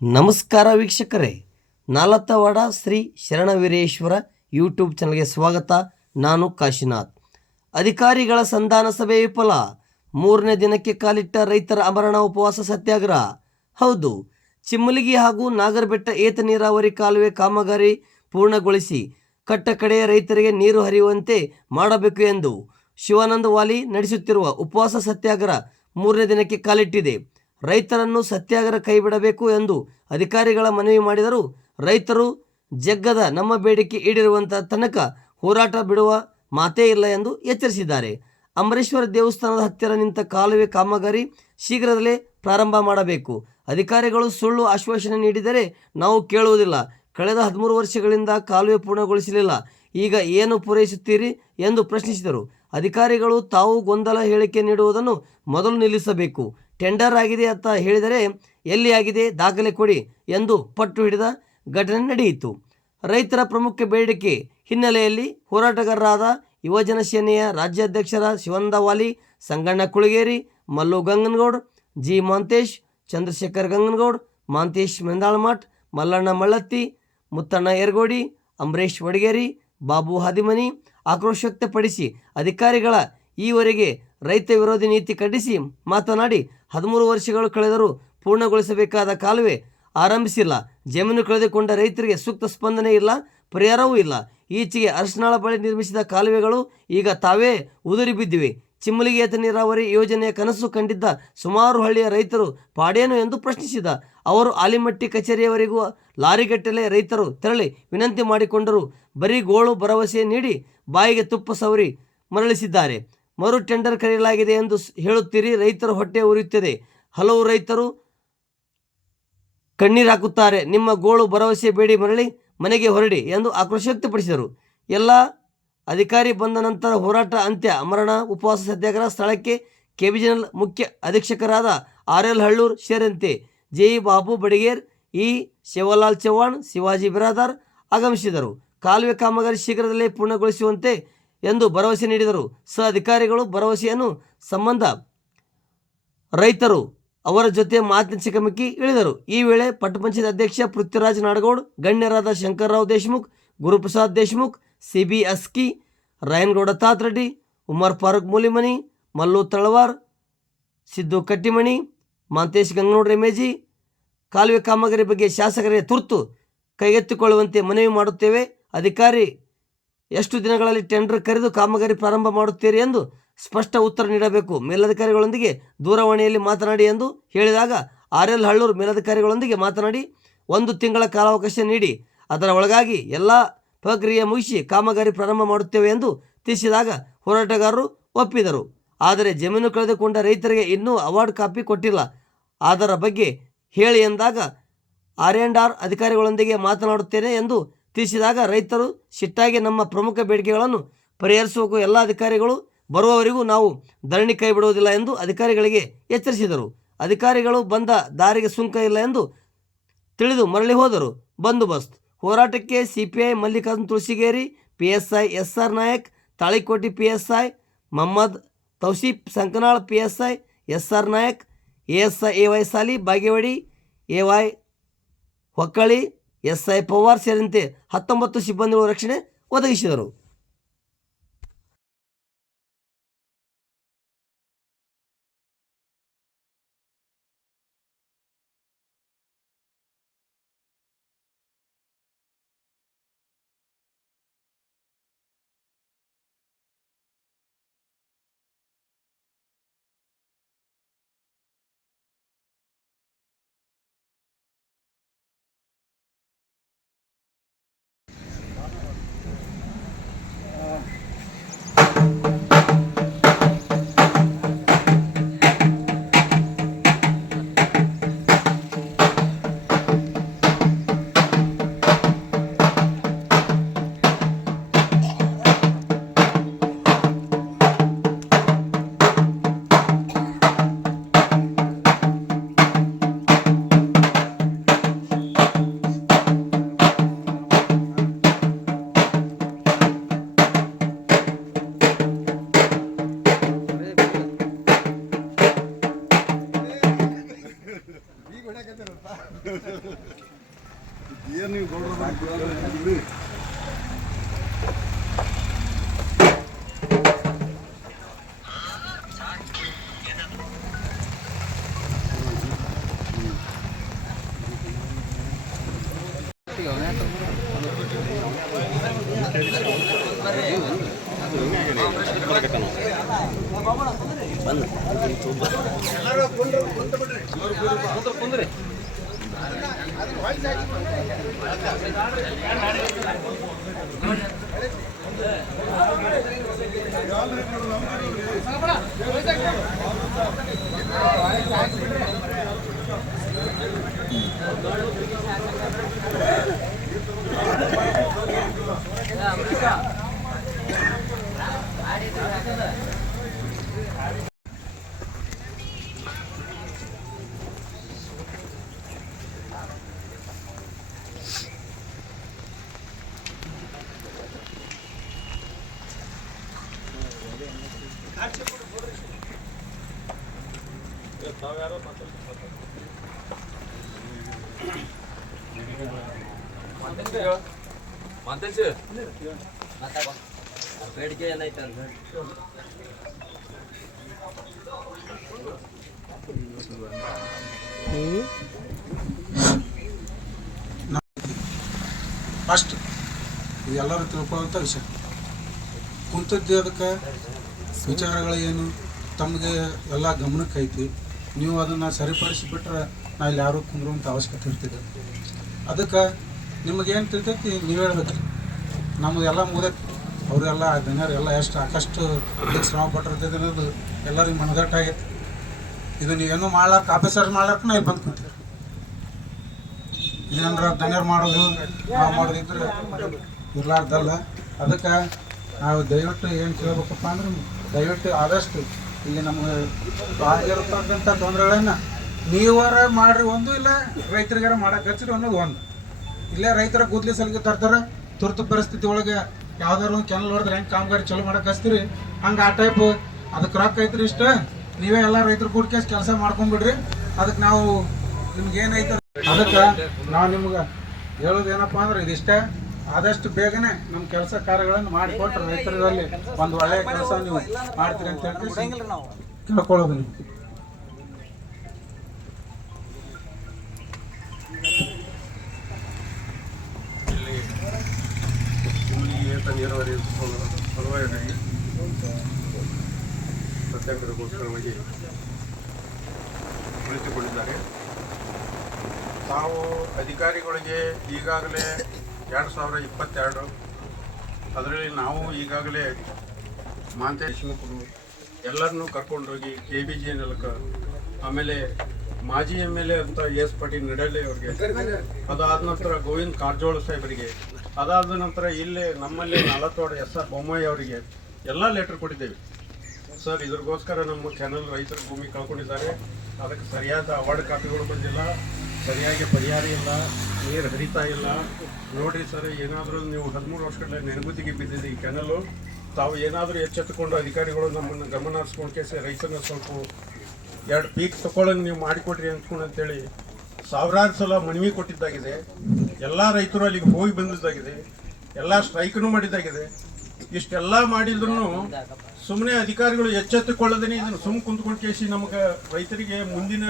ನಮಸ್ಕಾರ ವೀಕ್ಷಕರೇ, ನಾಲತವಾಡ ಶ್ರೀ ಶರಣವೀರೇಶ್ವರ ಯೂಟ್ಯೂಬ್ ಚಾನಲ್ಗೆ ಸ್ವಾಗತ. ನಾನು ಕಾಶಿನಾಥ್. ಅಧಿಕಾರಿಗಳ ಸಂಧಾನ ಸಭೆ ವಿಫಲ, 3ನೇ ದಿನಕ್ಕೆ ಕಾಲಿಟ್ಟ ರೈತರ ಅಮರಣ ಉಪವಾಸ ಸತ್ಯಾಗ್ರಹ. ಹೌದು, ಚಿಮ್ಮಲಗಿ ಹಾಗೂ ನಾಗರಬೆಟ್ಟ ಏತ ನೀರಾವರಿ ಕಾಲುವೆ ಕಾಮಗಾರಿ ಪೂರ್ಣಗೊಳಿಸಿ ಕಟ್ಟ ಕಡೆಯ ರೈತರಿಗೆ ನೀರು ಹರಿಯುವಂತೆ ಮಾಡಬೇಕು ಎಂದು ಶಿವಾನಂದ ವಾಲಿ ನಡೆಸುತ್ತಿರುವ ಉಪವಾಸ ಸತ್ಯಾಗ್ರಹ 3ನೇ ದಿನಕ್ಕೆ ಕಾಲಿಟ್ಟಿದೆ. ರೈತರನ್ನು ಸತ್ಯಾಗ್ರಹ ಕೈಬಿಡಬೇಕು ಎಂದು ಅಧಿಕಾರಿಗಳ ಮನವಿ ಮಾಡಿದರು. ರೈತರು ಜಗ್ಗದ ನಮ್ಮ ಬೇಡಿಕೆ ಈಡೇರುವಂಥ ತನಕ ಹೋರಾಟ ಬಿಡುವ ಮಾತೇ ಇಲ್ಲ ಎಂದು ಎಚ್ಚರಿಸಿದ್ದಾರೆ. ಅಮರೇಶ್ವರ ದೇವಸ್ಥಾನದ ಹತ್ತಿರ ನಿಂತ ಕಾಲುವೆ ಕಾಮಗಾರಿ ಶೀಘ್ರದಲ್ಲೇ ಪ್ರಾರಂಭ ಮಾಡಬೇಕು. ಅಧಿಕಾರಿಗಳು ಸುಳ್ಳು ಆಶ್ವಾಸನೆ ನೀಡಿದರೆ ನಾವು ಕೇಳುವುದಿಲ್ಲ. ಕಳೆದ 13 ವರ್ಷಗಳಿಂದ ಕಾಲುವೆ ಪೂರ್ಣಗೊಳಿಸಲಿಲ್ಲ, ಈಗ ಏನು ಪೂರೈಸುತ್ತೀರಿ ಎಂದು ಪ್ರಶ್ನಿಸಿದರು. ಅಧಿಕಾರಿಗಳು ತಾವು ಗೊಂದಲ ಹೇಳಿಕೆ ನೀಡುವುದನ್ನು ಮೊದಲು ನಿಲ್ಲಿಸಬೇಕು. ಟೆಂಡರ್ ಆಗಿದೆ ಅಂತ ಹೇಳಿದರೆ ಎಲ್ಲಿ ಆಗಿದೆ, ದಾಖಲೆ ಕೊಡಿ ಎಂದು ಪಟ್ಟು ಹಿಡಿದ ಘಟನೆ ನಡೆಯಿತು. ರೈತರ ಪ್ರಮುಖ ಬೇಡಿಕೆ ಹಿನ್ನೆಲೆಯಲ್ಲಿ ಹೋರಾಟಗಾರರಾದ ಯುವಜನ ಸೇನೆಯ ರಾಜ್ಯಾಧ್ಯಕ್ಷರ ಶಿವಾನಂದ ವಾಲಿ, ಸಂಗಣ್ಣ ಕುಳಗೇರಿ, ಮಲ್ಲು ಗಂಗನಗೌಡ್, ಜಿ ಮಾಂತೇಶ್, ಚಂದ್ರಶೇಖರ್ ಗಂಗನಗೌಡ್, ಮಾಂತೇಶ್ ಮೆಂದಾಳಮಠ್, ಮಲ್ಲಣ್ಣ ಮಳ್ಳತ್ತಿ, ಮುತ್ತಣ್ಣ ಯರಗೋಡಿ, ಅಂಬರೀಶ್ ವಡಗೇರಿ, ಬಾಬು ಹಾದಿಮನಿ ಆಕ್ರೋಶ ವ್ಯಕ್ತಪಡಿಸಿ ಅಧಿಕಾರಿಗಳ ಈವರೆಗೆ ರೈತ ವಿರೋಧಿ ನೀತಿ ಖಂಡಿಸಿ ಮಾತನಾಡಿ, 13 ವರ್ಷಗಳು ಕಳೆದರೂ ಪೂರ್ಣಗೊಳಿಸಬೇಕಾದ ಕಾಲುವೆ ಆರಂಭಿಸಿಲ್ಲ. ಜಮೀನು ಕಳೆದುಕೊಂಡ ರೈತರಿಗೆ ಸೂಕ್ತ ಸ್ಪಂದನೆ ಇಲ್ಲ, ಪರಿಹಾರವೂ ಇಲ್ಲ. ಈಚೆಗೆ ಅರಸನಾಳ ಬಳಿ ನಿರ್ಮಿಸಿದ ಕಾಲುವೆಗಳು ಈಗ ತಾವೇ ಉದುರಿ ಬಿದ್ದಿವೆ. ಚಿಮ್ಮಲಗಿ ಏತ ನೀರಾವರಿ ಯೋಜನೆಯ ಕನಸು ಕಂಡಿದ್ದ ಸುಮಾರು ಹಳ್ಳಿಯ ರೈತರು ಪಾಡೇನು ಎಂದು ಪ್ರಶ್ನಿಸಿದ ಅವರು ಆಲಿಮಟ್ಟಿ ಕಚೇರಿಯವರೆಗೂ ಲಾರಿಗಟ್ಟಲೆ ರೈತರು ತೆರಳಿ ವಿನಂತಿ ಮಾಡಿಕೊಂಡರು. ಬರೀ ಗೋಳು ಭರವಸೆ ನೀಡಿ ಬಾಯಿಗೆ ತುಪ್ಪ ಸವರಿ ಮರಳಿಸಿದ್ದಾರೆ. ಮರು ಟೆಂಡರ್ ಕರೆಯಲಾಗಿದೆ ಎಂದು ಹೇಳುತ್ತೀರಿ, ರೈತರ ಹೊಟ್ಟೆ ಉರಿಯುತ್ತದೆ. ಹಲವು ರೈತರು ಕಣ್ಣೀರು ಹಾಕುತ್ತಾರೆ. ನಿಮ್ಮ ಗೋಳು ಭರವಸೆ ಬೇಡಿ ಮರಳಿ ಮನೆಗೆ ಹೊರಡಿ ಎಂದು ಆಕ್ರೋಶ ವ್ಯಕ್ತಪಡಿಸಿದರು. ಎಲ್ಲ ಅಧಿಕಾರಿ ಬಂದ ನಂತರ ಹೋರಾಟ ಅಂತ್ಯ. ಅಮರಣ ಉಪವಾಸ ಸತ್ಯಾಗ್ರಹ ಸ್ಥಳಕ್ಕೆ ಕೆಬಿಜಿನಲ್ ಮುಖ್ಯ ಅಧೀಕ್ಷಕರಾದ RL ಹಳ್ಳೂರ್ ಸೇರಿದಂತೆ ಜೆ ಬಾಬು ಬಡಿಗೇರ್, ಶಿವಲಾಲ್ ಚವ್ಹಾಣ್, ಶಿವಾಜಿ ಬಿರಾದಾರ್ ಆಗಮಿಸಿದರು. ಕಾಲುವೆ ಕಾಮಗಾರಿ ಶೀಘ್ರದಲ್ಲೇ ಪೂರ್ಣಗೊಳಿಸುವಂತೆ ಎಂದು ಭರವಸೆ ನೀಡಿದರು. ಅಧಿಕಾರಿಗಳು ಭರವಸೆಯನ್ನು ಸಂಬಂಧ ರೈತರು ಅವರ ಜೊತೆ ಮಾತಿನ ಚಕಮಕಿ ಇಳಿದರು. ಈ ವೇಳೆ ಪಟ್ಟಪಂಚಾಯತ್ ಅಧ್ಯಕ್ಷ ಪೃಥ್ವಿರಾಜ್ ನಾಡಗೌಡ್, ಗಣ್ಯರಾದ ಶಂಕರರಾವ್ ದೇಶಮುಖ್, ಗುರುಪ್ರಸಾದ್ ದೇಶಮುಖ್, CB ಅಸ್ಕಿ, ರಾಯನಗೌಡ ತಾತ್ರೆಡ್ಡಿ, ಉಮರ್ ಫಾರೂಕ್ ಮೂಲಿಮನಿ, ಮಲ್ಲು ತಳವಾರ್, ಸಿದ್ದು ಕಟ್ಟಿಮಣಿ, ಮಾಂತೇಶ್ ಗಂಗನಗೌಡ ರೆಮೇಜಿ ಕಾಲುವೆ ಕಾಮಗಾರಿ ಬಗ್ಗೆ ಶಾಸಕರಿಗೆ ತುರ್ತು ಕೈಗೆತ್ತಿಕೊಳ್ಳುವಂತೆ ಮನವಿ ಮಾಡುತ್ತೇವೆ. ಅಧಿಕಾರಿ ಎಷ್ಟು ದಿನಗಳಲ್ಲಿ ಟೆಂಡರ್ ಕರೆದು ಕಾಮಗಾರಿ ಪ್ರಾರಂಭ ಮಾಡುತ್ತೀರಿ ಎಂದು ಸ್ಪಷ್ಟ ಉತ್ತರ ನೀಡಬೇಕು. ಮೇಲಧಿಕಾರಿಗಳೊಂದಿಗೆ ದೂರವಾಣಿಯಲ್ಲಿ ಮಾತನಾಡಿ ಎಂದು ಹೇಳಿದಾಗ RL ಹಳ್ಳೂರ್ ಮೇಲಧಿಕಾರಿಗಳೊಂದಿಗೆ ಮಾತನಾಡಿ 1 ತಿಂಗಳ ಕಾಲಾವಕಾಶ ನೀಡಿ, ಅದರ ಒಳಗಾಗಿ ಎಲ್ಲ ಪ್ರಕ್ರಿಯೆ ಮುಗಿಸಿ ಕಾಮಗಾರಿ ಪ್ರಾರಂಭ ಮಾಡುತ್ತೇವೆ ಎಂದು ತಿಳಿಸಿದಾಗ ಹೋರಾಟಗಾರರು ಒಪ್ಪಿದರು. ಆದರೆ ಜಮೀನು ಕಳೆದುಕೊಂಡ ರೈತರಿಗೆ ಇನ್ನೂ ಅವಾರ್ಡ್ ಕಾಪಿ ಕೊಟ್ಟಿಲ್ಲ, ಅದರ ಬಗ್ಗೆ ಹೇಳಿ ಎಂದಾಗ R&R ಅಧಿಕಾರಿಗಳೊಂದಿಗೆ ಮಾತನಾಡುತ್ತೇನೆ ಎಂದು ತಿಳಿಸಿದಾಗ ರೈತರು ಸಿಟ್ಟಾಗಿ ನಮ್ಮ ಪ್ರಮುಖ ಬೇಡಿಕೆಗಳನ್ನು ಪರಿಹರಿಸುವ ಎಲ್ಲ ಅಧಿಕಾರಿಗಳು ಬರುವವರೆಗೂ ನಾವು ಧರಣಿ ಕೈ ಬಿಡುವುದಿಲ್ಲ ಎಂದು ಅಧಿಕಾರಿಗಳಿಗೆ ಎಚ್ಚರಿಸಿದರು. ಅಧಿಕಾರಿಗಳು ಬಂದ ದಾರಿಗೆ ಸುಂಕ ಇಲ್ಲ ಎಂದು ತಿಳಿದು ಮರಳಿ ಹೋದರು. ಬಂದೋಬಸ್ತ್ ಹೋರಾಟಕ್ಕೆ CPI Mallikarjun Tulasigeri, PSI SR Nayak, Talikoti PSI Mohammed Tauseef Sankanal, PSI SR Nayak, ASI AY ಸಾಲಿ ಬಾಗೇವಾಡಿ, AY ಹೊಕ್ಕಳಿ, SI ಪವಾರ್ ಸೇರಿದಂತೆ 19 ಸಿಬ್ಬಂದಿಗಳು ರಕ್ಷಣೆ ಒದಗಿಸಿದರು. ಏನು ಬೇಡಿಕೆ ಏನಾಯ್ತು ಅಂತ ಫಸ್ಟ್ ಇದೆಲ್ಲರೂ ತಿಳ್ಕೊಳ್ಳೋಂಥ ವಿಷಯ ಕುಂತದ್ದು ಅದಕ್ಕೆ ವಿಚಾರಗಳು ಏನು ತಮಗೆ ಎಲ್ಲ ಗಮನಕ್ಕೆ ಐತಿ. ನೀವು ಅದನ್ನು ಸರಿಪಡಿಸಿಬಿಟ್ರೆ ನಾ ಇಲ್ಲಿ ಯಾರೂ ಕುಂದ್ರುವಂಥ ಅವಶ್ಯಕತೆ ಇರ್ತಿದ್ದೆ. ಅದಕ್ಕೆ ನಿಮಗೇನು ತಿಳ್ತೈತಿ ನೀವು ಹೇಳ್ಬೇಕು. ನಮ್ಮದೆಲ್ಲ ಮುದೈತಿ. ಅವರೆಲ್ಲ ಜನರೆಲ್ಲ ಎಷ್ಟು ಸಾಕಷ್ಟು ಇದಕ್ಕೆ ಶ್ರಮ ಪಟ್ಟಿರ್ತೈತೆ ಅನ್ನೋದು ಎಲ್ಲರಿಗೂ ಮನದಟ್ಟಾಗೈತಿ. ಇದು ನೀವೇನು ಮಾಡ್ಲಾರ್ಕ ಆಫೀಸರ್ ಮಾಡ್ಲಾರ್ಕ ನಾ ಇಲ್ಲಿ ಬಂದು ಕುಂತೀವಿ. ಇದೇನಾರ ದಣ್ಯರು ಮಾಡೋದು ನಾವು ಮಾಡೋದಿದ್ರೆ ಇರ್ಲಾರ್ದಲ್ಲ. ಅದಕ್ಕೆ ನಾವು ದಯವಿಟ್ಟು ಏನು ಕೇಳ್ಬೇಕಪ್ಪ ಅಂದ್ರೆ ದಯವಿಟ್ಟು ಆದಷ್ಟು ಇಲ್ಲಿ ನಮ್ಗೆ ಆಗಿರತಕ್ಕಂಥ ತೊಂದರೆಗಳನ್ನ ನೀವಾರ ಮಾಡ್ರಿ ಒಂದು, ಇಲ್ಲ ರೈತರಿಗಾರ ಮಾಡಕ್ಕೆ ಹಚ್ಚಿರಿ ಅನ್ನೋದು ಒಂದು. ಇಲ್ಲೇ ರೈತರ ಗುದ್ಲಿ ಸಲಿಗೆ ತರ್ತಾರೆ. ತುರ್ತು ಪರಿಸ್ಥಿತಿ ಒಳಗೆ ಯಾವ್ದಾರು ಒಂದು ಕೆನಲ್ ಹೊಡೆದ್ರೆ ಹೆಂಗೆ ಕಾಮಗಾರಿ ಚಲೋ ಮಾಡಕ್ಕೆ ಹಚ್ತೀರಿ ಹಂಗೆ ಆ ಟೈಪ್ ಅದಕ್ಕೆ ರೊಕ್ಕ ಐತ್ರಿ ಇಷ್ಟ ನೀವೇ ಎಲ್ಲ ರೈತರು ಕೂಡ್ಕೇಸ್ ಕೆಲಸ ಮಾಡ್ಕೊಂಡ್ಬಿಡ್ರಿ. ಅದಕ್ಕೆ ನಾವು ನಿಮ್ಗೆ ಏನೈತೆ ಅದಕ್ಕೆ ನಾವು ನಿಮ್ಗೆ ಹೇಳೋದು ಏನಪ್ಪ ಅಂದ್ರೆ ಇದಿಷ್ಟೇ. ಆದಷ್ಟು ಬೇಗನೆ ನಮ್ಮ ಕೆಲಸ ಕಾರ್ಯಗಳನ್ನು ಮಾಡಿಕೊಟ್ರೆ ರೈತರಲ್ಲಿ ಒಂದು ಒಳ್ಳೆಯ ಕೆಲಸ ನೀವು ಮಾಡ್ತೀರಿ ಅಂತ ಹೇಳಿ ಕೇಳ್ಕೊಳ್ಳೋದು. ನೀವು ನೀರಾವರಿ ಸಲುವಾಗಿ ಸತ್ಯಾಗ್ರಹಗೋಸ್ಕರವಾಗಿ ಕುಳಿತುಕೊಂಡಿದ್ದಾರೆ. ತಾವು ಅಧಿಕಾರಿಗಳಿಗೆ ಈಗಾಗಲೇ 2022 ಅದರಲ್ಲಿ ನಾವು ಈಗಾಗಲೇ ದೇಶಮುಖರು ಎಲ್ಲರನ್ನೂ ಕರ್ಕೊಂಡೋಗಿ KBG ನೆಲಕ್ಕೆ, ಆಮೇಲೆ ಮಾಜಿ MLA ಅಂತ ಎಸ್ ಪಾಟೀಲ್ ನಡಳ್ಳಿ ಅವ್ರಿಗೆ, ಅದಾದ ನಂತರ ಗೋವಿಂದ್ ಕಾರಜೋಳ ಸಾಹೇಬರಿಗೆ, ಅದಾದ ನಂತರ ಇಲ್ಲೇ ನಮ್ಮಲ್ಲಿ 40 SR ಬೊಮ್ಮಾಯಿ ಅವರಿಗೆ ಎಲ್ಲ ಲೆಟರ್ ಕೊಟ್ಟಿದ್ದೇವೆ. ಸರ್, ಇದ್ರಿಗೋಸ್ಕರ ನಮ್ಮ ಚಾನಲ್ ರೈತರ ಭೂಮಿ ಕಳ್ಕೊಂಡಿದ್ದಾರೆ, ಅದಕ್ಕೆ ಸರಿಯಾದ ಅವಾರ್ಡ್ ಕಾಪಿಗಳು ಬಂದಿಲ್ಲ, ಸರಿಯಾಗಿ ಪರಿಹಾರ ಇಲ್ಲ, ನೀರು ಹರಿತಾ ಇಲ್ಲ. ನೋಡಿರಿ ಸರ್, ಏನಾದರೂ ನೀವು 13 ವರ್ಷಗಳ ನೆನಗುದಿಗೆ ಬಿದ್ದಿದೆ ಈ ಕೆನಲು. ತಾವು ಏನಾದರೂ ಎಚ್ಚೆತ್ತುಕೊಂಡು ಅಧಿಕಾರಿಗಳು ನಮ್ಮನ್ನು ಗಮನ ಹರಿಸ್ಕೊಂಡು ಕೇಸಿ ರೈತನ ಸ್ವಲ್ಪ 2 ಪೀಕ್ ತಗೊಳ್ಳಂಗೆ ನೀವು ಮಾಡಿಕೊಡ್ರಿ ಅಂತೇಳಿ ಸಾವಿರಾರು ಸಲ ಮನವಿ ಕೊಟ್ಟಿದ್ದಾಗಿದೆ. ಎಲ್ಲ ರೈತರು ಅಲ್ಲಿಗೆ ಹೋಗಿ ಬಂದಿದ್ದಾಗಿದೆ, ಎಲ್ಲ ಸ್ಟ್ರೈಕ್ನು ಮಾಡಿದ್ದಾಗಿದೆ. ಇಷ್ಟೆಲ್ಲ ಮಾಡಿದ್ರು ಸುಮ್ಮನೆ ಅಧಿಕಾರಿಗಳು ಎಚ್ಚೆತ್ತುಕೊಳ್ಳದೇನೆ ಇದನ್ನು ಸುಮ್ಮನೆ ಕುಂತ್ಕೊಂಡು ಕೇಸಿ ನಮಗೆ ರೈತರಿಗೆ ಮುಂದಿನ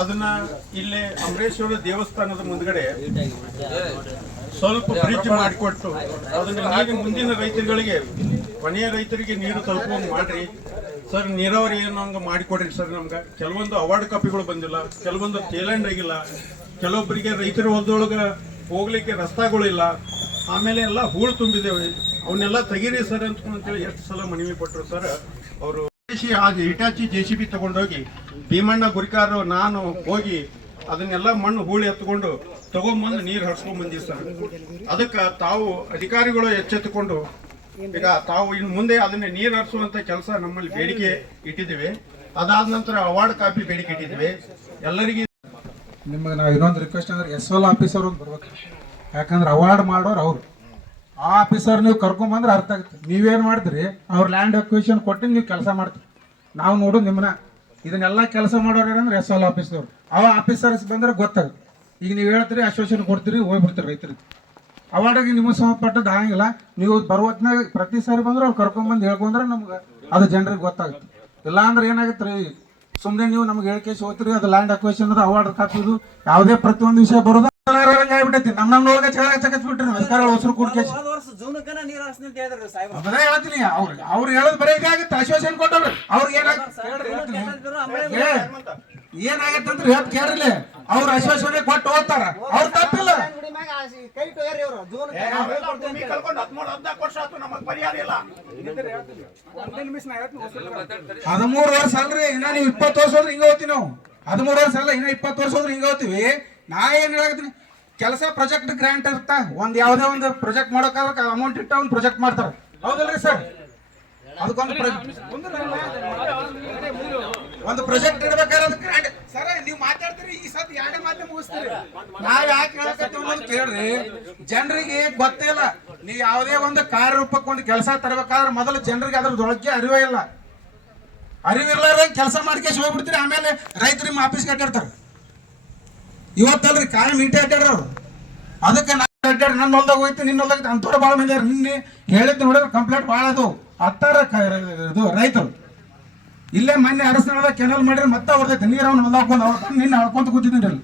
ಅದನ್ನ ಇಲ್ಲೇ ಅಮರೇಶ್ವರ ದೇವಸ್ಥಾನದ ಮುಂದ್ಗಡೆ ಸ್ವಲ್ಪ ಬ್ರಿಡ್ಜ್ ಮಾಡಿಕೊಟ್ಟು ಅದನ್ನ ನೀರು ಮುಂದಿನ ರೈತರುಗಳಿಗೆ, ಕೊನೆಯ ರೈತರಿಗೆ ನೀರು ತಲುಪುವಂಗೆ ಮಾಡ್ರಿ ಸರ್. ನೀರಾವರಿ ಏನೋ ಮಾಡಿಕೊಡ್ರಿ ಸರ್. ನಮ್ಗೆ ಕೆಲವೊಂದು ಅವಾರ್ಡ್ ಕಾಪಿಗಳು ಬಂದಿಲ್ಲ, ಕೆಲವೊಂದು ಟೇಲೆಂಡ್ ಆಗಿಲ್ಲ, ಕೆಲವೊಬ್ಬರಿಗೆ ರೈತರ ಹೊಲದೊಳಗೆ ಹೋಗ್ಲಿಕ್ಕೆ ರಸ್ತೆಗಳಿಲ್ಲ, ಆಮೇಲೆ ಎಲ್ಲ ಹೂಳು ತುಂಬಿದ್ದೇವೆ, ಅವನ್ನೆಲ್ಲ ತೆಗೀರಿ ಸರ್ ಅಂತೇಳಿ ಎಷ್ಟು ಸಲ ಮನವಿ ಕೊಟ್ಟರು ಸರ್. ಅವರು ಹಿಟಾಚಿ JCB ತಗೊಂಡೋಗಿ ಭೀಮಣ್ಣ ಗುರಿಕಾರರು ನಾನು ಹೋಗಿ ಅದನ್ನೆಲ್ಲ ಮಣ್ಣು ಹೂಳಿ ಎತ್ಕೊಂಡು ತಗೊಂಬಂದು ನೀರು ಹರಿಸ್ಕೊಂಡ್ ಬಂದಿವಿ ಸರ್. ಅದಕ್ಕೆ ತಾವು ಅಧಿಕಾರಿಗಳು ಎಚ್ಚೆತ್ತುಕೊಂಡು ಈಗ ತಾವು ಇನ್ನು ಮುಂದೆ ಅದನ್ನ ನೀರು ಹರಿಸುವಂತ ಕೆಲಸ ನಮ್ಮಲ್ಲಿ ಬೇಡಿಕೆ ಇಟ್ಟಿದ್ದೀವಿ. ಅದಾದ ನಂತರ ಅವಾರ್ಡ್ ಕಾಪಿ ಬೇಡಿಕೆ ಇಟ್ಟಿದ್ದೀವಿ ಎಲ್ಲರಿಗೆ. ನಿಮಗೆ ನಾವು ಇನ್ನೊಂದು ರಿಕ್ವೆಸ್ಟ್ ಅಂದ್ರೆ SL ಆಫೀಸರ್ ಒಂದು ಬರ್ಬೇಕು. ಯಾಕಂದ್ರೆ ಅವಾರ್ಡ್ ಮಾಡೋರು ಅವರು, ಆ ಆಫೀಸರ್ ನೀವು ಕರ್ಕೊಂಬಂದ್ರೆ ಅರ್ಥ ಆಗುತ್ತೆ. ನೀವೇನು ಮಾಡಿದ್ರಿ, ಅವ್ರ ಲ್ಯಾಂಡ್ ಅಕ್ವಿಷನ್ ಕೊಟ್ಟು ನೀವು ಕೆಲಸ ಮಾಡ್ತೀರಿ. ನಾವು ನೋಡೋದು ನಿಮ್ಮನ್ನ ಇದನ್ನೆಲ್ಲ ಕೆಲಸ ಮಾಡೋರು ಏನಂದ್ರೆ SL ಆಫೀಸ್ದವ್ರು. ಅವ ಆಫೀಸರ್ಸ್ ಬಂದ್ರೆ ಗೊತ್ತಾಗುತ್ತೆ. ಈಗ ನೀವು ಹೇಳ್ತೀರಿ ಆಶ್ವಾಸನೆ ಕೊಡ್ತೀರಿ ಹೋಗ್ಬಿಡ್ತೀರಿ ರೈತರಿಗೆ. ಅವಾರ್ಡಿಗೆ ನಿಮಗೆ ಸಂಬಂಧಪಟ್ಟದ್ದು ಆಗಂಗಿಲ್ಲ. ನೀವು ಬರುವತ್ನಾಗ ಪ್ರತಿ ಸಾರಿ ಬಂದ್ರೆ ಅವ್ರು ಕರ್ಕೊಂಡ್ಬಂದು ಹೇಳ್ಕೊಂಡ್ರೆ ನಮ್ಗೆ ಅದು ಜನರಿಗೆ ಗೊತ್ತಾಗುತ್ತೆ. ಇಲ್ಲ ಅಂದ್ರೆ ಏನಾಗುತ್ತೆ ರೀ, ಸುಮ್ಮನೆ ನೀವು ನಮ್ಗೆ ಹೇಳಿಕೆ ಹೋಗ್ತೀರಿ, ಅದು ಲ್ಯಾಂಡ್ ಅಕ್ವೇಷನ್ ಅದು ಅವಾರ್ಡ್ ಕಾಪಿದು ಯಾವುದೇ ಪ್ರತಿಯೊಂದು ವಿಷಯ ಬರೋದು ಆಗ್ಬಿಟ್ಟೈತಿ. ನಮ್ಮೊಳಗೆ ಚಕಚ್ಬಿಟ್ರಿ ಅಧಿಕಾರಿಗಳು ಹೊಸರು ಕೂಡ್ಕೇಸಿ ಅದೇ ಹೇಳ್ತೀನಿ. ಅವ್ರು ಹೇಳೋದು ಬರೀ ಇದಾಗುತ್ತೆ, ಆಶ್ವಾಸನೆ ಕೊಟ್ಟವ್ರು. ಅವ್ರಿಗೆ ಏನಾಗತ್ತಂದ್ರೆ ಹೇಳ್ತ ಕೇಳಿರ್ಲಿ, ಅವ್ರ ಆಶ್ವಾಸನೆ ಕೊಟ್ಟು ಹೋಗ್ತಾರ, ಅವ್ರು ತಪ್ಪಿಲ್ಲ. 13 ವರ್ಷ ಅಲ್ರಿ, ಇನ್ನ ನೀವು 20 ವರ್ಷ ಹೋದ್ರೆ ಹಿಂಗ ಹೋಗ್ತೀವಿ ನಾವು. 13 ವರ್ಷ ಅಲ್ಲ, ಇನ್ನ 20 ವರ್ಷ ಹೋದ್ರೆ ಹಿಂಗ ಹೋಗ್ತೀವಿ. ನಾ ಏನ್ ಹೇಳತ್ತೀನಿ, ಕೆಲಸ ಪ್ರಾಜೆಕ್ಟ್ ಗ್ರಾಂಟ್ ಇರ್ತಾ, ಒಂದ್ ಯಾವ್ದೇ ಒಂದು ಪ್ರಾಜೆಕ್ಟ್ ಮಾಡೋಕಾದ್ರೆ ಅಮೌಂಟ್ ಇಟ್ಟ ಒಂದು ಪ್ರಾಜೆಕ್ಟ್ ಮಾಡ್ತಾರ, ಹೌದಲ್ರಿ ಸರ್? ಅದಕ್ಕೊಂದು ಒಂದು ಪ್ರಾಜೆಕ್ಟ್ ಇಡ್ಬೇಕಾದ್ರೆ ಗ್ರಾಂಟ್. ಸರ್ ನೀವು ಮಾತಾಡ್ತೀರಿ, ಈ ಸತ್ ಎರಡೇ ಮಾತೇ ಮುಗಿಸ್ತೀರಿ. ನಾವ್ ಯಾಕೆ ಹೇಳಕತ್ತೀವಿ ಅನ್ನೋದು ಕೇಳ್ರಿ. ಜನರಿಗೆ ಗೊತ್ತಿಲ್ಲ. ನೀವು ಯಾವುದೇ ಒಂದು ಕಾರ್ಯರೂಪಕ್ಕೆ ಒಂದು ಕೆಲಸ ತರಬೇಕಾದ್ರೆ ಮೊದಲು ಜನರಿಗೆ ಅದ್ರದೊಳಗೆ ಅರಿವೇ ಇಲ್ಲ. ಅರಿವಿರ್ಲಾರ ಕೆಲಸ ಮಾಡ್ಕೇಶ್ ಹೋಗ್ಬಿಡ್ತೀರಿ. ಆಮೇಲೆ ರೈತರು ನಿಮ್ಮ ಆಫೀಸ್ಗೆ ಅಡ್ಡಾಡ್ತಾರೆ. ಇವತ್ತಲ್ರಿ ಕಾಯಂ ಮೀಟೆ ಅಡ್ಡಾಡ್ರ ಅವ್ರು. ಅದಕ್ಕೆ ನಾನು ಅಡ್ಡಾಡಿ ನನ್ನ ಹೊಲ್ದಾಗ ಹೋಯ್ತು, ನಿನ್ನ ಹೊಲ್ದಾಗ ಅಂಥವ್ರು ಭಾಳ ಮಂದಿ ನಿನ್ನೆ ಹೇಳಿದ್ದು ನೋಡಿದ್ರೆ ಕಂಪ್ಲೇಂಟ್ ಭಾಳ ಅದು ಹತ್ತಾರ ಇದು ರೈತರು. ಇಲ್ಲೇ ಮೊನ್ನೆ ಅರಸನಾಳ ಕೆನಲ್ ಮಾಡಿದ್ರೆ ಮತ್ತೆ ಹೊಡೆದೈತೆ ನೀರು ಅವ್ನು ಹೊಲ್ದಾಕೊಂಡು ಅವ್ರು ನಿನ್ನೆ ಹಳ್ಕೊಂತ ಕೂತಿದ್ದೀನಿ ಅಲ್ಲಿ.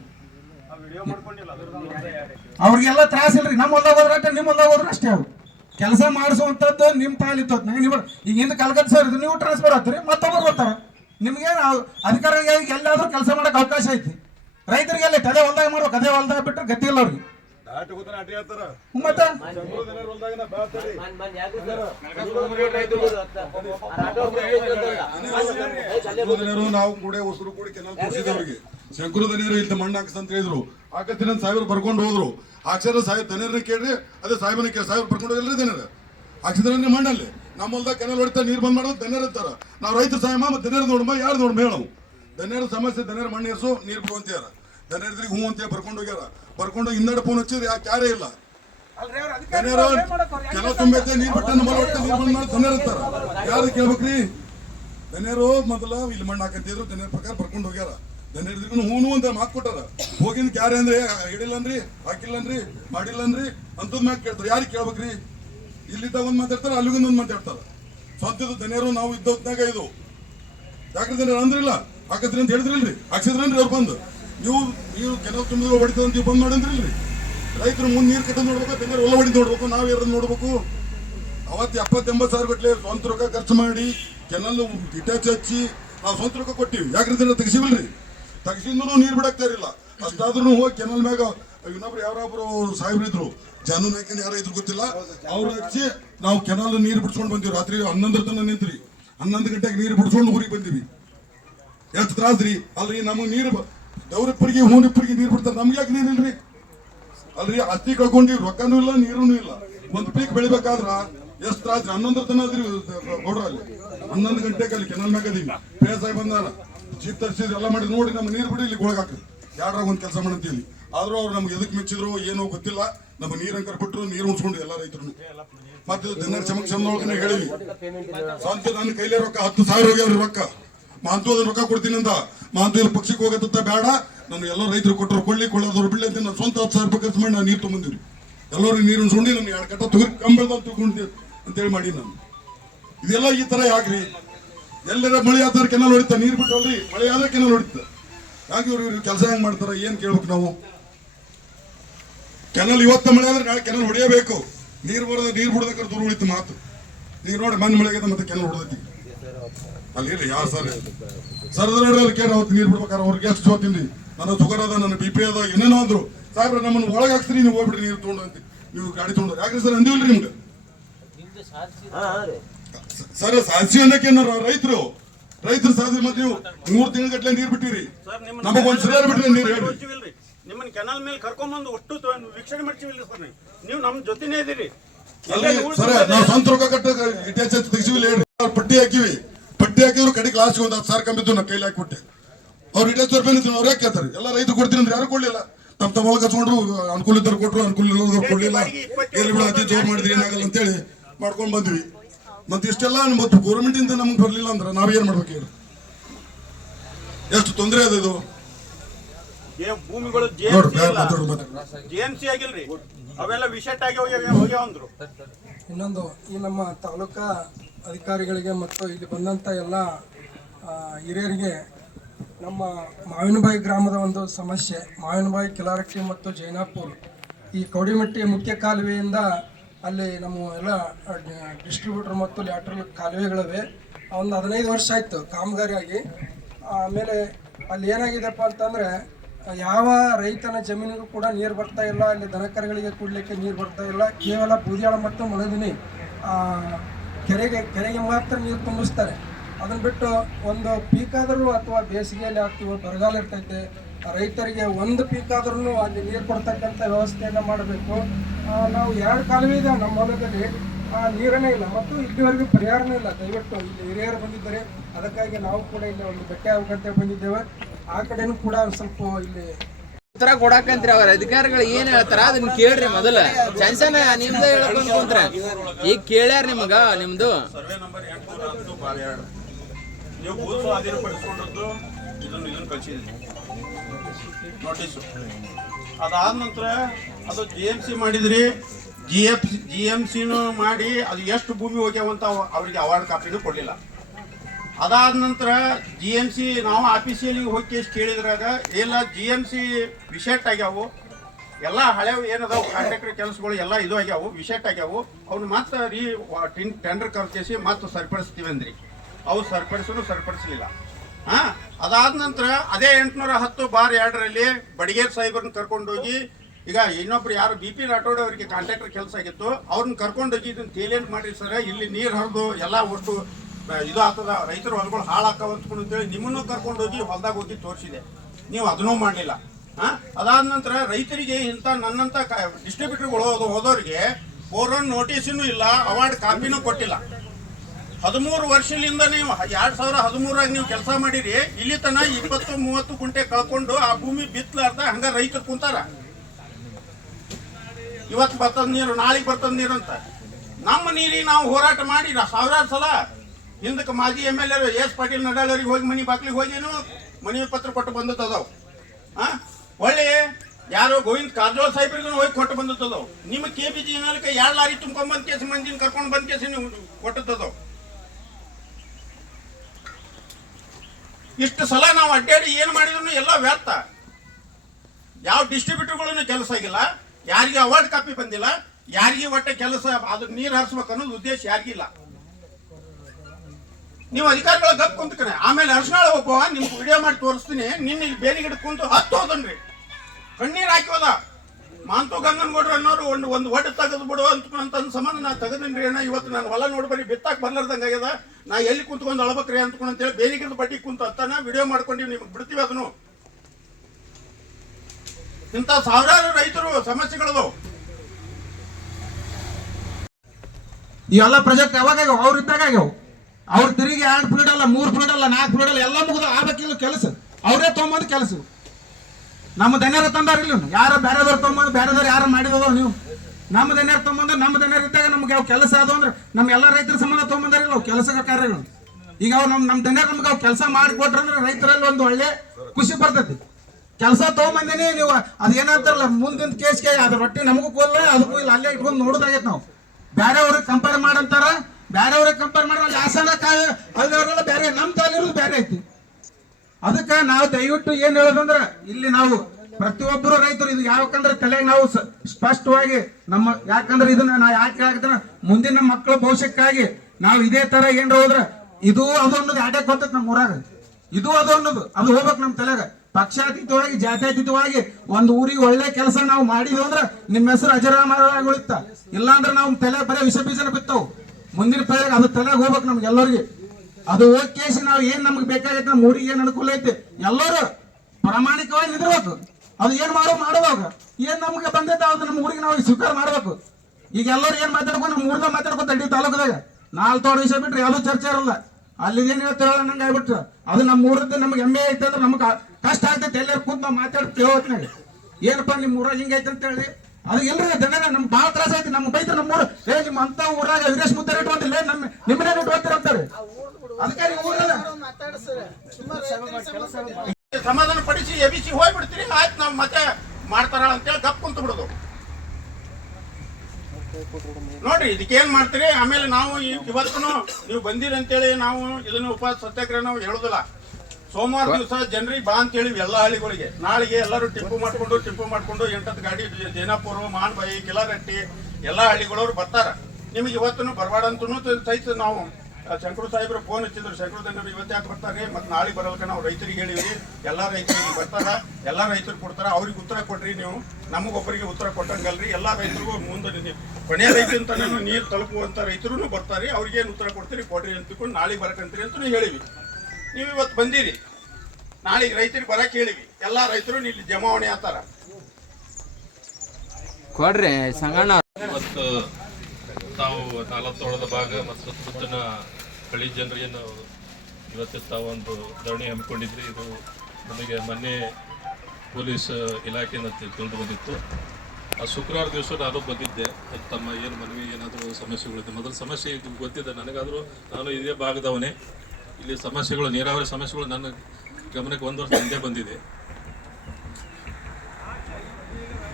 ಅವ್ರಿಗೆಲ್ಲ ತ್ರಾಸ ಇಲ್ರಿ. ನಮ್ಮ ಹೊಲ್ದಾಗ ಹೋದ್ರೆ ಅಷ್ಟೇ, ನಿಮ್ಮ ಹೊಲ್ದಾಗ ಹೋದ್ರೆ ಅಷ್ಟೇ. ಅವ್ರು ಕೆಲಸ ಮಾಡಿಸುವಂಥದ್ದು ನಿಮ್ಮ ತಾಲಿತ್ತು. ನೀವು ಈಗ ಹಿಂದೆ ಕಲ್ಕತ್ತ ಸರ್ ಇದು ನೀವು ಟ್ರಾನ್ಸ್ಫರ್ ಆಗ್ತೀರಿ, ಮತ್ತೊಬ್ಬರು ಬರ್ತಾರೆ. ನಿಮ್ಗೆ ಅಧಿಕಾರಿಗಳಿಗೆ ಎಲ್ಲಾದ್ರೂ ಕೆಲಸ ಮಾಡಕ್ಕೆ ಅವಕಾಶ ಐತಿ. ರೈತರಿಗೆ ಎಲ್ಲ ಅದೇ ಹೊಲ್ದಾಗ ಮಾಡ್ಬೇಕು, ಅದೇ ಹೊಲ್ದಾಗ ಬಿಟ್ಟರೆ ಗತಿ ಇಲ್ಲ ಅವ್ರಿಗೆ. ಮತ್ತೆ ನಾವು ಕೂಡ ಹೊಸರು ಕೂಡಿ ಕೆನಲ್ ಕೊಡಿಸಿದವ್ರಿಗೆ ಶಂಕರದ ನೀರು ಇಲ್ಲಿ ಮಣ್ಣು ಹಾಕ್ಸ ಅಂತ ಹೇಳಿದ್ರು. ಹಾಕತ್ತಿನ ಸಾವಿರ ಬರ್ಕೊಂಡು ಹೋದ್ರು. ಅಕ್ಷರ ಸಾವಿರ ದನರನ್ನ ಕೇಳ್ರಿ, ಅದೇ ಸಾಹೇಬನ ಕೇಳಿ ಸಾವಿರ ಬರ್ಕೊಂಡು ಹೋಗಿಲ್ರಿ ದನರ ಹಾಕ್ಸಿದ್ರೆ ಮಣ್ಣಲ್ಲಿ. ನಮ್ಮ ಹೊಲ್ದಾಗ ಕೆನಲ್ ಹೊಡಿತಾ ನೀರು ಬಂದ್ ಮಾಡೋದು ದನರ ಇರ್ತಾರ. ನಾವು ರೈತರು ಸಾಯಮ್ಮ ಮತ್ತೆ ದನರ ನೋಡಮ್ಮ, ಯಾರು ನೋಡಮ್ಮ ಹೇಳವು. ದನರ ಸಮಸ್ಯೆ, ದನರ ಮಣ್ಣು ಏರ್ಸು ನೀರು ಬಿಡು ಅಂತಾರ. ದನರಿದ್ರಿಗೆ ಹೂ ಅಂತ ಬರ್ಕೊಂಡು ಹೋಗ್ಯಾರ. ಬರ್ಕೊಂಡು ಇನ್ನೆರಡು ಫೋನ್ ಹಚ್ಚಿದ್ರೆ ಯಾರೇ ಇಲ್ಲ. ದನರ ಕೆಲ ತುಂಬೈತೆ ನೀರು ಬಿಟ್ಟ ನೀರು ಬಂದ್ ಮಾಡಿ ದನರ ಇರ್ತಾರ. ಯಾರು ಕೇಳ್ಬೇಕ್ರಿ? ದನೇರು ಮೊದಲ ಇಲ್ಲಿ ಮಣ್ಣು ಹಾಕಂತಿದ್ರು, ದನೇರ ಪ್ರಕಾರ ಬರ್ಕೊಂಡು ಹೋಗ್ಯಾರ. ದನೇರಿದ್ರಿಗೂ ಹೂನು ಅಂತ ಮಾತು ಕೊಟ್ಟಾರ. ಹೋಗಿನ ಕ್ಯಾರೆ ಅಂದ್ರೆ ಹಿಡಿಲ್ಲನ್ರಿ, ಹಾಕಿಲ್ಲನ್ರಿ, ಮಾಡಿಲ್ಲನ್ರಿ ಅಂತದ್ ಮ್ಯಾಕ್ ಕೇಳ್ತಾರೆ. ಯಾರಿಗೆ ಕೇಳ್ಬೇಕ್ರಿ? ಇಲ್ಲಿದ್ದಾಗ ಒಂದ್ ಮಾತಾಡ್ತಾರ, ಅಲ್ಲಿಗೊಂದು ಮಾತಾಡ್ತಾರ. ಸ್ವಂತದ ದನೇರು ನಾವು ಇದ್ದೊತ್ನಾಗ ಇದು ಯಾಕ್ರಿ ದನೇರು ಅಂದ್ರಿಲ್ಲ, ಹಾಕದ್ರಿ ಅಂತ ಹೇಳಿದ್ರಿಲ್ರಿ, ಹಾಕ್ಸಿದ್ರನ್ರಿ ಅವ್ರು ಬಂದು. ನೀವು ಕೆನಲ್ ತುಂಬಿದ್ರು ಹೊಡಿತದ ಅಂತ ಬಂದ್ ಮಾಡಿದ್ರಿಲ್ರಿ. ರೈತರು ಮುಂದೆ ನೀರು ಕಟ್ಟ ನೋಡ್ಬೇಕು, ದನೇರು ಹೊಲ ಹೊಡಿದ್ ನೋಡ್ಬೇಕು, ನಾವ್ ಯಾರನ್ನ ನೋಡ್ಬೇಕು. ಅವತ್ತು 70-80 ಸಾವಿರ ಗಟ್ಲೆ ಸ್ವಂತ ರೊಕ್ಕ ಖರ್ಚು ಮಾಡಿ ಕೆನಲ್ ಡಿಟ್ಯಾಚ್ ಹಚ್ಚಿ ನಾವು ಸ್ವಂತ ರೊಕ್ಕ ಕೊಟ್ಟಿವಿ. ಯಾಕ್ರಿ ತೆಗಿಸಿವಿಲ್ರಿ? ತೆಗಿಸಿದ್ರು ನೀರು ಬಿಡಾಕ್ತಾರಿಲ್ಲ. ಅಷ್ಟಾದ್ರೂ ಹೋಗಿ ಕೆನಲ್ ಮ್ಯಾಗ ಇನ್ನೊಬ್ರು ಯಾರೊಬ್ರು ಸಾಹೇಬ್ರಿದ್ರು, ಜಾನು ನಾಯ್ಕನ್ ಯಾರೋ ಇದ್ರು ಗೊತ್ತಿಲ್ಲ, ಅವ್ರು ಹಚ್ಚಿ ನಾವು ಕೆನಲ್ ನೀರು ಬಿಡ್ಸ್ಕೊಂಡು ಬಂದಿವಿ. ರಾತ್ರಿ 11 ತನಕ ನಿಂತ್ರಿ, 11 ಗಂಟೆಗೆ ನೀರು ಬಿಡ್ಸ್ಕೊಂಡು ಊರಿಗೆ ಬಂದಿವಿ. ಎಷ್ಟು ತ್ರಾಸ್ರಿ ಅಲ್ರಿ. ನಮಗೆ ನೀರು ದೌರಿಪ್ಪರಿಗೆ ಹೂನಿಪ್ಪರಿಗೆ ನೀರು ಬಿಡ್ತಾರೆ, ನಮ್ಗೆ ಯಾಕೆ ನೀರು ಇಲ್ರಿ? ಅಲ್ರಿ ಆಸ್ತಿ ಕಳ್ಕೊಂಡಿವಿ, ರೊಕ್ಕನೂ ಇಲ್ಲ, ನೀರೂ ಇಲ್ಲ. ಒಂದು ಪೀಕ್ ಬೆಳಿಬೇಕಾದ್ರ ಎಷ್ಟು ತ್ರಾಸ್ರಿ. 11 ತನ ಅದ್ರಿ ಗೌಡ್ರ ಅಲ್ಲಿ. 11 ಗಂಟೆಗೆ ಅಲ್ಲಿ ಕೆನಲ್ ಮ್ಯಾಗ ಅದೀವಿ. ಪೇ ಸಾಹೇಬ್ ಬಂದಾರ, ಜೀಪ್ ತರಿಸಿದ್ರು, ಎಲ್ಲ ಮಾಡಿ ನೋಡಿ ನಮ್ಗೆ ನೀರು ಬಿಡಿ ಇಲ್ಲಿ ಒಳಗೆ ಹಾಕ್ರಿ, ಯಾರಾಗ ಒಂದು ಕೆಲಸ ಮಾಡಂತೀವಿ. ಆದ್ರೂ ಅವ್ರು ನಮ್ಗೆ ಎದಕ್ ಮೆಚ್ಚಿದ್ರು ಏನೋ ಗೊತ್ತಿಲ್ಲ. ನಮ್ಮ ನೀರಂಕರ್ ಬಿಟ್ಟರು, ನೀರು ಉಣ್ಸ್ಕೊಂಡು ಎಲ್ಲ ರೈತರು. ಮತ್ತೆ ದಿನ ಸಮಕ್ಷಮದೊಳಗನೆ ಹೇಳಿವಿ, ಸ್ವಂತ ನನ್ನ ಕೈಲೇ ರೊಕ್ಕ 10,000 ಹೋಗ್ಯಾವ್ರಿ ರೊಕ್ಕ. ಮಾಂತು ಅದನ್ನ ರೊಕ್ಕ ಕೊಡ್ತೀನಿ ಅಂತ. ಮಾಂತು ಇಲ್ಲಿ ಪಕ್ಷಕ್ಕೆ ಹೋಗತ್ತ ಬೇಡ, ನಾನು ಎಲ್ಲ ರೈತರು ಕೊಟ್ಟರು ಕೊಳ್ಳೋದವ್ರು ಬಿಡ್ಲಿ ಅಂತ ನಾನು ಸ್ವಂತ 10,000 ರೂಪಾಯಿ ಖರ್ಚು ಮಾಡಿ ನಾನು ನೀರು ತೊಗೊಂಡಿರಿ. ಎಲ್ಲರೂ ನೀರು ಉಣ್ಸ್ಕೊಂಡು ನನ್ನ 2 ಕಟ್ಟ ತುಗಿ ಕಂಬಳ್ದ ತಗೊಂಡು ಅಂತೇಳಿ ಮಾಡಿ ನಾನು. ಇದೆಲ್ಲ ಈ ತರ ಯಾಕ್ರಿ? ಎಲ್ಲರ ಮಳೆ ಆದ್ರೆ ಕೆನಲ್ ಹೊಡಿತಾ, ನೀರು ಬಿಟ್ಟಲ್ರಿ, ಮಳೆ ಆದ್ರೆ ಕೆನಲ್ ಹೊಡಿತ. ಯಾಕೆ ಇವ್ರು ಕೆಲಸ ಹೆಂಗ್ ಮಾಡ್ತಾರ? ಏನ್ ಕೇಳ್ಬೇಕು ನಾವು? ಕೆನಲ್ ಇವತ್ತ ಮಳೆ ಆದ್ರೆ ನಾಳೆ ಕೆನಲ್ ಹೊಡೆಯಬೇಕು. ನೀರು ಬರೋದ ನೀರು ಬಿಡೋದಕ್ಕೆ ದೂರ ಉಳಿತು ಮಾತು. ಈಗ ನೋಡಿ ಮಣ್ಣು ಮಳೆಗೆ ಮತ್ತೆ ಕೆನಲ್ ಹೊಡೆದೈತಿ ಅಲ್ಲಿ ಇಲ್ಲ. ಯಾವ ಸರ್ ನೋಡ್ರಿ ಕೇಳಿ ಅವತ್ತು ನೀರು ಬಿಡ್ಬೇಕಾರೆ ಅವ್ರಿಗೆ ಎಷ್ಟು ಜೋತಿನ್ರಿ, ನನ್ನ ಶುಗರ್ ಅದ, ನನ್ನ BP ಅದ, ಏನೇನೋ ಅಂದ್ರು. ಸಾಹೇಬ್ರೆ ನಮ್ಮನ್ನು ಒಳಗೆ ಹಾಕ್ಸ್ರಿ, ನೀವು ಹೋಗ್ಬಿಡ್ರಿ ನೀರು ತೊಗೊಂಡು ಅಂತ. ನೀವು ಗಾಡಿ ತೊಗೊಂಡ್ರಿ ಯಾಕ್ರಿ ಸರ್ ಅಂದಿಲ್ರಿ ನಿಮ್ಗೆ? ಸರ್ ಸಾಧಿಸಿ ಅನ್ನಕ್ಕೆ ರೈತರು ಸಾಧಿಸಿ. ಮತ್ತೆ ನೀವು 3 ತಿಂಗಳ ಗಟ್ಟಲೆ ನೀರು ಬಿಟ್ಟಿರಿ, ನಮಗೊಂದು ಸರಿಯಾಗಿ ಬಿಟ್ರಿ ನೀರು ಹೇಳ್ರಿ. ನಿಮ್ಮನ್ನ ಕೆನಲ್ ಮೇಲೆ ಕರ್ಕೊಂಡ್ಬಂದು ಒಟ್ಟು ವೀಕ್ಷಣೆ ಮಾಡ್ತೀವಿಲ್ಲ ಸರ್. ನೀವು ನಮ್ಮ ಜೊತೆನೇ ಇದೀರಿ. ಅಲ್ರಿ ಸರ್, ನಾವು ಸ್ವಂತ ರೊಕ್ಕ ಕಟ್ಟ ಇತಿಹಾಸ ತೆಗಿಸಿವಿಲ್ಲ ಹೇಳ್ರಿ. ಪಟ್ಟಿ ಹಾಕಿವಿ, ಪಟ್ಟಿ ಹಾಕಿದ್ರು ಕಡೆಗೆ ಲಾಸ್ಟ್ ಒಂದು 10,000 ಕಂಬಿದ್ದು ನಾ ಕೈಲಿ ಹಾಕಿಬಿಟ್ಟೆ. ಅವ್ರು 2,000 ರೂಪಾಯಿ ನಿಂತು ಅವ್ರು ಯಾಕೆ ಕೇಳ್ತಾರೆ? ಎಲ್ಲ ರೈತರು ಕೊಡ್ತೀನಿ ಅಂದ್ರೆ ಯಾರು ಕೊಡ್ಲಿಲ್ಲ. ತಮ್ಮ ಹೊಲ ಕಚ್ಕೊಂಡ್ರು, ಅನುಕೂಲ ಇದ್ದವ್ರು ಕೊಟ್ಟರು, ಅನುಕೂಲ ಇಲ್ಲದವ್ರು ಕೊಡ್ಲಿಲ್ಲ. ಎಲ್ಲಿ ಬಿಡ ಅತಿ ಜೋರ್ ಮಾಡಿದ್ರಿ ಏನಾಗಲ್ಲ ಅಂತೇಳಿ ಮಾಡ್ಕೊಂಡು ಬಂದ್ವಿ. ಮತ್ತೆ ಇಷ್ಟೆಲ್ಲ ಮತ್ತು ಗೌರ್ಮೆಂಟ್ ಇಂದ ನಮ್ಗೆ ಬರ್ಲಿಲ್ಲ ಅಂದ್ರೆ ನಾವೇನ್ ಮಾಡ್ಬೇಕು ಹೇಳಿ? ಎಷ್ಟು ತೊಂದರೆ ಅದ ಇದು. ಭೂಮಿಗಳು ನೋಡ್ರಿ ಬ್ಯಾಡ ಮಾತಾಡ್ರಿ JMC ಆಗಿಲ್ರಿ, ಅವೆಲ್ಲ ವಿಷೆಟ್ ಆಗಿ ಹೋಗ್ಯಾವಂದ್ರು. ಇನ್ನೊಂದು ಈ ನಮ್ಮ ತಾಲೂಕಾ ಅಧಿಕಾರಿಗಳಿಗೆ ಮತ್ತು ಇಲ್ಲಿ ಬಂದಂಥ ಎಲ್ಲ ಹಿರಿಯರಿಗೆ ನಮ್ಮ ಮಾವಿನಬಾಯಿ ಗ್ರಾಮದ ಒಂದು ಸಮಸ್ಯೆ, ಮಾವಿನಬಾಯಿ ಕಿಲಾರಟ್ಟಿ ಮತ್ತು ಜೈನಾಪುರ್ ಈ ಕೌಡಿಮಟ್ಟಿ ಮುಖ್ಯ ಕಾಲುವೆಯಿಂದ ಅಲ್ಲಿ ನಮ್ಮ ಎಲ್ಲ ಡಿಸ್ಟ್ರಿಬ್ಯೂಟರ್ ಮತ್ತು ಲ್ಯಾಟ್ರಲ್ ಕಾಲುವೆಗಳಿವೆ. ಒಂದು 15 ವರ್ಷ ಆಯಿತು ಕಾಮಗಾರಿ ಆಗಿ. ಆಮೇಲೆ ಅಲ್ಲಿ ಏನಾಗಿದೆಪ್ಪ ಅಂತಂದರೆ ಯಾವ ರೈತನ ಜಮೀನಿಗೂ ಕೂಡ ನೀರು ಬರ್ತಾ ಇಲ್ಲ, ಅಲ್ಲಿ ದನಕರುಗಳಿಗೆ ಕುಡಲಿಕ್ಕೆ ನೀರು ಬರ್ತಾ ಇಲ್ಲ. ಕೇವಲ ಬೂದಿಯಾಳ ಮತ್ತು ಮನದಿನಿ ಕೆರೆಗೆ ಮಾತ್ರ ನೀರು ತುಂಬಿಸ್ತಾರೆ. ಅದನ್ನು ಬಿಟ್ಟು ಒಂದು ಪೀಕಾದರೂ ಅಥವಾ ಬೇಸಿಗೆಯಲ್ಲಿ ಆಗ್ತೀವಿ, ಬರಗಾಲ ಇರ್ತೈತೆ, ರೈತರಿಗೆ ಒಂದು ಪೀಕಾದ್ರೂ ಅಲ್ಲಿ ನೀರು ಕೊಡ್ತಕ್ಕಂಥ ವ್ಯವಸ್ಥೆಯನ್ನು ಮಾಡಬೇಕು. ನಾವು 2 ಕಾಲುವೆ ಇದೆ ನಮ್ಮ ಹೊಲದಲ್ಲಿ, ನೀರನ್ನೇ ಇಲ್ಲ ಮತ್ತು ಇಲ್ಲಿವರೆಗೂ ಪರಿಹಾರನೇ ಇಲ್ಲ. ದಯವಿಟ್ಟು ಇಲ್ಲಿ ಹಿರಿಯರು ಬಂದಿದ್ದಾರೆ, ಅದಕ್ಕಾಗಿ ನಾವು ಕೂಡ ಇಲ್ಲಿ ಒಂದು ಭೇಟಿ ಆಗಬೇಕಂತ ಬಂದಿದ್ದೇವೆ. ಆ ಕಡೆನೂ ಕೂಡ ಸ್ವಲ್ಪ ಇಲ್ಲಿ ಉತ್ತರ ಕೊಡಾಕಂತ್ರಿ ಅವ್ರ ಅಧಿಕಾರಿಗಳು ಏನ್ ಹೇಳ್ತಾರ ಅದನ್ನ ಕೇಳ್ರಿ. ಮೊದಲ ಚಂಚನ ನಿಮ್ದ ಹೇಳ್ಕೊಂಡ್ ಕುಂತ್ರ ಈಗ ಕೇಳ್ಯಾರ ನಿಮ್ದು ಸರ್ವೆ ನಂಬರ್ 810/2 ನೀವು ಭೂ ಸ್ವಾಧೀನಪಡಿಸಿಕೊಂಡದ್ದು ಇದನ್ನು ಕಳಿಸಿದ್ರಿ ನೋಟಿಸು. ಅದಾದ ನಂತರ ಅದು JMC ಮಾಡಿದ್ರಿ, GMCನೂ ಮಾಡಿ ಅದು ಎಷ್ಟು ಭೂಮಿ ಹೋಗ್ಯಾವಂತ ಅವರಿಗೆ ಅವಾರ್ಡ್ ಕಾಪಿನೂ ಕೊಡಲಿಲ್ಲ. ಅದಾದ ನಂತರ JMC ನಾವು ಆಫೀಸಿಯಲ್ಲಿ ಹೋಗಿ ಕೇಳಿದ್ರಾಗ ಎಲ್ಲ JMC ವಿಷೆಟ್ ಆಗ್ಯಾವು, ಎಲ್ಲ ಹಳೆವು ಏನದಾವು ಕಾಂಟ್ರಾಕ್ಟರ್ ಕೆಲಸಗಳು ಎಲ್ಲ ಇದು ಆಗ್ಯಾವು, ವಿಷೆಟ್ ಆಗ್ಯಾವು. ಅವ್ನು ಮತ್ತೆ ಟೆಂಡರ್ ಕರ್ಚೇಸಿ ಮತ್ತೆ ಸರಿಪಡಿಸ್ತೀವಿ ಅಂದ್ರಿ. ಅವು ಸರಿಪಡಿಸಲಿಲ್ಲ. ಅದಾದ ನಂತರ ಅದೇ 810/2 ಬಡಿಗೇರ್ ಸಾಹೇಬ್ರನ್ನ ಕರ್ಕೊಂಡೋಗಿ, ಈಗ ಇನ್ನೊಬ್ರು ಯಾರು BP ರಾಠೋಡ್ ಅವರಿಗೆ ಕಾಂಟ್ರಾಕ್ಟರ್ ಕೆಲಸ ಆಗಿತ್ತು, ಅವ್ರನ್ನ ಕರ್ಕೊಂಡೋಗಿ ಇದನ್ನ ತೇಲೇಂಟ್ ಮಾಡಿರಿ ಸರ್, ಇಲ್ಲಿ ನೀರು ಹರಿದು ಎಲ್ಲ ಒಟ್ಟು ಇದು ಆಗ್ತದ, ರೈತರ ಹೊಲಗಳು ಹಾಳಾಕಾವ ಅಂತೇಳಿ ನಿಮ್ಮನ್ನು ಕರ್ಕೊಂಡೋಗಿ ಹೊಲದಾಗ ಹೋಗಿ ತೋರಿಸಿದೆ. ನೀವು ಅದನ್ನೂ ಮಾಡಲಿಲ್ಲ. ಅದಾದ ನಂತರ ರೈತರಿಗೆ ಇಂಥ ನನ್ನಂಥ ಡಿಸ್ಟ್ರಿಬ್ಯೂಟರ್ಗಳು ಹೋದವ್ರಿಗೆ 4 ನೋಟಿಸೂ ಇಲ್ಲ, ಅವಾರ್ಡ್ ಕಾಪಿನೂ ಕೊಟ್ಟಿಲ್ಲ. 13 ವರ್ಷದಿಂದ ನೀವು 2013 ನೀವು ಕೆಲಸ ಮಾಡಿರಿ, ಇಲ್ಲಿ ತನ 20-30 ಗುಂಟೆ ಕಳ್ಕೊಂಡು ಆ ಭೂಮಿ ಬಿತ್ತಲಾರ್ದ ಹಂಗ ರೈತರು ಕುಂತಾರ. ಇವತ್ತು ಬರ್ತದ ನೀರು, ನಾಳೆಗೆ ಬರ್ತದ ನೀರು ಅಂತ. ನಮ್ಮ ನೀರಿಗೆ ನಾವು ಹೋರಾಟ ಮಾಡಿ ಸಾವಿರಾರು ಸಲ ಹಿಂದಕ್ಕೆ ಮಾಜಿ MLA ಎಸ್ ಪಾಟೀಲ್ ನಡಾಳರಿಗೆ ಹೋಗಿ ಮನೆ ಬಾಗಿಲಿಗೆ ಹೋಗಿನೂ ಮನವಿ ಪತ್ರ ಕೊಟ್ಟು ಬಂದದ್ದವು. ಒಳ್ಳೆ ಯಾರೋ ಗೋವಿಂದ ಕಾರಜೋಳ ಸಾಹೇಬ್ರಿಗೂ ಹೋಗಿ ಕೊಟ್ಟು ಬಂದದ್ದವು. ನಿಮ್ಮ KBG 2 ಲಾರಿ ತುಂಬ್ಕೊಂಡ್ಬಂದ್ ಕೇಸಿ ಮಂದಿನ ಕರ್ಕೊಂಡು ಬಂದ್ ಕೇಸಿ ನೀವು ಕೊಟ್ಟದ್ದವು. ಇಷ್ಟು ಸಲ ನಾವು ಅಡ್ಡಾಡಿ ಏನು ಮಾಡಿದ್ರು ಎಲ್ಲ ವ್ಯರ್ಥ. ಯಾವ ಡಿಸ್ಟ್ರಿಬ್ಯೂಟರ್ಗಳನ್ನು ಕೆಲಸ ಆಗಿಲ್ಲ, ಯಾರಿಗೆ ಅವಾರ್ಡ್ ಕಾಪಿ ಬಂದಿಲ್ಲ, ಯಾರಿಗೆ ಒಟ್ಟೆ ಕೆಲಸ ಅದು ನೀರು ಹರಿಸ್ಬೇಕು ಅನ್ನೋದು ಉದ್ದೇಶ ಯಾರಿಗಿಲ್ಲ. ನೀವು ಅಧಿಕಾರಿಗಳ ಗಪ್ ಕುಂತ್ಕನೆ ಆಮೇಲೆ ಅರ್ಶನಾಳ ಒಬ್ಬ ನಿಮ್ಗೆ ವಿಡಿಯೋ ಮಾಡಿ ತೋರಿಸ್ತೀನಿ, ನಿನ್ನ ಇಲ್ಲಿ ಬೇರೆ ಗಿಡ ಕುಂತು 10 ಹೋದನ್ರಿ, ಕಣ್ಣೀರು ಹಾಕಿ ಹೋದ. ಮಾಂತು ಗಂಗನಗೌಡ್ರು ಅನ್ನೋರು ಒಂದು ಒಡ್ಡು ತೆಗೆದು ಬಿಡು ಅಂತ ಸಂಬಂಧ ನಾ ತೆಗೆದನ್ರಿ ಅಣ್ಣ. ಇವತ್ತು ನಾನು ಹೊಲ ನೋಡ್ಬರಿ ಬಿತ್ತಾಕ್ ಬರ್ಲಾರ್ದಂಗೆ ಆಗ್ಯದ, ನಾ ಎಲ್ಲಿ ಕುಂತ್ಕೊಂಡು ಅಳಬೇಕ್ರಿ ಅಂತೇಳಿ ಬೇರೆ ಗಿಡದ ಬಡ್ಡಿ ಕುಂತು ಅತ್ತಾನ ವಿಡಿಯೋ ಮಾಡ್ಕೊಂಡಿವಿ, ನಿಮ್ಗೆ ಬಿಡ್ತೀವಿ ಅದನ್ನು. ಇಂಥ ಸಾವಿರಾರು ರೈತರು ಸಮಸ್ಯೆಗಳದು. ಇವೆಲ್ಲ ಪ್ರಾಜೆಕ್ಟ್ ಯಾವಾಗ ಆಗ್ಯಾವ? ಅವ್ರು ಇದ್ದಾಗ ಆಗ್ಯಾವ. ಅವ್ರು ತಿರುಗಿ 2 ಫೀಟ್ ಅಲ್ಲ, 3 ಫೀಟ್ ಅಲ್ಲ, 4 ಫೀಟ್ ಅಲ್ಲ, ಎಲ್ಲ ಮುಗಿದು ಆಗಬೇಕಿಲ್ಲ ಕೆಲಸ. ಅವರೇ ತೊಗೊಂಬಂದು ಕೆಲಸ ನಮ್ಮ ದನ್ಯರ ತಂದಾರಿಲ್ಲ. ಯಾರ ಬೇರೆದವ್ರು ತೊಗೊಂಬಂದು ಬೇರೆದವ್ರು ಯಾರು ಮಾಡಿದವ ನೀವು? ನಮ್ಮ ದನ್ಯರು ತೊಗೊಂಬಂದು ನಮ್ಮ ದನ್ಯರು ಇದ್ದಾಗ ನಮ್ಗೆ ಅವು ಕೆಲಸ ಅದು ಅಂದ್ರೆ ನಮ್ಮ ಎಲ್ಲ ರೈತರ ಸಂಬಂಧ ತೊಗೊಂಬಂದಾರಿಲ್ಲ ಅವು ಕೆಲಸ ಕಾರ್ಯಗಳು. ಈಗ ಅವ್ರು ನಮ್ಮ ದನ್ಯರು ನಮ್ಗೆ ಅವು ಕೆಲಸ ಮಾಡಿಕೊಟ್ರೆ ಅಂದ್ರೆ ರೈತರಲ್ಲಿ ಒಂದು ಒಳ್ಳೆ ಖುಷಿ ಬರ್ತೈತಿ. ಕೆಲಸ ತೊಗೊಂಬಂದೇನೆ ನೀವು ಅದೇನಂತಾರಲ್ಲ ಮುಂದಿನ ಕೇಸ್ಗೆ ಅದ್ರ ರೊಟ್ಟಿ ನಮಗೂ ಕೊಲ್ಲ ಅದಕ್ಕೂ ಇಲ್ಲ, ಅಲ್ಲೇ ಇಟ್ಕೊಂಡು ನೋಡೋದಾಗೈತೆ. ನಾವು ಬೇರೆಯವ್ರಿಗೆ ಕಂಪೇರ್ ಮಾಡಂತಾರ, ಬೇರೆಯವ್ರಿಗೆ ಕಂಪೇರ್ ಮಾಡಿದ್ರೆ ಹಾಸನ ಅಲ್ಲಿವರೆಲ್ಲ ಬೇರೆ, ನಮ್ಮ ತಾಲಿರೋದು ಬೇರೆ ಐತಿ. ಅದಕ್ಕೆ ನಾವು ದಯವಿಟ್ಟು ಏನ್ ಹೇಳೋದಂದ್ರೆ ಇಲ್ಲಿ ನಾವು ಪ್ರತಿಯೊಬ್ಬರು ರೈತರು ಇದು ಯಾಕಂದ್ರೆ ತಲೆಗೆ ನಾವು ಸ್ಪಷ್ಟವಾಗಿ ನಮ್ಮ ಯಾಕಂದ್ರೆ ಇದನ್ನ ನಾ ಯಾಕೆ ಹೇಳ್ತೀನಿ, ಮುಂದಿನ ನಮ್ಮ ಮಕ್ಕಳ ಭವಿಷ್ಯಕ್ಕಾಗಿ ನಾವು ಇದೇ ತರ ಏನ್ರ ಹೋದ್ರೆ ಇದು ಅದು ಅನ್ನೋದು ಯಾಕೆ ಗೊತ್ತೈತೆ ನಮ್ಮ ಊರಾಗ, ಇದು ಅದು ಅನ್ನೋದು ಅದು ಹೋಗ್ಬೇಕು ನಮ್ಮ ತಲೆಗ. ಪಕ್ಷಾತೀತವಾಗಿ ಜಾತ್ಯತೀತವಾಗಿ ಒಂದು ಊರಿಗೆ ಒಳ್ಳೆ ಕೆಲಸ ನಾವು ಮಾಡಿದ್ವಿ ಅಂದ್ರೆ ನಿಮ್ಮ ಹೆಸರು ಅಜರಾಮರವಾಗಿ ಉಳಿತ. ಇಲ್ಲಾಂದ್ರೆ ನಾವು ತಲೆ ಬರೀ ವಿಷ ಬೀಜನ ಬಿತ್ತವು. ಮುಂದಿನ ತಲೆಗೆ ಅದು ತಲೆಗೆ ಹೋಗ್ಬೇಕು ನಮ್ಗೆಲ್ಲರಿಗೆ. ಅದು ಹೋಗಿ ನಾವು ಏನ್ ನಮ್ಗೆ ಬೇಕಾಗೈತೆ, ನಮ್ಮ ಊರಿಗೆ ಏನ್ ಅನುಕೂಲ ಐತಿ ಎಲ್ಲರೂ ಪ್ರಾಮಾಣಿಕವಾಗಿ ನಿಂದಿರ್ಬೇಕು. ಅದು ಏನ್ ಮಾಡೋವಾಗ ಏನ್ ನಮ್ಗೆ ಬಂದೈತೆ ಅದು ನಮ್ಮ ಊರಿಗೆ ನಾವು ಸ್ವೀಕಾರ ಮಾಡ್ಬೇಕು. ಈಗ ಎಲ್ಲರೂ ಏನ್ ಮಾತಾಡ್ಕೊಂಡು ನಮ್ಮ ಊರ್ದಾಗ ಮಾತಾಡ್ಕೊತ ಅಡ್ಡಿ ತಾಲೂಕದಾಗ 4 ತೋಟ ವಿಷಯ ಬಿಟ್ರೆ ಯಾವ್ದು ಚರ್ಚೆ ಇರಲ್ಲ. ಅಲ್ಲಿ ಏನ್ ಹೇಳ್ತೇವೆ ನಂಗೆ ಆಗ್ಬಿಟ್ರೆ ಅದು ನಮ್ಮ ಊರದ್ದು ನಮ್ಗೆ ಹೆಮ್ಮೆ ಐತೆ ಅಂದ್ರೆ ನಮ್ಗೆ ಕಷ್ಟ ಆಗ್ತೈತೆ. ಎಲ್ಲರೂ ಕೂತ್ ನಾವು ಮಾತಾಡ್ತೇವೆ ಹೊತ್ನಾಗ ಏನಪ್ಪಾ ನಿಮ್ಮ ಊರಾಗ ಹಿಂಗೈತೆ ಅಂತ ಹೇಳಿ ಅದು ಇಲ್ರಿ ದನ ನಮ್ಗೆ ಭಾಳ ತ್ರಾಸ ಐತಿ. ನಮ್ಮ ಬೈತ ನಮ್ಮ ಊರು ನಿಮ್ಮ ಅಂತ ಊರಾಗ ವೀರೇಶ್ ಮುದ್ದಾರ ಇಟ್ಕೊಂತಿಲ್ಲ ನಿಮ್ಮನ್ನೇ ಇಟ್ಕೊಂತೀರ ಅಂತಾರೆ. ಅದಕ್ಕೆ ಊರಲ್ಲ ಸಮಾಧಾನ ಪಡಿಸಿ ಎಬಿಸಿ ಹೋಗ್ಬಿಡ್ತೀರಿ, ಆಯ್ತು ನಾವು ಮತ್ತೆ ಮಾಡ್ತಾರ ಅಂತೇಳಿ ಗಪ್ ಕುಂತು ಬಿಡೋದು. ನೋಡ್ರಿ ಇದಕ್ಕೆ ಏನ್ ಮಾಡ್ತೀರಿ. ಆಮೇಲೆ ನಾವು ಇವತ್ತು ನೀವು ಬಂದಿರಿ ಅಂತೇಳಿ ನಾವು ಇದನ್ನ ಉಪವಾಸ ಸತ್ಯಾಗ್ರಹ ನಾವು ಹೇಳುದಿಲ್ಲ. ಸೋಮವಾರ ದಿವಸ ಜನರಿಗೆ ಬಾ ಅಂತೇಳಿ ಎಲ್ಲ ಹಳ್ಳಿಗಳಿಗೆ. ನಾಳೆಗೆ ಎಲ್ಲರೂ ಟಿಂಪು ಮಾಡ್ಕೊಂಡು 8 ಗಾಡಿ ಜೈನಾಪುರ, ಮಾನ್ಬಾಯಿ, ಕಿಲಾರಟ್ಟಿ ಎಲ್ಲ ಹಳ್ಳಿಗಳವ್ರು ಬರ್ತಾರ. ನಿಮಗೆ ಇವತ್ತು ಬರಬೇಡ ಅಂತೂ ಸಹಿತ ನಾವು ಶಂಕರು ಸಾಹೇಬ್ರು ಫೋನ್ ಹಚ್ಚಿದ್ರು. ಶಂಕರು ದಂಡರು ಇವತ್ತು ಯಾಕೆ ಬರ್ತಾರೆ, ಮತ್ತೆ ನಾಳೆ ಬರೋದಕ್ಕೆ ನಾವು ರೈತರಿಗೆ ಹೇಳಿವಿ. ಎಲ್ಲ ರೈತರಿಗೆ ಬರ್ತಾರ, ಎಲ್ಲ ರೈತರು ಕೊಡ್ತಾರ. ಅವ್ರಿಗೆ ಉತ್ತರ ಕೊಡ್ರಿ, ನೀವು ನಮಗೊಬ್ಬರಿಗೆ ಉತ್ತರ ಕೊಟ್ಟಂಗಲ್ರಿ. ಎಲ್ಲ ರೈತರಿಗೂ ಮುಂದೆ ಕೊನೆಯ ರೈತ ನೀರು ತಲುಪುವಂತ ರೈತರು ಬರ್ತಾರೆ. ಅವ್ರಿಗೇನು ಉತ್ತರ ಕೊಡ್ತೀರಿ ಕೊಡ್ರಿ ಅಂತಕೊಂಡು ನಾಳೆ ಬರಕಂತೀರಿ ಅಂತ ಹೇಳಿವಿ. ನೀವು ಇವತ್ತು ಬಂದಿರಿ, ನಾಳೆಗೆ ರೈತರಿಗೆ ಬರಕ್ಕೆ ಹೇಳಿವಿ. ಎಲ್ಲ ರೈತರು ಇಲ್ಲಿ ಜಮಾವಣೆ ಆತಾರ. ಕೊಡ್ರಿ ಸಂಗಣ್ಣ. ಮತ್ತು ತಾವು 47ದ ಭಾಗ ಮತ್ತು ಸುತ್ತಮುತ್ತಲಿನ ಹಳ್ಳಿ ಜನರೇನು ಇವತ್ತು ತಾವೊಂದು ಧರಣಿ ಹಮ್ಮಿಕೊಂಡಿದ್ರಿ. ಇದು ನಮಗೆ ಮೊನ್ನೆ ಪೊಲೀಸ್ ಇಲಾಖೆಯಿಂದ ತಿಳಿದು ಬಂದಿತ್ತು. ಆ ಶುಕ್ರವಾರ ದಿವಸ ನಾನು ಬಂದಿದ್ದೆ. ತಮ್ಮ ಏನು ಮನವಿ ಏನಾದರೂ ಸಮಸ್ಯೆಗಳಿದೆ, ಮೊದಲು ಸಮಸ್ಯೆ ಇದು ಗೊತ್ತಿದೆ ನನಗಾದರೂ. ನಾನು ಇದೇ ಭಾಗದವನೇ. ಇಲ್ಲಿ ಸಮಸ್ಯೆಗಳು, ನೀರಾವರಿ ಸಮಸ್ಯೆಗಳು ನನ್ನ ಗಮನಕ್ಕೆ 1 ವರ್ಷ ಹಿಂದೆ ಬಂದಿದೆ.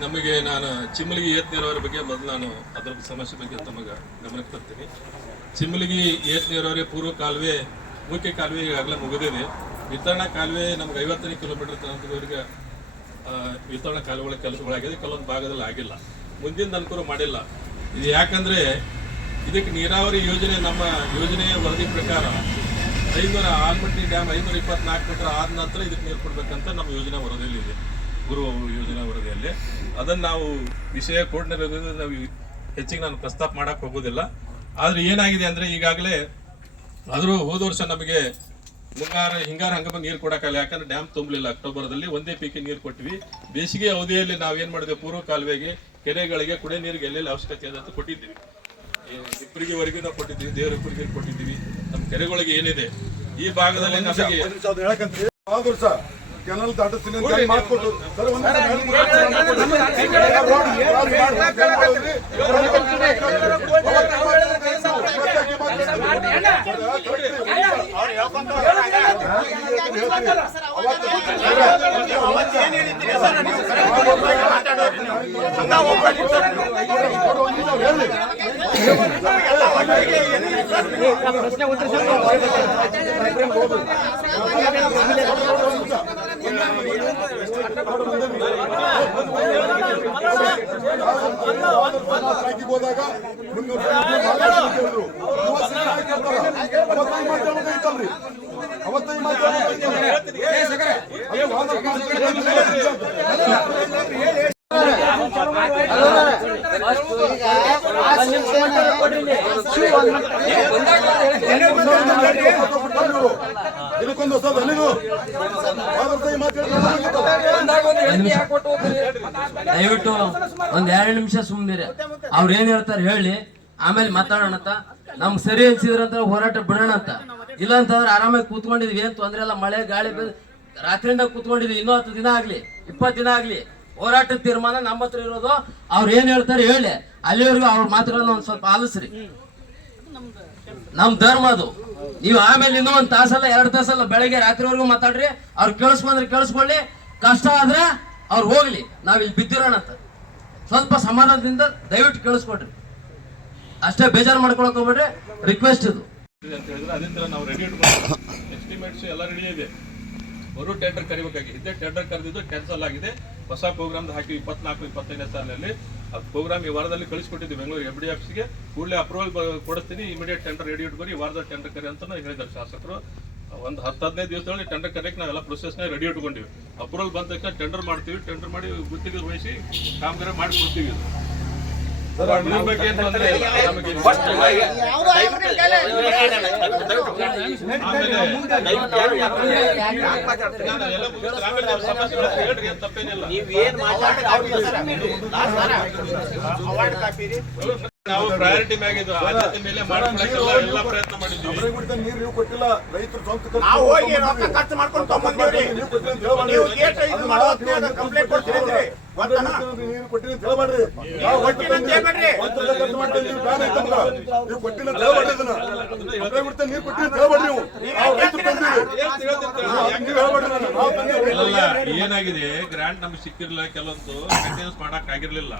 ನಮಗೆ ನಾನು ಚಿಮ್ಮಲಿಗಿ ಏತ್ ನೀರಾವರಿ ಬಗ್ಗೆ ಮೊದಲು ನಾನು ಅದರ ಸಮಸ್ಯೆ ಬಗ್ಗೆ ತಮಗೆ ಗಮನಕ್ಕೆ ತರ್ತೀನಿ. ಚಿಮ್ಮಲಿಗಿ ಏತ್ ನೀರಾವರಿ ಪೂರ್ವ ಕಾಲುವೆ, ಮುಖ್ಯ ಕಾಲುವೆ ಈಗಾಗಲೇ ಮುಗಿದಿದೆ. ವಿತರಣಾ ಕಾಲುವೆ ನಮ್ಗೆ 50 ಕಿಲೋಮೀಟರ್ ತನಕದವರೆಗೆ ವಿತರಣಾ ಕಾಲುವೆಗಳ ಕೆಲಸಗಳಾಗಿದೆ. ಕೆಲವೊಂದು ಭಾಗದಲ್ಲಿ ಆಗಿಲ್ಲ, ಮುಂದಿನ ಅನುಕೂಲ ಮಾಡಿಲ್ಲ. ಇದು ಯಾಕಂದರೆ ಇದಕ್ಕೆ ನೀರಾವರಿ ಯೋಜನೆ, ನಮ್ಮ ಯೋಜನೆಯ ವರದಿ ಪ್ರಕಾರ 500 ಆಲ್ಮಟ್ಟಿ ಡ್ಯಾಮ್ 524 ಮೀಟರ್ ಆದ ನಂತರ ಇದಕ್ಕೆ ನೀರು ಕೊಡಬೇಕಂತ ನಮ್ಮ ಯೋಜನಾ ವರದಿಯಲ್ಲಿ ಇದೆ, ಗುರು ಯೋಜನಾ ವರದಿಯಲ್ಲಿ. ಅದನ್ನು ನಾವು ವಿಷಯ ಕೋರ್ಟ್ನಲ್ಲಿ ನಾವು ಹೆಚ್ಚಿಗೆ ನಾನು ಪ್ರಸ್ತಾಪ ಮಾಡೋಕ್ಕೆ ಹೋಗೋದಿಲ್ಲ. ಆದರೆ ಏನಾಗಿದೆ ಅಂದರೆ ಈಗಾಗಲೇ ಆದರೂ ಹೋದ ವರ್ಷ ನಮಗೆ ಹಿಂಗಾರ ಹಂಗಮ ನೀರು ಕೊಡೋಕ್ಕಲ್ಲ. ಯಾಕಂದರೆ ಡ್ಯಾಮ್ ತುಂಬಲಿಲ್ಲ. ಅಕ್ಟೋಬರ್ದಲ್ಲಿ ಒಂದೇ ಪೀಕಿಗೆ ನೀರು ಕೊಟ್ಟಿವಿ. ಬೇಸಿಗೆ ಅವಧಿಯಲ್ಲಿ ನಾವೇನು ಮಾಡಿದ್ವಿ, ಪೂರ್ವ ಕಾಲುವೆಗೆ, ಕೆರೆಗಳಿಗೆ, ಕುಡಿಯೋ ನೀರಿಗೆ ಎಲ್ಲೆಲ್ಲಿ ಅವಶ್ಯಕತೆ ಇದೆ ಅಂತ ಕೊಟ್ಟಿದ್ದೀವಿ. ಇಬ್ಬರಿಗೆವರೆಗೂ ನಾವು ಕೊಟ್ಟಿದ್ದೀವಿ, ದೇವರಿಬ್ಬರಿಗೆ ಕೊಟ್ಟಿದ್ದೀವಿ. ನಮ್ಮ ಕೆರೆಗಳಿಗೆ ಏನಿದೆ ಈ ಭಾಗದಲ್ಲಿ ನಮಗೆ ಕೆನಲ್ ದಾಟಿಸ್ತೀನಿ ಅಂತ ಮಾತು ಕೊಟ್ಟು ಸರ್ ಹೋದಾಗ ಇದಕ್ಕೊಂದು ಹೊಸ ದಯವಿಟ್ಟು ಒಂದ್ 2 ನಿಮಿಷ ಸುಮ್ಮನಿರಿ. ಅವ್ರು ಏನ್ ಹೇಳ್ತಾರೆ ಹೇಳಿ, ಆಮೇಲೆ ಮಾತಾಡೋಣ ಅಂತ. ನಮ್ಗೆ ಸರಿ ಅನ್ಸಿದ್ರಂತ ಹೋರಾಟ ಬಿಡೋಣ ಅಂತ. ಇಲ್ಲ ಅಂತಂದ್ರೆ ಆರಾಮಾಗಿ ಕೂತ್ಕೊಂಡಿದ್ವಿ, ಏನ್ ತೊಂದ್ರೆ ಇಲ್ಲ. ಮಳೆ ಗಾಳಿ ರಾತ್ರಿಯಿಂದ ಕೂತ್ಕೊಂಡಿದ್ವಿ. ಇನ್ನೂ 10 ದಿನ ಆಗ್ಲಿ, 20 ದಿನ ಆಗ್ಲಿ, ಹೋರಾಟದ ತೀರ್ಮಾನ ನಮ್ಮ ಹತ್ರ ಇರೋದು. ಅವ್ರು ಏನ್ ಹೇಳ್ತಾರೆ ಹೇಳಿ, ಅಲ್ಲಿವರೆಗೂ ಅವ್ರ ಮಾತುಗಳನ್ನ ಒಂದ್ ಸ್ವಲ್ಪ ಆಲಿಸ್ರಿ. ನಮ್ ಧರ್ಮ ಅದು. ನೀವು ಆಮೇಲೆ ಇನ್ನೂ 1 ತಾಸಲ್ಲ 2 ತಾಸಲ್ಲ, ಬೆಳಗ್ಗೆ ರಾತ್ರಿವರೆಗೂ ಮಾತಾಡ್ರಿ. ಅವ್ರು ಕೇಳಿಸ್ಕೊಂಡ್ರೆ ಕೇಳಿಸ್ಕೊಳ್ಳಿ, ಕಷ್ಟ ಆದ್ರೆ ಅವ್ರು ಹೋಗ್ಲಿ, ನಾವ್ ಇಲ್ಲಿ ಬಿದ್ದಿರೋಣ ಅಂತ. ಸ್ವಲ್ಪ ಸಮಾಧಾನದಿಂದ ದಯವಿಟ್ಟು ಕೇಳಿಸ್ಕೊಡ್ರಿ, ಅಷ್ಟೇ. ಬೇಜಾರು ಮಾಡ್ಕೊಳಕ್ ಹೋಗ್ಬೇಡ್ರಿ, ರಿಕ್ವೆಸ್ಟ್ ಇದು ಅಂತ ಹೇಳಿದ್ರೆ ಅದೇ ನಾವು ರೆಡಿ ಇಟ್ಕೊಂಡು ಎಸ್ಟಿಮೇಟ್ಸ್ ಎಲ್ಲ ರೆಡಿ ಇದೆ. ಬರೋ ಟೆಂಡರ್ ಕರಿಬೇಕಾಗಿ ಇದೇ ಟೆಂಡರ್ ಕರೆದಿದ್ದು ಕ್ಯಾನ್ಸಲ್ ಆಗಿದೆ. ಹೊಸ ಪ್ರೋಗ್ರಾಮ್ ಹಾಕಿ 24-25ನೇ ಸಾಲಿನಲ್ಲಿ ಆ ಪ್ರೋಗ್ರಾಮ್ ಈ ವಾರದಲ್ಲಿ ಕಳಿಸ್ಕೊಟ್ಟಿದ್ವಿ ಬೆಂಗಳೂರು FDFCಗೆ. ಕೂಡಲೇ ಅಪ್ರೂವಲ್ ಕೊಡಿಸ್ತೀನಿ, ಇಮಿಡಿಯೇಟ್ ಟೆಂಡರ್ ರೆಡಿ ಇಟ್ಕೊರಿ, ಈ ವಾರದ ಟೆಂಡರ್ ಕರಿ ಅಂತ ಹೇಳಿದ್ದಾರೆ ಶಾಸಕರು. ಒಂದು 10-15 ದಿವಸದಲ್ಲಿ ಟೆಂಡರ್ ಕರೆಯಕ್ಕೆ ನಾವೆಲ್ಲ ಪ್ರೊಸೆಸ್ನ ರೆಡಿ ಇಟ್ಕೊಂಡಿವಿ. ಅಪ್ರೂವಲ್ ಬಂದ ತಕ್ಷಣ ಟೆಂಡರ್ ಮಾಡ್ತೀವಿ. ಟೆಂಡರ್ ಮಾಡಿ ಗುತ್ತಿಗೆ ವಹಿಸಿ ಕಾಮಗಾರಿ ಮಾಡಿಕೊಡ್ತೀವಿ. ಬಗ್ಗೆ ನಾವು ಪ್ರಯಾರಿಟಿ ಮ್ಯಾಗಿದ್ದು ಆದ್ಯತೆ ಮೇಲೆ ಮಾಡ್ಕೊಳ್ಳೋಕೆಲ್ಲ ಎಲ್ಲ ಪ್ರಯತ್ನ ಮಾಡಿದ್ದೀವಿ. ನೀರು ಕೊಟ್ಟಿಲ್ಲ, ರೈತರು ಸ್ವಂತ ನಾವು ಹೋಗಿ ರೊಕ್ಕ ಖರ್ಚು ಮಾಡ್ಕೊಂಡು ತಗೊಂಡ್ಬಂದಿವ್ರಿ. ನೀವು ಗೇಟ್ ಇದು ಮಾಡೋ ಕಂಪ್ಲೇಂಟ್ ಕೊಡ್ತೀರಿ. ನೀರು ಕೊಟ್ಟಿನಿ ಅಂತ ಹೇಳ್ಬೇಡ್ರಿ. ನಾವು ಒಟ್ಟು ತಂದು ಒಂದ್ಸಲ ಖರ್ಚು ಮಾಡ್ತೀವಿ, ನೀವು ಬ್ಯಾನ್ ಐತೆ ನಮ್ಗೆ. ನೀವು ಕೊಟ್ಟಿಲ್ಲ ಅಂತ ಹೇಳ್ಬೇಡ್ರಿ ಇದನ್ನ. ಅಪ್ಲೈ ಬಿಡ್ತೇನೆ ನೀರು ಕೊಟ್ಟಿನಿ ಅಂತ ಹೇಳ್ಬೇಡ್ರಿ ನೀವು. ನಾವು ರೈತರು ತಂದಿವಿ. ನೀವು ಹೇಳ್ಬೇಡ್ರಿ ನಾನು. ನಾವು ತಂದಿವಿ. ಏನಾಗಿದೆ ಗ್ರಾಂಟ್ ನಮ್ಗೆ ಸಿಕ್ಕಿರ್ಲಿಲ್ಲ, ಕೆಲವೊಂದು ಮೇಂಟೆನೆನ್ಸ್ ಮಾಡಕ್ ಆಗಿರ್ಲಿಲ್ಲ.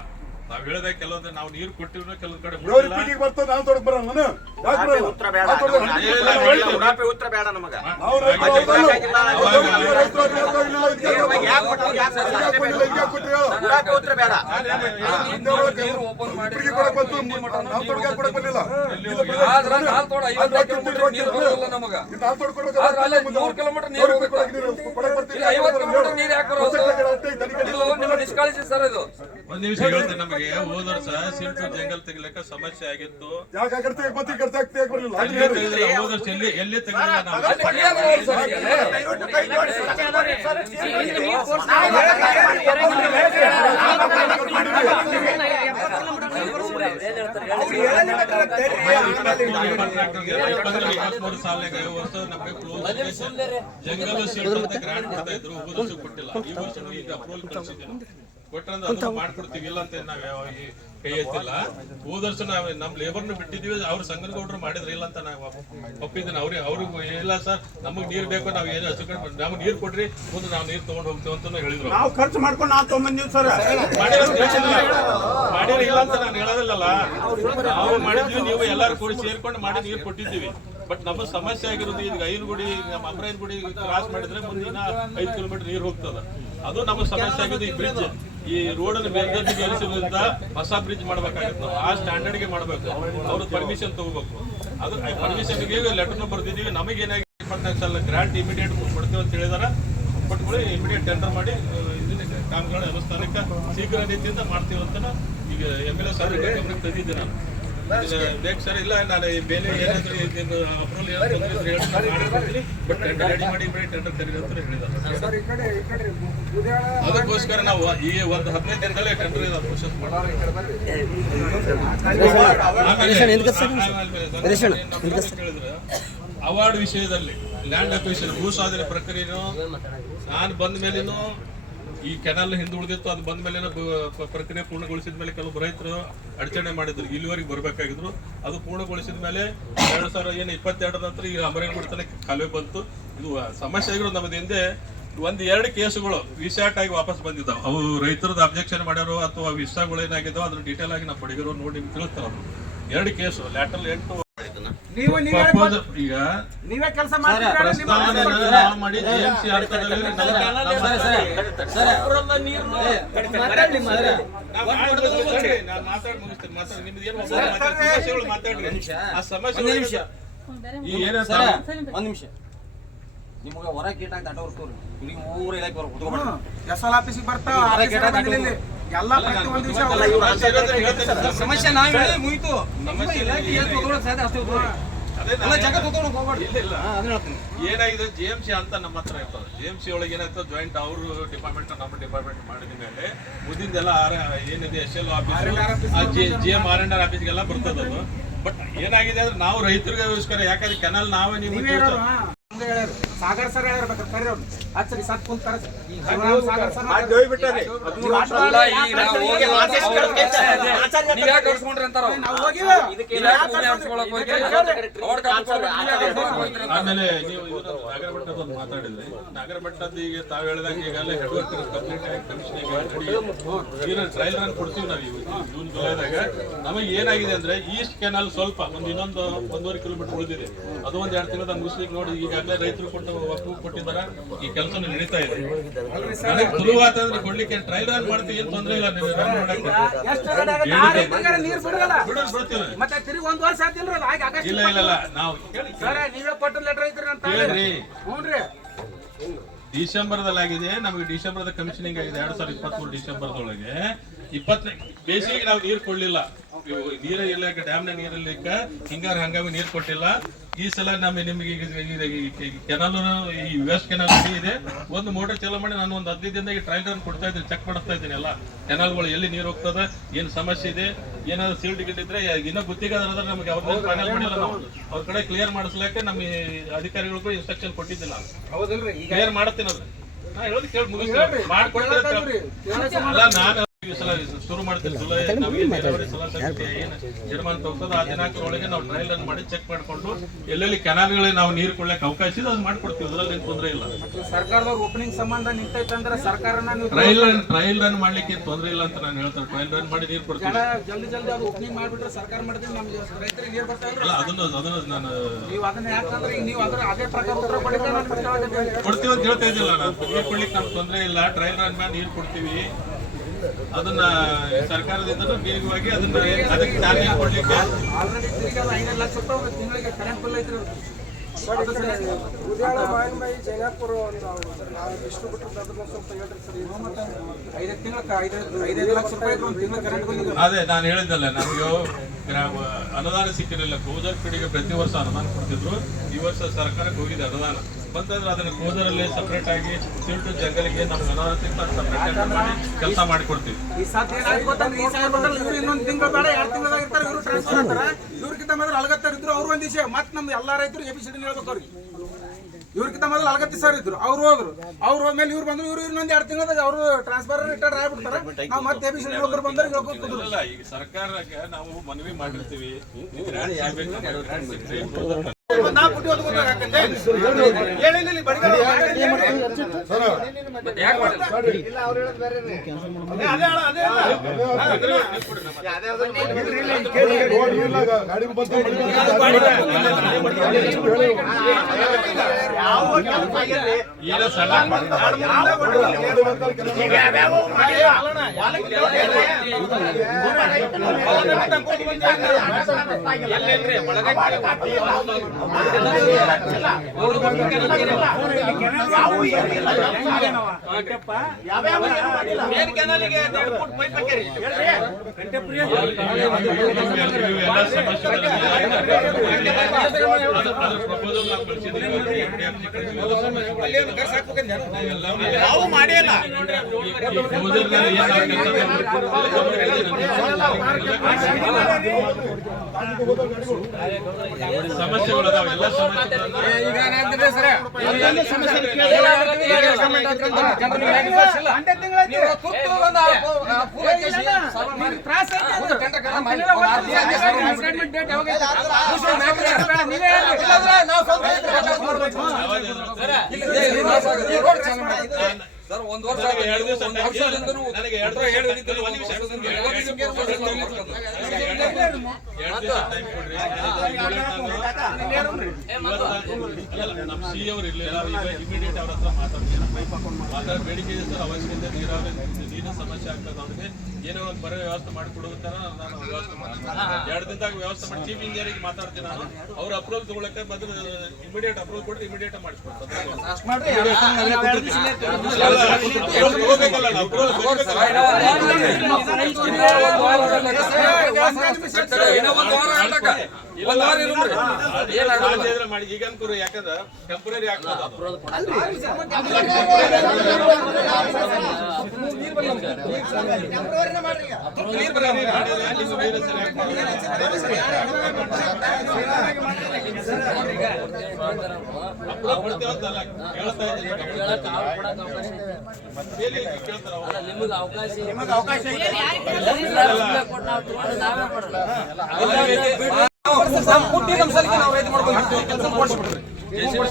ನಾವ್ ಹೇಳಿದ ಕೆಲವೊಂದು ನಾವು ನೀರು ಕೊಟ್ಟಿರೋ ಕೆಲವೊಂದ್ ಕಡೆ ಇಳುವರಿ ಪೀಳಿಗೆ ಬರ್ತದೆ, ನಾನು ತೊಡಕ್ ಬರೋಣ ನಾನು. ಯಾಕೆ ಬರಲ್ಲ? ಉತ್ತರ ಬೇಡ ನಮಗ. ನಾವು ರೈತರು ಹೌದಲ್ಲ? ರೈತರು ಕೊಟ್ಟಿಲ್ಲ ಇದಕ್ಕೆ. ಉತ್ತರ ಬೇಡ. ಇಬ್ಬರಿಗೆ ಕೊಡಕ್ ಬಂತು, ನಾವು ತೊಡಕ ಕೊಡಕ್ ಬರ್ಲಿಲ್ಲ. ಒಂದ್ ನಿಮಿಷ ಹೇಳ್ತೇನೆ. ನಮಗೆ ಹೋದ ವರ್ಷ ಸಿಂಟು ಜಂಗಲ್ ತೆಗಿಲಿಕ್ಕೆ ಸಮಸ್ಯೆ ಆಗಿತ್ತು. ಯಾಕೆ ಕಟ್ತೆ ಮತ್ತೆ ಕಟ್ತೆ ಬರ್ಲಿಲ್ಲ? ಹೋದ ವರ್ಷ ಎಲ್ಲಿ ತೆಗಿಲಿಲ್ಲ ನಾವು. ಜಂಗಲ್ ಸೀಟ್ ಅಂತ ಗ್ರಾಂಟ್ ಕೊಡ್ತಾ ಇದ್ರು, ಹೋದ ವರ್ಷ ಕೊಟ್ಟಿಲ್ಲ. ಈ ವರ್ಷ ಈಗ ಅಪ್ರೂವಲ್ ಕಳಿಸಿದ್ದೇನೆ. ಕೊಟ್ಟಂದ್ರೆ ಅದು ಮಾಡ್ಕೊಡ್ತೀವಿ, ಇಲ್ಲ ಅಂತ ನಾವ್ ಯಾವ ಕೈ ಎತ್ತಿಲ್ಲ. ಹೋದ ವರ್ಷ ನಾವ್ ನಮ್ ಲೇಬರ್ನು ಬಿಟ್ಟಿದೀವಿ, ಅವ್ರ ಸಂಘನಗೌಡರು ಮಾಡಿದ್ರೆ ಇಲ್ಲ ಅಂತ ನಾವು ಒಪ್ಪಿದ್ದೇನೆ. ಅವ್ರಿಗೆ ಇಲ್ಲ ಸರ್ ನಮಗ್ ನೀರ್ ಬೇಕು, ನಾವ್ ಏನು ಹಚ್ಕೊಂಡು ನಮ್ಗೆ ನೀರ್ ಕೊಡ್ರಿ, ಮುಂದೆ ನಾವು ನೀರ್ ತಗೊಂಡ್ ಹೋಗ್ತೇವೆ ಅಂತ ಹೇಳಿದ್ರು. ನಾವು ಖರ್ಚು ಮಾಡ್ಕೊಂಡು ನಾವು ತೊಗೊಂಬಂದಿವಿ ಸರ್. ಮಾಡಿರ ಇಲ್ಲ ಅಂತ ನಾನು ಹೇಳೋದಿಲ್ಲಲ್ಲ, ನಾವು ಮಾಡಿದ್ವಿ, ನೀವು ಎಲ್ಲಾರು ಕೂಡಿ ಸೇರ್ಕೊಂಡು ಮಾಡಿ ನೀರ್ ಕೊಟ್ಟಿದ್ದೀವಿ. ಬಟ್ ನಮ್ಮ ಸಮಸ್ಯೆ ಆಗಿರೋದು ಈಗ ಐನಗುಡಿ, ನಮ್ಮ ಅಮರಾಯನಗುಡಿ ಕ್ರಾಸ್ ಮಾಡಿದ್ರೆ ಮುಂದಿನ 5 ಕಿಲೋಮೀಟರ್ ನೀರು ಹೋಗ್ತದ. ಅದು ನಮ್ಮ ಸಮಸ್ಯೆ ಆಗಿದೆ. ಈ ಬ್ರಿಡ್ಜ್, ಈ ರೋಡ್ ಮೇಲ್ದರ್ಜೆಗೆ ಏರಿಸಿದ್ರಿಂದ ಹೊಸ ಬ್ರಿಡ್ಜ್ ಮಾಡ್ಬೇಕಾಗುತ್ತೆ. ನಾವು ಆ ಸ್ಟ್ಯಾಂಡರ್ಡ್ಗೆ ಮಾಡ್ಬೇಕು, ಅವ್ರ ಪರ್ಮಿಷನ್ ತಗೋಬೇಕು. ಅದು ಪರ್ಮಿಷನ್ಗೆ ಲೆಟರ್ನು ಬರ್ದಿದ್ದೀವಿ. ನಮಗೇನಾಗಿ 24 ಸಲ ಗ್ರಾಂಟ್ ಇಮಿಡಿಯೇಟ್ ಕೊಡ್ತೀವಿ ಅಂತ ಹೇಳಿದಾರೆ. ಕೊಟ್ಬಿಡಿ, ಇಮಿಡಿಯೇಟ್ ಟೆಂಡರ್ ಮಾಡಿ ಇದನ್ನ ಕಾಮಗಾರಿ ಅನುಷ್ಠಾನಕ್ಕೆ ಶೀಘ್ರ ರೀತಿಯಿಂದ ಮಾಡ್ತೀವಿ ಅಂತ ಈಗ MLA ಸರ್ ಗಮನಕ್ಕೆ ತಂದಿದ್ದೆ ನಾನು. ಬೇಕು ಸರ್, ಇಲ್ಲ ನಾನು ಬೇರೆ ಏನಾದರೂ ಅಪ್ರೂವಲ್ ಹೇಳ್ತೀನಿ, ಬಟ್ ಟೆಂಡರ್ ರೆಡಿ ಮಾಡಿ ಟೆಂಡರ್ ಕರೀರಿ ಅಂತ ಹೇಳಿದ್ದಾರೆ. ಅದಕ್ಕೋಸ್ಕರ ನಾವು ಈ ಒಂದು 15 ದಿನದಲ್ಲೇ ಟೆಂಡರ್ ಇದೆ ಪ್ರೋಸೆಸ್ ಮಾಡಿದ್ರೆ. ಅವಾರ್ಡ್ ವಿಷಯದಲ್ಲಿ ಲ್ಯಾಂಡ್ ಅಕ್ವಿಸಿಷನ್ ಭೂ ಸ್ವಾಧೀನ ಪ್ರಕ್ರಿಯೆನೂ ನಾನು ಬಂದ ಮೇಲೇನು ಈ ಕೆನಾಲ್ ಹಿಂದೆ ಉಳಿದಿತ್ತು, ಅದು ಬಂದ ಮೇಲೆ ಪ್ರಕ್ರಿಯೆ ಪೂರ್ಣಗೊಳಿಸಿದ ಮೇಲೆ ಕೆಲವು ರೈತರು ಅಡಚಣೆ ಮಾಡಿದ್ರು, ಇಲ್ಲಿವರೆಗೆ ಬರ್ಬೇಕಾಗಿದ್ರು. ಅದು ಪೂರ್ಣಗೊಳಿಸಿದ ಮೇಲೆ 2022 ನಂತರ ಈಗ ಅಮರೇನಗುಡಿ ತನಕ ಕಾಲುವೆ ಬಂತು. ಇದು ಸಮಸ್ಯೆ ಆಗಿರೋದು ನಮ್ಮದು. ಹಿಂದೆ 1-2 ಕೇಸುಗಳು ವಿಸಾಟ್ ಆಗಿ ವಾಪಸ್ ಬಂದಿದ್ದಾವೆ. ಅವು ರೈತರದ್ದು ಅಬ್ಜೆಕ್ಷನ್ ಮಾಡ್ಯಾರೋ ಅಥವಾ ವಿಸಾಗಳು ಏನಾಗಿದ್ದಾವೆ ಅದ್ರ ಡೀಟೇಲ್ ಆಗಿ ನಾವು ಪಡಿಗರು ನೋಡಿ ತಿಳಿಸ್ತಾರ. 2 ಕೇಸು ಲ್ಯಾಟರಲ್ 8 ಈಗ ನೀವೇ ಕೆಲಸ ಮಾಡಿ GMC ಒಂದ್ ನಿಮಿಷ ನಿಮ್ಗೆ ಹೊರ ಕೀಟಾಗ ದಾಟ ಹೊರ್ತವ್ರಿ ಇಲ್ಲಿ ಊರ ಇಲಾಖೆ ಎಸ್ಎಲ್ ಆಫೀಸಿಗೆ ಬರ್ತಾವ ಎಲ್ಲ ಸಮಸ್ಯೆ ನಾವೇ ಮುಗಿತು. ಏನಾಗಿದೆ GMC ಅಂತ ನಮ್ಮ ಹತ್ರ ಇರ್ತದೆ. GMC ಒಳಗೆ ಏನಾಗ್ತದೆ ಜಾಯಿಂಟ್ ಅವರು ಡಿಪಾರ್ಟ್ಮೆಂಟ್ ನಮ್ಮ ಡಿಪಾರ್ಟ್ಮೆಂಟ್ ಮಾಡಿದ ಮೇಲೆ ಮುಂದಿಂದೆಲ್ಲ ಏನಿದೆ SL ಆಫೀಸ್ GM R&R ಆಫೀಸ್ಗೆಲ್ಲ ಬರ್ತದೆ ಅದು. ಬಟ್ ಏನಾಗಿದೆ ಅಂದ್ರೆ ನಾವು ರೈತರಿಗೋಸ್ಕರ, ಯಾಕಂದ್ರೆ ಕೆನಾಲ್ ನಾವೇ ನೀವು ಸಾಗರ್ ಸರ್ ಹೇಳ್ಬೇಕಾದ್ರೆ ಕರಿ ಅವ್ರು ಹಚ್ಚರಿ ಸತ್ ಕುಂತ ಸಾಗರ್ ಸರ್ ಆಮೇಲೆ ನೀವು ನಾಗರಮಠದ ಮಾತಾಡಿದ್ರಿ. ನಾಗರಮಠದ ಈಗ ತಾವ್ ಹೇಳಿದಂಗೆ ಈಗಾಗಲೇ ಹೆಡ್ ವರ್ಕರ್ಸ್ ಕಂಪ್ಲೀಟ್ ಆಗಿ ಕಮಿಷನ್ ಟ್ರಯಲ್ ರನ್ ಕೊಡ್ತೀವಿ ನಾವು ಜೂನ್ ಜುಲೈದಾಗ. ನಮಗೆ ಏನಾಗಿದೆ ಅಂದ್ರೆ ಈಸ್ಟ್ ಕೆನಾಲ್ ಸ್ವಲ್ಪ ಇನ್ನೊಂದು 1.5 ಕಿಲೋಮೀಟರ್ ಉಳಿದಿದೆ. ಅದು 1-2 ತಿಂಗಳ ಮುಗಿಸ್ಲಿಕ್ಕೆ ನೋಡಿ ಈಗಾಗಲೇ ರೈತರು ಒಪ್ಪಿಗೆ ಕೊಟ್ಟಿದ್ದಾರೆ. ಈ ಕೆಲಸ ನಡೀತಾ ಇದೆ. ನನಗೆ ತುಳುವಾತಂದ್ರೆ ಕೊಡ್ಲಿಕ್ಕೆ ಟ್ರಯಲ್ ರನ್ ಮಾಡ್ತೀವಿ, ಏನ್ ತೊಂದ್ರೆ ಇಲ್ಲ. ಇಲ್ಲ ನಾವು ಹೇಳ್ರಿ ಡಿಸೆಂಬರ್ದಲ್ಲಾಗಿದೆ. ನಮಗೆ ಡಿಸೆಂಬರ್ದ ಕಮಿಷನಿಂಗ್ ಆಗಿದೆ 2023 ಡಿಸೆಂಬರ್ದೊಳಗೆ. 20 ಬೇಸಿಗೆಗೆ ನಾವು ನೀರು ಕೊಡ್ಲಿಲ್ಲ. ನೀರ ಇರ್ಲಿಕ್ಕೆ ಡ್ಯಾಮ್ನ ನೀರಿರ್ಲಿಕ್ಕ ಹಿಂಗಾರು ಹಂಗಾಗಿ ನೀರು ಕೊಟ್ಟಿಲ್ಲ. ಈ ಸಲ ನಿಮಗೆ ಕೆನಾಲ್ ಈ ವೆಸ್ಟ್ ಕೆನಾಲ್ ಇದೆ, ಒಂದು ಮೋಟರ್ ಚಾಲೂ ಮಾಡಿ ನಾನು ಒಂದು 15 ದಿನದಾಗ ಟ್ರಯಲ್ ರನ್ ಕೊಡ್ತಾ ಇದ್ದೀನಿ, ಚೆಕ್ ಮಾಡಿಸ್ತಾ ಇದ್ದೀನಿ ಎಲ್ಲ ಕೆನಾಲ್ಗಳು ಎಲ್ಲಿ ನೀರು ಹೋಗ್ತದೆ, ಏನು ಸಮಸ್ಯೆ ಇದೆ, ಏನಾದ್ರು ಸೀಲ್ಡ್ ಗಿಟ್ಟಿದ್ರೆ ಇನ್ನೂ ಗುತ್ತಿಗೆದಾರ ನಮಗೆ ಅವ್ರ ಫೈನಲ್ ಮಾಡಿಲ್ಲ. ನಾವು ಅವ್ರ ಕಡೆ ಕ್ಲಿಯರ್ ಮಾಡಿಸ್ಲಿಕ್ಕೆ ನಮ್ಮ ಅಧಿಕಾರಿಗಳಿಗೂ ಇನ್ಸ್ಟ್ರಕ್ಷನ್ ಕೊಟ್ಟಿದ್ದಿಲ್ಲ. ಕ್ಲಿಯರ್ ಮಾಡ್ತೀನಿ ಅದು ನಾ ಹೇಳೋದು ಕೇಳಿ ಮುಗಿಸ್ತೀವಿ ಮಾಡ್ಕೊಡ್ತೀವಿ. ಅಲ್ಲ ನಾನು ಈ ಸಲ ಶುರು ಮಾಡ್ತೀವಿ ಜುಲೈ ನಮಗೆ ನೀರಾವರಿ ಸಲಹಾ ಸಮಿತಿ ಏನು ತೀರ್ಮಾನ ತಗೋತದ ಆ ದಿನಾಂಕದೊಳಗೆ ನಾವು ಟ್ರಯಲ್ ರನ್ ಮಾಡಿ ಚೆಕ್ ಮಾಡ್ಕೊಂಡು ಎಲ್ಲೆಲ್ಲಿ ಕೆನಾಲ್ಗಳಿಗೆ ನಾವು ನೀರು ಕೊಡ್ಲಿಕ್ಕೆ ಅವಕಾಶ ಇದೆ ಅದು ಮಾಡ್ಕೊಡ್ತೀವಿ. ಅದ್ರಲ್ಲಿ ಏನು ತೊಂದರೆ ಇಲ್ಲ. ಸರ್ಕಾರದವ್ರು ಓಪನಿಂಗ್ ಸಂಬಂಧ ನಿಂತೈತಂದ್ರೆ ಸರ್ಕಾರನ ಟ್ರಯಲ್ ರನ್ ಮಾಡ್ಲಿಕ್ಕೆ ತೊಂದರೆ ಇಲ್ಲ ಅಂತ ನಾನು ಹೇಳ್ತೇನೆ. ಟ್ರಯಲ್ ರನ್ ಮಾಡಿ ನೀರು ಕೊಡ್ತೀವಿ. ಜಲ್ದಿ ಅದು ಓಪನಿಂಗ್ ಮಾಡ್ಬಿಟ್ರೆ ಸರ್ಕಾರ ಮಾಡಿದ್ರೆ ನಮ್ಗೆ ರೈತರಿಗೆ ನೀರು ಬರ್ತಾವೆ. ಅಲ್ಲ ಅದನ್ನು ನಾನು ನೀವು ಅದನ್ನ ಯಾಕಂದ್ರೆ ಈಗ ನೀವು ಅದ್ರ ಅದೇ ಪ್ರಕಾರ ಉತ್ತರ ಕೊಟ್ಟಿದ್ರೆ ನಾನು ಕೊಡ್ತೀವಿ ಅಂತ ಹೇಳ್ತಾ ಇದ್ದಿಲ್ಲ. ನಾನು ನೀರು ಕೊಡ್ಲಿಕ್ಕೆ ನಮ್ಗೆ ತೊಂದರೆ ಇಲ್ಲ. ಟ್ರಯಲ್ ರನ್ ಮಾಡಿ ನೀರು ಕೊಡ್ತೀವಿ. ಅದನ್ನ ಸರ್ಕಾರದಿಂದ ವೇಗವಾಗಿ ಅದನ್ನ ಅದಕ್ಕೆ ಚಾರ್ಜ್ ಕೊಡ್ಲಿಕ್ಕೆ ಆಲ್ರೆಡಿ ತಿರುಗಿ ಅದು 5 ಲಕ್ಷ ರೂಪಾಯಿ ತಿಂಗಳಿಗೆ ಕರೆಂಟ್ ಬಿಲ್ ಐತ್ರಿ. ಉದ್ಯಾನ ಮಾಯನ್ಬಾಯಿ ಜೈನಾಪುರ ಒಂದು ನಾವು ಎಷ್ಟು ಬಿಟ್ಟರೆ ಅದನ್ನ ಸ್ವಲ್ಪ ಹೇಳ್ರಿ ಸರ್. 5 ಲಕ್ಷ ರೂಪಾಯಿ ಒಂದು ತಿಂಗಳ ಕರೆಂಟ್ ಬಿಲ್. ಅದೇ ನಾನು ಹೇಳಿದ್ದಲ್ಲ, ನಮಗೆ ಅನುದಾನ ಸಿಕ್ಕಿರಲಿಲ್ಲ. ಕೋದರ್ ಕಡೆಗೆ ಪ್ರತಿ ವರ್ಷ ಅನುದಾನ ಕೊಡ್ತಿದ್ರು. ಈ ವರ್ಷ ಸರ್ಕಾರಕ್ಕೆ ಹೋಗಿದೆ ಅನುದಾನ ಬಂತಂದ್ರೆ ಅದನ್ನ ಕೋದರಲ್ಲಿ ಸಪ್ರೇಟ್ ಆಗಿ ಸಿಲ್ಟು ಜಂಗಲಿಗೆ ನಮ್ಗೆ ಅನುದಾನ ಸಿಕ್ತ ಸಪ್ರೇಟ್ ಮಾಡಿ ಕೆಲಸ ಮಾಡಿಕೊಡ್ತೀವಿ. ಈ ಸಾಧ್ಯ ಏನಾಯ್ತು ಗೊತ್ತಂದ್ರೆ ಈ ಸಾಲ ಬಂದ್ರೆ ಇವ್ರು ಇನ್ನೊಂದು ತಿಂಗಳು ಬೇಡ 2 ತಿಂಗಳಾಗ ಇರ್ತಾರೆ. ಇವರು ಟ್ರಾನ್ಸ್ಫರ್ ಆಗ್ತಾರೆ. ಇವ್ರಿಗಿಂತ ಮೊದಲು ಅಲಗತ್ತಾರ ಇದ್ರು ಅವ್ರು ಒಂದು ವಿಷಯ ಮತ್ತೆ ನಮ್ದು ಎಲ್ಲ ರೈತರು ABCD ಹೇಳ್ಬೇಕು ಅವ್ರಿಗೆ. ಇವ್ರಿಗಿಂತ ಮೊದಲು 40 ಸಾವಿರ ಇದ್ರು, ಅವ್ರು ಹೋದ್ರು. ಅವ್ರು ಹೋದ್ಮೇಲೆ ಇವ್ರು ಬಂದ್ರು. ಇವ್ರು ಇನ್ನೊಂದು 2 ತಿಂಗಳದಾಗ ಅವರು ಟ್ರಾನ್ಸ್ಫರ್ ರಿಟೈರ್ ಆಗ್ಬಿಡ್ತಾರೆ. ನಾವು ಮತ್ತೆ ABCD ಒಬ್ಬರು ಬಂದ್ರೆ ಇಲ್ಲ, ಈಗ ಸರ್ಕಾರಕ್ಕೆ ನಾವು ಮನವಿ ಮಾಡಿರ್ತೀವಿ. ಸಮಸ್ಯೆಗಳು ಅದಾವ. ಎಲ್ಲ ಸರ್ ಒಂದು ವರ್ಷ 2 ವರ್ಷದಿಂದ ನನಗೆ 2 ನಮ್ಮ ಸಿ ಅವರು ಇರಲಿಲ್ಲ. ಇಮಿಡಿಯೇಟ್ ಅವ್ರ ಹತ್ರ ಮಾತಾಡ್ತಾರೆ. ಬೇಡಿಕೆ ಇದೆ ಸರ್, ಅವಶ್ಯಕತೆ ನೀರಿನ ಸಮಸ್ಯೆ ಆಗ್ತದೆ. ಅವ್ರಿಗೆ ಏನೋ ಒಂದು ಬರೋ ವ್ಯವಸ್ಥೆ ಮಾಡಿಕೊಡೋದಕ್ಕೆ ನಾನು ವ್ಯವಸ್ಥೆ ಮಾಡ್ತೀನಿ. 2 ದಿನದಾಗ ವ್ಯವಸ್ಥೆ ಮಾಡಿ ಚೀಫ್ ಇಂಜಿನಿಯರಿಗೆ ಮಾತಾಡ್ತೀನಿ ನಾನು. ಅವ್ರ ಅಪ್ರೂವಲ್ ತಗೊಳಕ್ಕೆ ಬಂದ್ರೆ ಇಮಿಡಿಯೇಟ್ ಅಪ್ರೂವಲ್ ಕೊಟ್ಟು ಇಮಿಡಿಯೇಟ್ ಮಾಡಿಸ್ಕೊಡ್ತಾರೆ. ಮಾಡಿ ಈಗ ಅನ್ಕೂರು. ಯಾಕಂದ್ರೆ ಟೆಂಪರರಿ ಆಗ್ತದೆ.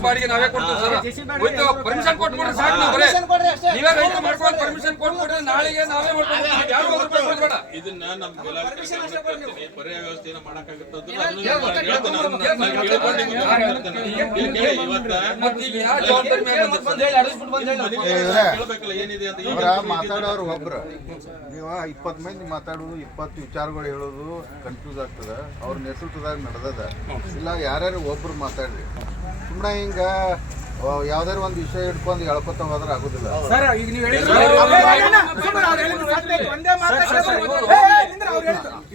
ಬಾಡಿಗೆ ನಾವೇ ಕೊಡ್ತೀವಿ ಸರ್. ಪರ್ಮಿಷನ್ ಕೊಟ್ಬಿಡ್ರಿ ಸಾಕು. ನಾವು ಬರೇ ನೀವೇ ರೈತ ಮಾಡ್ಕೊಂಡು ಪರ್ಮಿಷನ್ ಕೊಟ್ಬಿಟ್ರೆ ನಾಳೆಗೆ ನಾವೇ ಮಾಡ್ಕೊಂಡು ಇದನ್ನ ನಮ್ಮ ಪರ್ಯಾಯ ವ್ಯವಸ್ಥೆಯನ್ನು ಮಾಡಕ್ಕಾಗುತ್ತೆ. ಹೇಳ್ಬೇಕಲ್ಲ ಏನಿದೆ ಅಂತ. ಮಾತಾಡೋರು ಒಬ್ರು, ನೀವು 20 ಮಂದಿ ಮಾತಾಡೋದು, 20 ವಿಚಾರಗಳು ಹೇಳೋದು ಕನ್ಫ್ಯೂಸ್ ಆಗ್ತದ. ಅವ್ರ ನೇತೃತ್ವದಾಗ ನಡೆದದ ಇಲ್ಲ. ಯಾರ್ಯಾರು ಒಬ್ರು ಮಾತಾಡ್ರಿ. ಸುಮ್ಮನೆ ಹಿಂಗ ಯಾವ್ದಾರು ಒಂದು ವಿಷಯ ಹಿಡ್ಕೊಂಡು ಎಳ್ಕೊತ ಹೋದ್ರೆ ಆಗುದಿಲ್ಲ.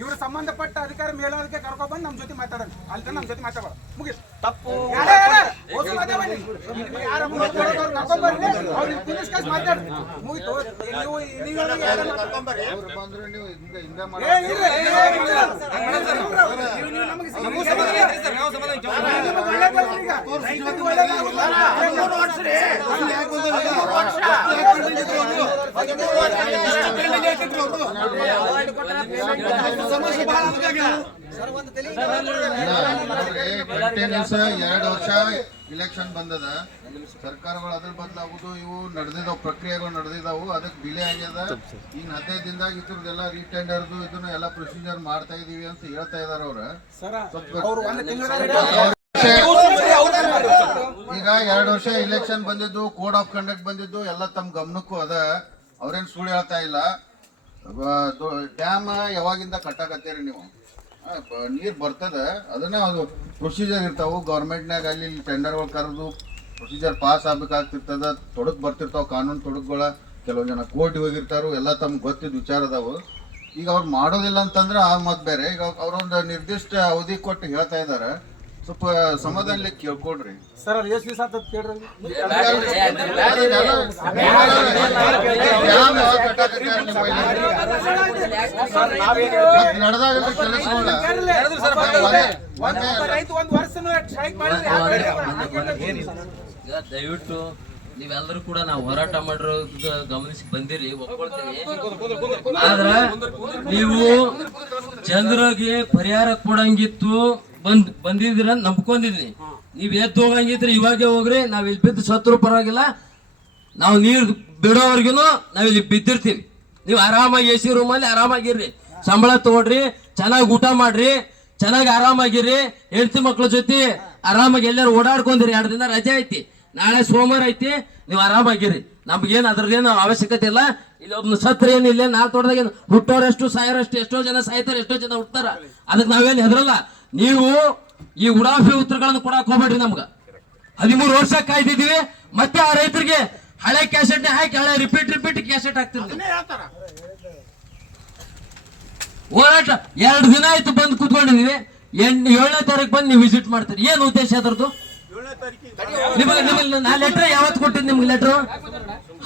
ಇವ್ರು ಸಂಬಂಧಪಟ್ಟ ಅಧಿಕಾರ ಮೇಲಾಧಿಕ ಕರ್ಕೊಂಡ್ ಬಂದು ನಮ್ ಜೊತೆ ಮಾತಾಡೋಣ. ಅಲ್ಲಿ ನಮ್ ಜೊತೆ ಮಾತಾಡೋಣ. ಮುಗಿಸ್ ತಪ್ಪು ಮುಗಿತು. ಬಂದ್ರೆ ನೀವು ಹಿಂಗ ಕಂಟಿನ್ಯೂಸ್ 2 ವರ್ಷ ಇಲೆಕ್ಷನ್ ಬಂದದ, ಸರ್ಕಾರಗಳು ಅದ್ರ ಬದಲಾಗುದು, ಇವು ನಡೆದಿದ್ದಾವ, ಪ್ರಕ್ರಿಯೆಗಳು ನಡೆದಿದ್ದಾವು, ಅದಕ್ಕೆ ಡಿಲೇ ಆಗ್ಯದ. ಈಗ 15 ದಿನದಾಗ ಇದ್ರದ್ದೆಲ್ಲ ರೀಟೆಂಡರ್ದು ಇದನ್ನ ಎಲ್ಲ ಪ್ರೊಸೀಜರ್ ಮಾಡ್ತಾ ಇದೀವಿ ಅಂತ ಹೇಳ್ತಾ ಇದಾರ ಅವ್ರ. ಈಗ 2 ವರ್ಷ ಇಲೆಕ್ಷನ್ ಬಂದಿದ್ದು, ಕೋಡ್ ಆಫ್ ಕಂಡಕ್ಟ್ ಬಂದಿದ್ದು ಎಲ್ಲ ತಮ್ಮ ಗಮನಕ್ಕೂ ಅದ. ಅವ್ರೇನ್ ಸುಳ್ಳು ಹೇಳ್ತಾ ಇಲ್ಲ. ಡ್ಯಾಮ್ ಯಾವಾಗಿಂದ ಕಟ್ಟಾಕತ್ತೀರಿ ನೀವು? ನೀರು ಬರ್ತದ, ಅದನ್ನ ಅದು ಪ್ರೊಸೀಜರ್ ಇರ್ತಾವು ಗೌರ್ಮೆಂಟ್ನಾಗ. ಅಲ್ಲಿ ಟೆಂಡರ್ಗಳು ಕರೆದು ಪ್ರೊಸೀಜರ್ ಪಾಸ್ ಆಗ್ಬೇಕಾಗ್ತಿರ್ತದ, ತೊಡಕ್ ಬರ್ತಿರ್ತಾವ, ಕಾನೂನು ತೊಡಕುಗಳ. ಕೆಲವು ಜನ ಕೋರ್ಟ್ ಹೋಗಿರ್ತಾರು, ಎಲ್ಲ ತಮ್ಗೆ ಗೊತ್ತಿದ್ದ ವಿಚಾರ ಅದಾವು. ಈಗ ಅವ್ರು ಮಾಡೋದಿಲ್ಲ ಅಂತಂದ್ರೆ ಆ ಮತ್ ಬೇರೆ. ಈಗ ಅವ್ರೊಂದು ನಿರ್ದಿಷ್ಟ ಅವಧಿ ಕೊಟ್ಟು ಹೇಳ್ತಾ ಇದಾರೆ, ಸ್ವಲ್ಪ ಸಮಾಧಾನಲಿ ಕೇಳ್ಕೊಡ್ರಿ ಸರ್. ಅಲ್ಲಿ ಎಷ್ಟು ದಿವಸ ಆತದ ಕೇಳ್ರಿ. ದಯವಿಟ್ಟು ನೀವೆಲ್ಲರೂ ಕೂಡ ನಾವು ಹೋರಾಟ ಮಾಡಿರೋ ಗಮನಿಸಿ ಬಂದಿರಿ, ಒಪ್ಕೊಳ್ತೀವಿ. ಆದ್ರ ನೀವು ಜನರಿಗೆ ಪರಿಹಾರ ಕೊಡಂಗಿತ್ತು ಬಂದಿದ್ದೀರ ನಂಬ್ಕೊಂಡಿದ್ರಿ. ನೀವ್ ಎದ್ದು ಹೋಗಂಗಿದ್ರೆ ಇವಾಗೆ ಹೋಗ್ರಿ, ನಾವ್ ಇಲ್ಲಿ ಬಿದ್ದು ಸತ್ರು ಪರವಾಗಿಲ್ಲ, ನಾವು ನೀರು ಬಿಡೋವರ್ಗು ನಾವ್ ಇಲ್ಲಿ ಬಿದ್ದಿರ್ತೀವಿ. ನೀವು ಆರಾಮಾಗಿ ಎ ಸಿ ರೂಮಲ್ಲಿ ಆರಾಮಾಗಿರ್ರಿ, ಸಂಬಳ ತಗೊಳ್ರಿ, ಚೆನ್ನಾಗಿ ಊಟ ಮಾಡ್ರಿ, ಚೆನ್ನಾಗಿ ಆರಾಮಾಗಿರ್ರಿ, ಹೆಂಡತಿ ಮಕ್ಳ ಜೊತೆ ಆರಾಮಾಗಿ ಎಲ್ಲರೂ ಓಡಾಡ್ಕೊಂಡ್ರಿ. 2 ದಿನ ರಜೆ ಐತಿ, ನಾಳೆ ಸೋಮವಾರ ಐತಿ, ನೀವು ಆರಾಮಾಗಿರ್ರಿ. ನಮ್ಗೇನು ಅದ್ರದ್ದೇನು ಅವಶ್ಯಕತೆ ಇಲ್ಲ. ಇಲ್ಲಿ ಒಬ್ನ ಸತ್ರ ಏನಿಲ್ಲ, ನಾಳೆ ತೋಟದಾಗ ಹುಟ್ಟೋರಷ್ಟು ಸಾಯೋರಷ್ಟು, ಎಷ್ಟೋ ಜನ ಸಾಯ್ತಾರೆ, ಎಷ್ಟೋ ಜನ ಹುಟ್ಟಾರ. ಅದಕ್ಕೆ ನಾವೇನು ಹೆದರಲ್ಲ. ನೀವು ಈ ಉಡಾಫಿ ಉತ್ತರಗಳನ್ನು ಕೊಡಕ್ ಹೋಗ್ಬೇಡ್ರಿ. ನಮ್ಗ 13 ವರ್ಷ ಕಾಯ್ದಿದೀವಿ. ಮತ್ತೆ ಆ ರೈತರಿಗೆ ಹಳೆ ಕ್ಯಾಸೆಟ್ ಹಾಕಿ ಹಳೆ ರಿಪೀಟ್ ಕ್ಯಾಸೆಟ್ ಹಾಕ್ತಿರ್ತೀವಿ. ಹೋರಾಟ 2 ದಿನ ಆಯ್ತು ಬಂದು ಕೂತ್ಕೊಂಡಿದೀವಿ. 7ನೇ ತಾರೀಕು ಬಂದು ನೀವು ವಿಸಿಟ್ ಮಾಡ್ತೀರಿ. ಏನ್ ಉದ್ದೇಶ ಅದ್ರದ್ದು? ನಿಮಗೆ ನಾ ಲೆಟರ್ ಯಾವತ್ತು ಕೊಟ್ಟಿದ್? ನಿಮ್ಗೆ ಲೆಟರ್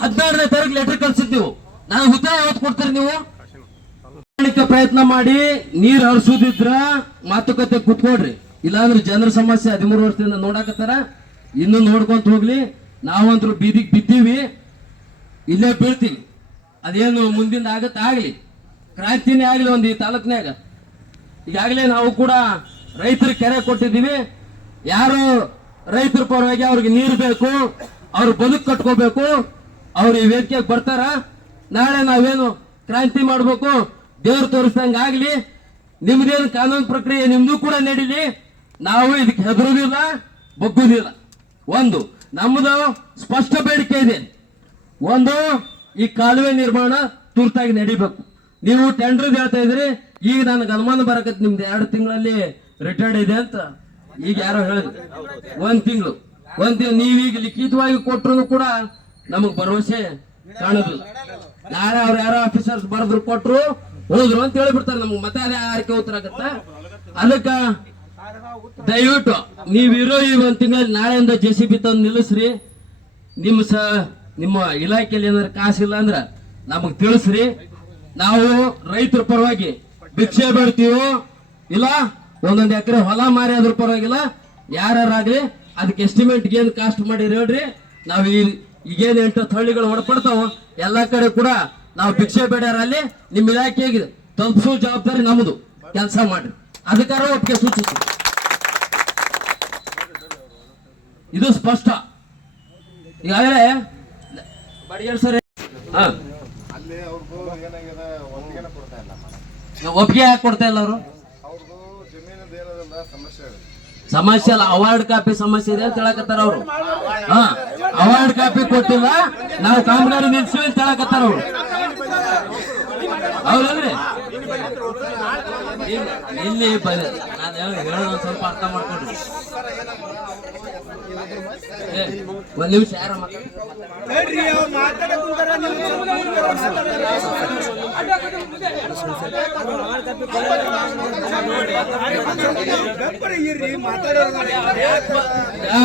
16ನೇ ತಾರೀಕು ಲೆಟರ್ ಕಳ್ಸಿದ್ ನೀವು. ನಾನು ಉತ್ತರ ಯಾವತ್ತು ಕೊಡ್ತೀರಿ ನೀವು? ಪ್ರಯತ್ನ ಮಾಡಿ ನೀರ್ ಹರಿಸೋದಿದ್ರ ಮಾತುಕತೆ ಕುತ್ಕೊಡ್ರಿ. ಇಲ್ಲಾಂದ್ರೆ ಜನರ ಸಮಸ್ಯೆ 13 ವರ್ಷದಿಂದ ನೋಡಾಕತ್ತಾರ, ಇನ್ನು ನೋಡ್ಕೊಂತ ಹೋಗ್ಲಿ. ನಾವಂತರೂ ಬೀದಿಗೆ ಬಿದ್ದೀವಿ, ಇಲ್ಲೇ ಬೀಳ್ತೀವಿ. ಅದೇನು ಮುಂದಿನ ಆಗತ್ತ ಆಗ್ಲಿ, ಕ್ರಾಂತಿನೇ ಆಗ್ಲಿ ಒಂದು ಈ ತಾಲೂಕ್ನಾಗ. ಈಗಾಗಲೇ ನಾವು ಕೂಡ ರೈತರಿಗೆ ಕೆರೆ ಕೊಟ್ಟಿದ್ದೀವಿ. ಯಾರು ರೈತರ ಪರವಾಗಿ ಅವ್ರಿಗೆ ನೀರು ಬೇಕು, ಅವ್ರು ಬದುಕು ಕಟ್ಕೋಬೇಕು, ಅವ್ರು ಈ ವೇದಿಕೆಗೆ ಬರ್ತಾರ. ನಾಳೆ ನಾವೇನು ಕ್ರಾಂತಿ ಮಾಡ್ಬೇಕು, ದೇವ್ರು ತೋರಿಸ್ದಂಗ ಆಗ್ಲಿ. ನಿಮ್ದೇನು ಕಾನೂನು ಪ್ರಕ್ರಿಯೆ ನಿಮ್ದು ಕೂಡ ನಡೀಲಿ. ನಾವು ಇದಕ್ಕೆ ಹೆದರುದಿಲ್ಲ, ಬಗ್ಗುದಿಲ್ಲ. ಒಂದು ನಮ್ಮದು ಸ್ಪಷ್ಟ ಬೇಡಿಕೆ ಇದೆ. ಒಂದು, ಈ ಕಾಲುವೆ ನಿರ್ಮಾಣ ತುರ್ತಾಗಿ ನಡಿಬೇಕು. ನೀವು ಟೆಂಡರ್ ಹೇಳ್ತಾ ಇದ್ರಿ. ಈಗ ನನಗೆ ಅನುಮಾನ ಬರಕತ್, ನಿಮ್ದು 2 ತಿಂಗಳಲ್ಲಿ ರಿಟರ್ನ್ ಇದೆ ಅಂತ ಈಗ ಯಾರೋ ಹೇಳಿದ್ರು. 1 ತಿಂಗಳು ನೀವೀಗ ಲಿಖಿತವಾಗಿ ಕೊಟ್ಟರು ಕೂಡ ನಮಗ್ ಭರವಸೆ ಕಾಣೋದಿಲ್ಲ. ನಾಳೆ ಅವ್ರು ಯಾರೋ ಆಫೀಸರ್ಸ್ ಬರೆದ್ರು, ಕೊಟ್ರು, ಹೋದ್ರು ಅಂತ ಹೇಳಿಬಿಡ್ತಾರೆ. ನಮ್ಗೆ ಮತ್ತೆ ಅದೇ ಆರ್ಕೆ ಉತ್ತರ ಆಗತ್ತ. ಅದಕ್ಕ ದಯವಿಟ್ಟು ನೀವಿರೋ ಈ 1 ತಿಂಗಳಲ್ಲಿ ನಾಳೆಯಿಂದ JCB ತಂದು ನಿಲ್ಲಿಸ್ರಿ. ನಿಮ್ಮ ಇಲಾಖೆಯಲ್ಲಿ ಏನಾದ್ರು ಕಾಸಿಲ್ಲ ಅಂದ್ರ ನಮಗ್ ತಿಳಿಸ್ರಿ. ನಾವು ರೈತರ ಪರವಾಗಿ ಭಿಕ್ಷೆ ಬೇಡ್ತೀವೋ ಇಲ್ಲ, 1 ಎಕರೆ ಹೊಲ ಮಾರಿ ಅದ್ರ ಪರವಾಗಿಲ್ಲ, ಯಾರಾಗ್ಲಿ ಅದಕ್ಕೆ ಎಸ್ಟಿಮೇಟ್ ಏನ್ ಕಾಸ್ಟ್ ಮಾಡಿ ಹೇಳ್ರಿ. ನಾವು ಈಗೇನು 8 ಹಳ್ಳಿಗಳು ಹೊರಪಡ್ತಾವ ಎಲ್ಲಾ ಕಡೆ ಕೂಡ ನಾವು ಭಿಕ್ಷೆ ಬೇಡರಲ್ಲಿ ನಿಮ್ಮ ಇಲಾಖೆಗೆ ತಲುಪಿಸೋ ಜವಾಬ್ದಾರಿ ನಮ್ಮದು. ಕೆಲಸ ಮಾಡ್ರಿ, ಅಧಿಕಾರ ಒಪ್ಪಿಗೆ ಸೂಚಿಸಿ. ಇದು ಸ್ಪಷ್ಟ. ಈಗಾಗಲೇ ಬಡಿಗೇರ್ ಸರ್ ಒಪ್ಪಿಗೆ ಯಾಕೆ ಕೊಡ್ತಾ ಇಲ್ಲ ಅವರು? ಸಮಸ್ಯೆ ಅಲ್ಲ, ಅವಾರ್ಡ್ ಕಾಪಿ ಸಮಸ್ಯೆ ಇದೆ ಅಂತ ಹೇಳಕತ್ತಾರ ಅವರು. ಅವಾರ್ಡ್ ಕಾಪಿ ಕೊಟ್ಟಿಲ್ಲ, ನಾವು ಕಾಮಗಾರಿ ನಿಲ್ಸಿವಿ ಅಂತ ಹೇಳಕತ್ತಾರ ಅವರು. ಹೌದಲ್ರಿ? ಇಲ್ಲಿ ನಾನು ಹೇಳೋದು ಸ್ವಲ್ಪ ಅರ್ಥ ಮಾಡ್ಕೊಡ್ರಿ. 1 ನಿಮಿಷ ಯಾರ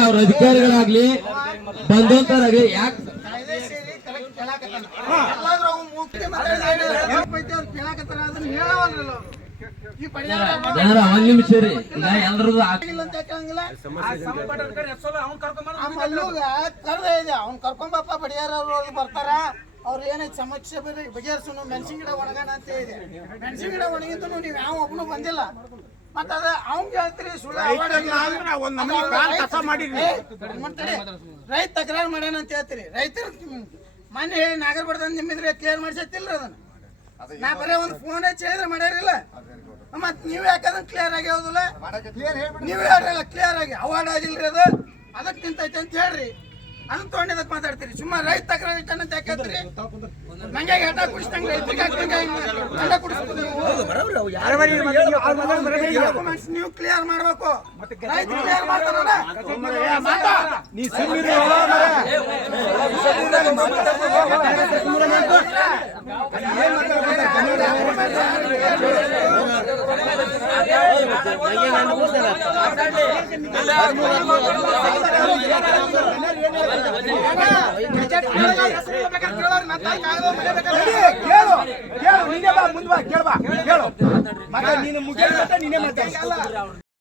ಅವ್ರ ಅಧಿಕಾರಿಗಳಾಗ್ಲಿ ಬಂದಂತರಾಗ್ಲಿ ಯಾಕೆ ಜನರ ಒಂದ್ ನಿಮಿಷ ರೀ ಈಗ ಎಲ್ರದ್ದು ಅವ್ನ್ ಕರ್ಕೊಂಬಪ್ಪ ಬಡಿಯಾರ ಬರ್ತಾರ ಅವ್ರ ಏನೈತಿ ಸಮಸ್ಯೆ ಬಗೆಹರಿಸು ಮೆಣಸಿನ ಗಿಡ ಒಣಗೋಣ ಅಂತ ಇದೆ. ಮೆಣಸಿನ ಗಿಡ ಒಣಗಿದ್ದು ನೀವ್ ಯಾವ ಒಬ್ಬನು ಬಂದಿಲ್ಲ. ಮತ್ತ ಅದ ಅವ್ನ್ ಹೇಳ್ತೀರಿ ಸುಳ್ಳು ರೈತ ತಕರಾರು ಮಾಡ್ಯಾನ ಅಂತ ಹೇಳ್ತೀರಿ. ರೈತರು ಮೊನ್ನೆ ಹೇಳಿ ನಾಗರಬಾರ್ದ ನಿಮ್ಮಿದ್ರೆ ಕ್ಲಿಯರ್ ಮಾಡ್ಸತ್ತಿಲ್ರಿ ಅದನ್ನ. ನಾ ಬರೀ ಒಂದು ಫೋನ್ ಹಚ್ಚಿ ಹೇಳಿದ್ರೆ ಮಾಡ್ಯಾರಿಲ್ಲ. ಮತ್ ನೀವ್ ಯಾಕಂದ್ರೆ ಕ್ಲಿಯರ್ ಆಗಿ ಹೋದಿಲ್ಲ, ನೀವ್ ಹೇಳ್ರಲ್ಲ ಕ್ಲಿಯರ್ ಆಗಿ ಅವಾರ್ಡ್ ಆಗಿಲ್ರಿ ಅದು ಅದಕ್ಕೆ ನಿಂತೈತೆ ಅಂತ ಹೇಳ್ರಿ. ಅದನ್ನ ತೊಗೊಂಡಿದ್ದಕ್ಕೆ ಮಾತಾಡ್ತೀರಿ. ಸುಮ್ಮನೆ ರೈತ ತಕರಾರು ಇಟ್ಟ ಅಂತ ಯಾಕೆ ಹೇಳ್ತೀರಿ? ನಂಗೆ ಹೆಟ ಕುಡಿಸ್ತಂಗೆ ರೈತರಿಗೆ ಹೆಟ ಕುಡಿಸ್ತೀರಿ ನೀವು ಕ್ಲಿಯರ್ ಮಾಡ್ಬೇಕು. ರೈತ ಕ್ಲಿಯರ್ ಮಾಡ್ತಾರಲ್ಲ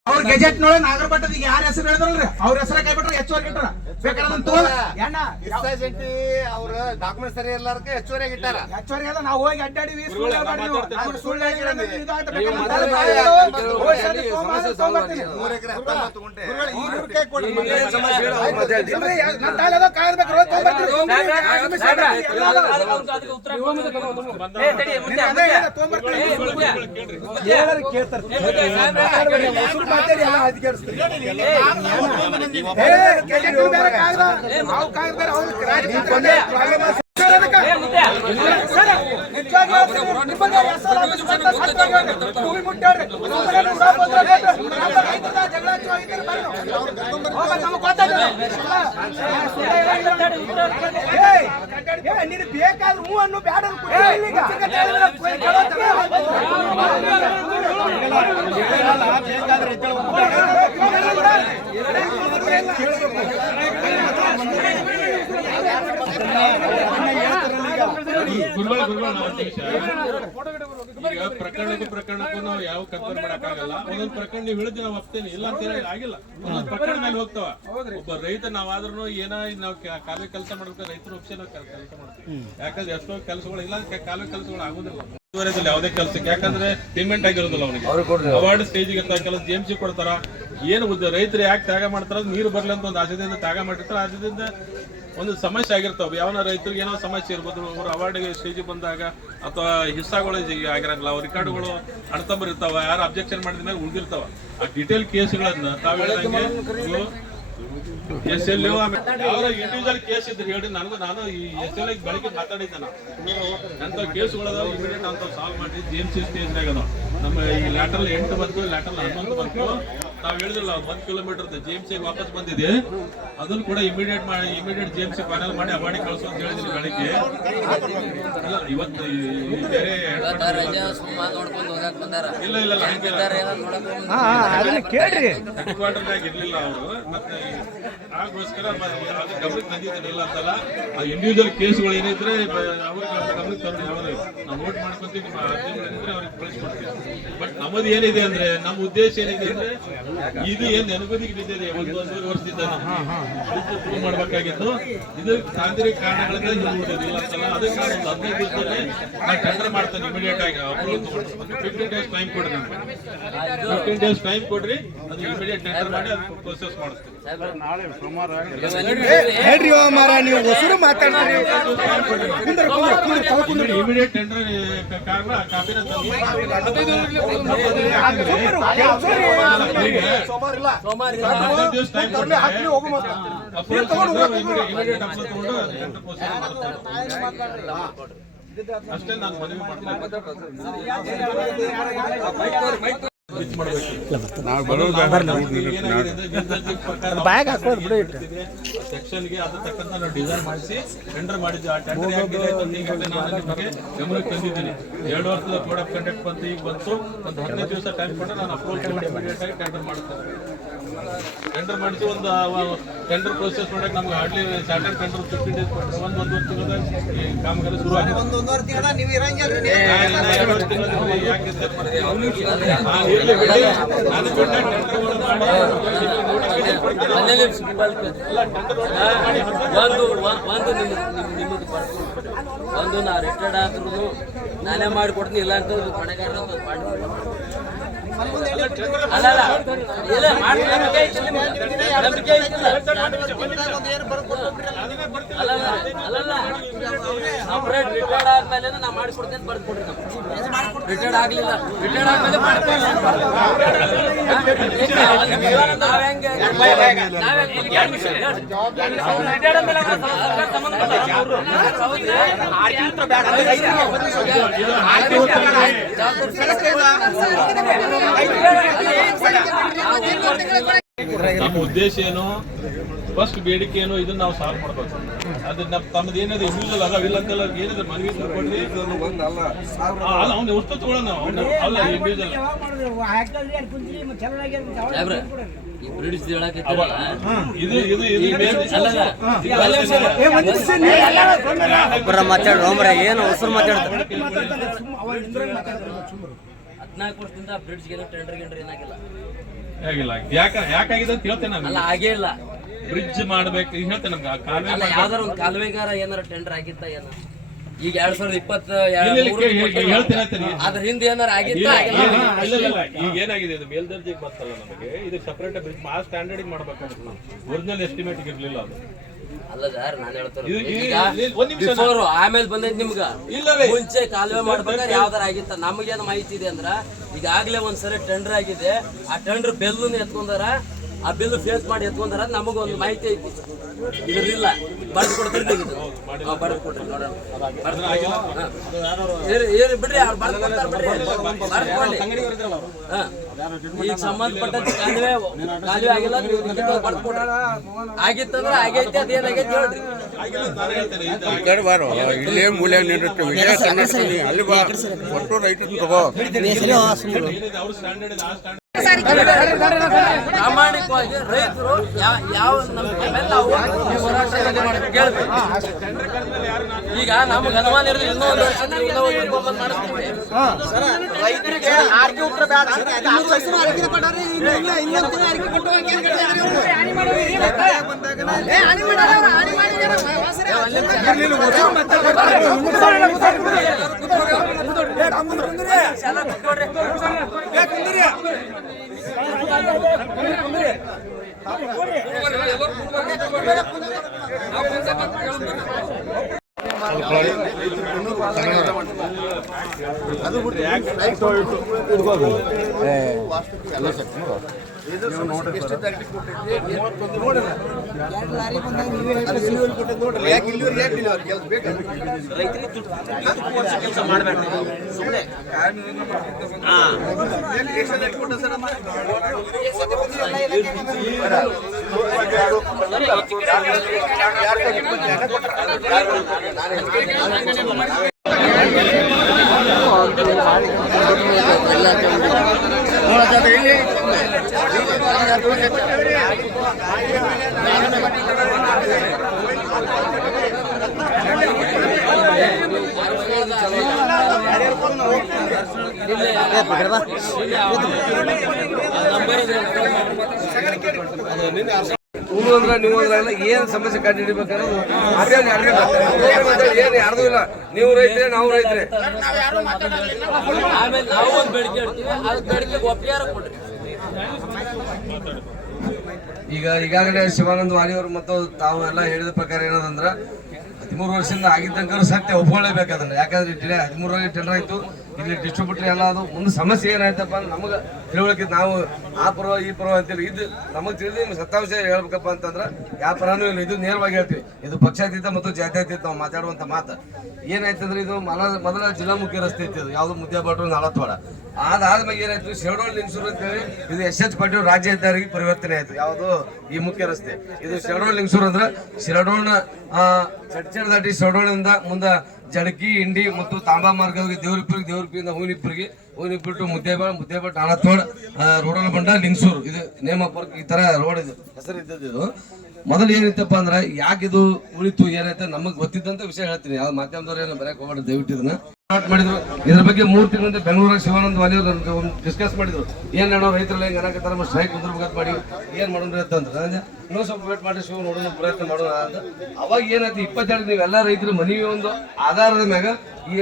ಅವ್ರ ಗೆಜೆಟ್ ನೋಡ ನಾಗರಬಟ್ಟದ ಯಾರ ಹೆಸರು ಹೇಳಿದ್ರಲ್ರಿ ಅವ್ರ ಹೆಸರ ಕೈ ಬಿಟ್ರೆ ಹೆಚ್ಚುವರಿ ಇಟ್ಟಾರ. ಬೇಕಾದ್ರೆ ಅವ್ರ ಡಾಕ್ಯುಮೆಂಟ್ ಸರಿ ಎಲ್ಲಾರ್ಗೆ ಹೆಚ್ಚುವರಿಯಾಗಿ ಇಟ್ಟಾರ. ಹೆಚ್ಚುವರಿ ಎಲ್ಲ ನಾವು ಹೋಗಿ ಅಡ್ಡಾಡಿವಿ ಸುಳ್ಳು ಸುಳ್ಳು ನೀನು ಬೇಕಾದ್ರೆ ಹೂ ಅನ್ನು ಬ್ಯಾಡ ಈಗ ಪ್ರಕರಣಕ್ಕೂ ನಾವು ಯಾವ ಕಂಪೇರ್ ಮಾಡಕ್ಕಾಗಲ್ಲ. ಒಂದೊಂದು ಪ್ರಕರಣ ನೀವು ಹೇಳಿದ್ರೆ ನಾವು ಒಪ್ತೇನೆ, ಇಲ್ಲ ಅಂತ ಹೇಳಿ ಆಗಿಲ್ಲ. ಒಂದೊಂದು ಪ್ರಕರಣ ಮೇಲೆ ಹೋಗ್ತಾವ. ಒಬ್ಬ ರೈತ ನಾವಾದ್ರೂ ಏನ ನಾವು ಕಾಲೇ ಕೆಲಸ ಮಾಡ್ಬೇಕು, ರೈತರು ಒಪ್ಸಿ ನಾವು ಕೆಲಸ ಮಾಡ್ತೀವಿ. ಯಾಕಂದ್ರೆ ಎಷ್ಟೋ ಕೆಲಸಗಳು ಇಲ್ಲ ಕಾಲೇ ಕೆಲಸಗಳು ಆಗುದಿಲ್ಲ ಯಾವುದೇ ಕೆಲಸಕ್ಕೆ. ಯಾಕಂದ್ರೆ ಪೇಮೆಂಟ್ ಆಗಿರೋದಿಲ್ಲ ಅವನಿಗೆ. ಅವಾರ್ಡ್ ಸ್ಟೇಜಿಗೆ ಕೆಲಸ ಜೆಎಂಸಿ ಕೊಡ್ತಾರ. ಏನು ರೈತರು ಯಾಕೆ ತ್ಯಾಗ ಮಾಡ್ತಾರ? ನೀರು ಬರ್ಲಿ ಅಂತ ಒಂದು ಆಸೆದಿಂದ ತ್ಯಾಗ ಮಾಡಿರ್ತಾರ. ಆದ್ರಿಂದ ಒಂದು ಸಮಸ್ಯೆ ಆಗಿರ್ತಾವ. ಯಾವನ ರೈತರಿಗೆ ಏನೋ ಸಮಸ್ಯೆ ಇರ್ಬೋದು. ಅವ್ರು ಅವಾರ್ಡ್ಗೆ ಸ್ಟೇಜಿಗೆ ಬಂದಾಗ ಅಥವಾ ಹಿಸ್ಸಾಗಳು ಆಗಿರಂಗಿಲ್ಲ, ಅವ್ರ ರಿಕಾರ್ಡ್ಗಳು ಅಣ್ತಂಬರ್ ಇರ್ತಾವ. ಯಾರು ಅಬ್ಜೆಕ್ಷನ್ ಮಾಡಿದ ಮೇಲೆ ಉಳಿದಿರ್ತಾವ. ಆ ಡಿಟೇಲ್ ಕೇಸ್ಗಳನ್ನ ತಾವ್ ಹೇಳಿದಂಗೆ SL ಇಂಡಿವಿಜುವಲ್ ಕೇಸ್ ಇದ್ರೆ ಹೇಳಿ ನಾನು ಈ SL ಬೆಳಗ್ಗೆ ಮಾತಾಡಿದ್ದೆ. ಅಂತ ಕೇಸ್ಗಳದಾವ ಇಮಿಡಿಯೇಟ್ ಅಂತ ಸಾಲ್ವ್ ಮಾಡಿ JMC ಸ್ಟೇಜ್ನಾಗ ಅದಾವ. ನಮ್ಮ ಈ ಲ್ಯಾಟ್ರಲ್ 8 ಬಂತು, ಲ್ಯಾಟ್ರಲ್ 11 ಬಂತು. ತಾವ್ ಹೇಳಿದ್ರಲ್ಲ 1 ಕಿಲೋಮೀಟರ್ JMC ವಾಪಸ್ ಬಂದಿದೆ. ಅದನ್ನು ಕೂಡ ಇಮಿಡಿಯೇಟ್ JMC ಫೈನಲ್ ಮಾಡಿ ಅವಾರ್ಡಿಗೆ ಕಳಿಸು ಅಂತ ಹೇಳಿದ್ರಿ ಬೆಳಿಗ್ಗೆ. ಇಲ್ಲ ಇವತ್ತು ಬೇರೆ ಇಲ್ಲ ಹೆಡ್ ಕ್ವಾರ್ಟರ್ನಾಗ ಇರ್ಲಿಲ್ಲ ಅವರು. ಮತ್ತೆ ಆಗೋಸ್ಕರ ಅದು ಗಮನಕ್ಕೆ ಬಂದಿದ್ದೇನೆ ಇಲ್ಲ ಅಂತಲ್ಲ. ಆ ಇಂಡಿವಿಜುವಲ್ ಕೇಸ್ಗಳು ಏನಿದ್ರೆ ಅವ್ರಿಗೆ ಗಮನಕ್ಕೆ ತರೋದು. ಯಾವ್ದು ನಾವು ನೋಟ್ ಮಾಡ್ಕೊಂತೀವಿ, ನಿಮ್ಮ ಅರ್ಜಿಗಳಿದ್ರೆ ಅವ್ರಿಗೆ ಕಳಿಸ್ಕೊಡ್ತೀವಿ. ಬಟ್ ನಮ್ಮದು ಏನಿದೆ ಅಂದ್ರೆ, ನಮ್ಮ ಉದ್ದೇಶ ಏನಿದೆ ಅಂದ್ರೆ, ಇದು ಏನ್ ನೆನಪದಿಗೆ ಬಿದ್ದಿದೆ ಒಂದೂವರೆ ವರ್ಷದಿಂದ ಪ್ರೂವ್ ಮಾಡ್ಬೇಕಾಗಿತ್ತು. ಇದು ತಾಂತ್ರಿಕ ಕಾರಣಗಳಿಂದ ಇದು ಉಳಿದಿಲ್ಲ ಅಂತಲ್ಲ. ಅದಕ್ಕೆ ನಾನು ಒಂದು 15 ದಿವಸದಲ್ಲಿ ನಾನು ಟೆಂಡರ್ ಮಾಡ್ತೇನೆ ಇಮಿಡಿಯೇಟ್ ಆಗಿ. ಅಪ್ರೂವಲ್ ತಗೊಂಡು 15 ಡೇಸ್ ಟೈಮ್ ಕೊಡ್ರಿ. ನಮ್ಗೆ 15 ಡೇಸ್ ಟೈಮ್ ಕೊಡ್ರಿ. ಅದು ಇಮಿಡಿಯೇಟ್ ಟೆಂಡರ್ ಮಾಡಿ ಅದು ಪ್ರೊಸೆಸ್ ಮಾಡಿಸ್ತೀವಿ. ಇಮಿಡಿಯೇಟ್ ಟೆಂಡರ್ ಕಾಪಿನ ದಿವಸ ಟೈಮ್ ಕೊಡ್ರಿ. ಅಷ್ಟೇ ನಾನು ಮನವಿ ಮಾಡ್ತೀನಿ. ಸೆಕ್ಷನ್ಗೆ ಅದ್ರ ತಕ್ಕಂತ ನಾವು ಡಿಸೈನ್ ಮಾಡಿಸಿ ಟೆಂಡರ್ ಮಾಡಿದ್ವಿ. ಆ ಟೆಂಡರ್ ಈಗಾಗಲೇ ನಾನು ನಿಮಗೆ ಗಮನಕ್ಕೆ ತಂದಿದ್ದೀನಿ. 2 ವರ್ಷದ ಕೋಡ್ ಆಫ್ ಕಂಡಕ್ಟ್ ಬಂತು, ಈಗ ಬಂತು. ಒಂದು 15 ದಿವಸ ಟೈಮ್ ಕೊಟ್ಟರೆ ನಾನು ಅಪ್ರೂವಲ್ ಇಮಿಡಿಯೇಟ್ ಆಗಿ ಟೆಂಡರ್ ಮಾಡುತ್ತೇನೆ. ಟೆಂಡರ್ ಮಾಡಿಸಿ ಒಂದು ಟೆಂಡರ್ ಪ್ರೊಸೆಸ್ ಮಾಡಕ್ಕೆ ನಮ್ಗೆ ಹಾರ್ಡ್ಲಿ ಸ್ಯಾಟರ್ಡೆ ಟೆಂಡರ್ 15 ಡೇಸ್ ಕೊಟ್ಟರೆ ಒಂದೂವರೆ ತಿಂಗಳ ಈ ಕಾಮಗಾರಿ ಶುರು ಆಗಿದೆ. ಒಂದು ನಾ ರಿಟೈರ್ಡ್ ಆದ್ರೂ ನಾನೇ ಮಾಡಿಕೊಡ್ತೀನಿ, ಇಲ್ಲ ಅಂತ ಹೊಣೆಗಾರ ರಿಟೈರ್ಡ್ ಆದ್ಮೇಲೆ ನಾ ಮಾಡಿಕೊಡ್ತೇನೆ ಬರ್ಕೊಡ್ರಿ. ರಿಟೈರ್ಡ್ ಆಗ್ಲಿಲ್ಲ, ರಿಟೈರ್ಡ್ ಆದ್ಮೇಲೆ ನಮ್ಮ ಉದ್ದೇಶ ಏನು, ಫಸ್ಟ್ ಬೇಡಿಕೆ ಏನು, ಇದನ್ನ ನಾವು ಸಾಲ್ವ್ ಮಾಡ್ಬೇಕು. ಅದನ್ನ ತಮ್ಮದು ಏನಿದೆ ಇಂಡಿವಿಜುವಲ್ ಅದಾವಿಲ್ಲ ಅಂತೆಲ್ಲ ಏನಿದೆ ಮನವಿ ಕೊಡ್ರಿ. ಅಲ್ಲ ಅವ್ನು ಎಷ್ಟು ತಗೊಳ್ಳೋಣ, ಅಲ್ಲ ಇಂಡಿವಿಜುವಲ್ ಏನು ಹೊಸರು ಮಾತಾಡ್ತಾರೆ. 14 ವರ್ಷದಿಂದ ಬ್ರಿಡ್ಜ್ಗೆ ಟೆಂಡರ್ ಗಿಂಡರ್ ಏನಾಗಿಲ್ಲ. ಯಾಕಾಗಿದೆ ಅಂತ ಹೇಳ್ತೇನೆ. ಅಲ್ಲ ಆಗೇ ಇಲ್ಲ. ಬ್ರಿಡ್ಜ್ ಮಾಡ್ಬೇಕು ಹೇಳ್ತೇನೆ. ನಮ್ಗೆ ಯಾವ್ದಾರ ಒಂದು ಕಾಲುವೆಗಾರ ಏನಾರ ಟೆಂಡರ್ ಆಗಿತ್ತ ಏನ? ಈಗ 2020 ಅದ್ರ ಹಿಂದೆ ಏನಾರ ಆಗಿತ್ತ? ಈಗ ಏನಾಗಿದೆ, ಇದು ಮೇಲ್ದರ್ಜೆಗೆ ಬರ್ತಲ್ಲ ನಮಗೆ. ಇದಕ್ಕೆ ಸಪರೇಟ್ ಬ್ರಿಡ್ಜ್ ಆ ಸ್ಟ್ಯಾಂಡರ್ಡ್ ಮಾಡ್ಬೇಕಾಗುತ್ತೆ. ಒರಿಜಿನಲ್ ಎಸ್ಟಿಮೇಟ್ ಇರ್ಲಿಲ್ಲ ಅದು. ಅಲ್ಲ ಸರ್, ನಾನು ಹೇಳ್ತಾರೆ ಆಮೇಲೆ ಬಂದೈತಿ ನಿಮ್ಗ. ಮುಂಚೆ ಕಾಲುವೆ ಮಾಡ್ಬೇಕಾದ್ರೆ ಯಾವ್ದಾರ ಆಗಿತ್ತ? ನಮಗೇನು ಮಾಹಿತಿ ಇದೆ ಅಂದ್ರ ಈಗಾಗಲೇ ಒಂದ್ಸರಿ ಟೆಂಡರ್ ಆಗಿದೆ. ಆ ಟೆಂಡರ್ ಬೆಲ್ಲನ್ನು ಎತ್ಕೊಂಡಾರ, ಆ ಬಿಲ್ ಫೇಸ್ ಮಾಡಿ ಎತ್ಕೊಂಡಾರ. ನಮಗೊಂದು ಮಾಹಿತಿ ಐತಿ, ಇದ್ರಿಲ್ಲ. ಬರ್ದು ಕೊಡ್ತೀರಿ ನೀವು, ಬರ್ದು ಕೊಡ್ರಿ ನೋಡೋಣ. ಬಿಡ್ರಿ, ಅವ್ರು ಬರ್ದು ಕೊಡ್ತಾರೆ ಬಿಡ್ರಿ, ಬರ್ದು ಕೊಡ್ಲಿ. ಈಗ ಸಂಬಂಧಪಟ್ಟಂತೆ ಕಾಲುವೆ ಆಗಿಲ್ಲ, ನೀವು ಬರ್ದು ಕೊಡ್ರಿ. ಆಗಿತ್ತಂದ್ರೆ ಆಗೈತಿ, ಅದೇನಾಗೈತಿ ಹೇಳ್ರಿ. ಇಲ್ಲೇ ಮೂಲೆ ಅಲ್ಲಿ ಒಟ್ಟು ರೈಟ್ ತಗೋ. ಪ್ರಾಮಾಣಿಕವಾಗಿ ರೈತರು ಯಾವ ಈಗ ನಮ್ಗೆ ಅನುಮಾನ ಇರೋದು ಇನ್ನೊಂದು ವರ್ಷ ರೈತರಿಗೆ ಆರ್ಕೆ ಉತ್ತರ ಬೇಡ. ಕೆಲಸ ಮಾಡಬೇಡ ಸುಮ್ಮನೆ. ನೀವು ಏನ್ ಸಮಸ್ಯೆ ಕಂಡು ಹಿಡಿಬೇಕಾದ್ರೆ ಏನು ಯಾರ್ದು ಇಲ್ಲ. ನೀವು ರೈತರೇ, ನಾವು ರೈತರೇ. ಆಮೇಲೆ ನಾವು ಒಂದು ಬೇಡಿಕೆ ಇಡ್ತೀವಿ, ಅದು ಬೇಡಿಕೆ ಒಪ್ಪಿಗೆ ಕೊಡ್ರಿ. ಈಗಾಗಲೇ ಶಿವಾನಂದ ವಾಣಿಯವರು ಮತ್ತು ತಾವು ಎಲ್ಲ ಹೇಳಿದ ಪ್ರಕಾರ ಏನದಂದ್ರೆ 13 ವರ್ಷದಿಂದ ಆಗಿದ್ದಂಕ ಸತ್ಯ ಒಪ್ಕೊಳ್ಳೇಬೇಕು ಅದನ್ನ. ಯಾಕಂದ್ರೆ 13 ಟೆಂಡರ್ ಆಯ್ತು, ಇಲ್ಲಿ ಡಿಸ್ಟ್ರಿಬ್ಯೂಟರ್ ಎಲ್ಲ ಅದು ಮುಂದೆ ಸಮಸ್ಯೆ ಏನಾಯ್ತಪ್ಪ ಅಂದ್ರೆ ನಮಗೆ ತಿಳುವಳಿಕೆ ನಾವು ಆ ಪರ್ವ ಈ ಪರ್ವ ಅಂತೇಳಿ ಇದು ನಮಗೆ ತಿಳಿದು ನಿಮ್ಗೆ ಸತ್ತಾಂಶ ಹೇಳ್ಬೇಕಪ್ಪ ಅಂತಂದ್ರೆ ಯಾವ ಪರನೂ ಇಲ್ಲ. ಇದು ನೇರವಾಗಿ ಹೇಳ್ತೀವಿ, ಇದು ಪಕ್ಷಾತೀತ ಮತ್ತು ಜಾತ್ಯತೀತ ನಾವು ಮಾತಾಡುವಂಥ ಮಾತು. ಏನಾಯ್ತಂದ್ರೆ ಇದು ಮೊದಲ ಜಿಲ್ಲಾ ಮುಖ್ಯ ರಸ್ತೆ ಇತ್ತು, ಇದು ಯಾವುದು ಮುದ್ದೇಬಾಟ್ರು ನಾಲತ್ವಾಡ. ಅದಾದ್ಮೇಲೆ ಏನಾಯ್ತು, ಶೆರಡೋಳ್ ಲಿಂಗಸೂರು ಅಂತೇಳಿ ಇದು ಎಸ್ ಪಾಟೀಲ್ ರಾಜ್ಯ ಹೆದ್ದಾರಿಗೆ ಪರಿವರ್ತನೆ ಆಯ್ತು. ಯಾವುದು ಈ ಮುಖ್ಯ ರಸ್ತೆ ಇದು ಶೆರಡೋಳ್ ಲಿಂಗಸೂರು ಅಂದ್ರೆ ಶಿರಡೋಣ ಚಡ್ಚಡ್ ದಾಟಿ ಶೆರಡೋಳಿಂದ ಮುಂದೆ ಜಡಕಿ ಇಂಡಿ ಮತ್ತು ತಾಂಬಾ ಮಾರ್ಗವಾಗಿ ದೇವ್ರಪಿಯಿಂದ ಹೂವಿನಿಪ್ಪರು ಟು ಮುದ್ದೇಬಾಟ್ ನಾಲತ್ವಾಡ ರೋಡಲ್ ಬಂಡ ಲಿಂಗಸೂರು ಇದು ನೇಮ ಪಾರ್ಕ್ ಈ ತರ ರೋಡ್ ಇದು ಹೆಸರು ಇದ್ದದ್ದು. ಮೊದಲು ಏನಿತ್ತಪ್ಪ ಅಂದ್ರೆ ಯಾಕೆ ಇದು ಉಳಿತು ಏನಾಯ್ತು ನಮಗೆ ಗೊತ್ತಿದ್ದಂತ ವಿಷಯ ಹೇಳ್ತೀನಿ. ಯಾವ ಮಾಧ್ಯಮದವ್ರು ಏನು ಬರಕ್ ಹೋಗ್ಬಾರ್ದು ದಯವಿಟ್ಟು ಇದನ್ನ ಸ್ಟಾರ್ಟ್ ಮಾಡಿದ್ರು. ಇದ್ರ ಬಗ್ಗೆ 3 ತಿಂಗಳಿಂದ ಬೆಂಗಳೂರಾಗ ಶಿವಾನಂದ ವಾಲಿಯವರು ಡಿಸ್ಕಸ್ ಮಾಡಿದ್ರು. ಏನ್ ಹೇಳೋ ರೈತರೆಲ್ಲ ಹೆಂಗ್ ಅನ್ನಕತ್ತಾರ ಸ್ಟ್ರೈಕ್ ಕುಂದ್ರಬೇಕಂತ ಮಾಡಿ ಏನ್ ಮಾಡೋಣ ಅಂತಂದ್ರೆ ಇನ್ನೂ ಸ್ವಲ್ಪ ವೇಟ್ ಮಾಡಿ ಶಿವ ನೋಡೋಣ ಪ್ರಯತ್ನ ಮಾಡೋಣ ಅಂತ. ಅವಾಗ ಏನಾಯ್ತು 22 ನೀವೆಲ್ಲ ರೈತರು ಮನವಿ ಒಂದು ಆಧಾರದ ಮ್ಯಾಗ ಈ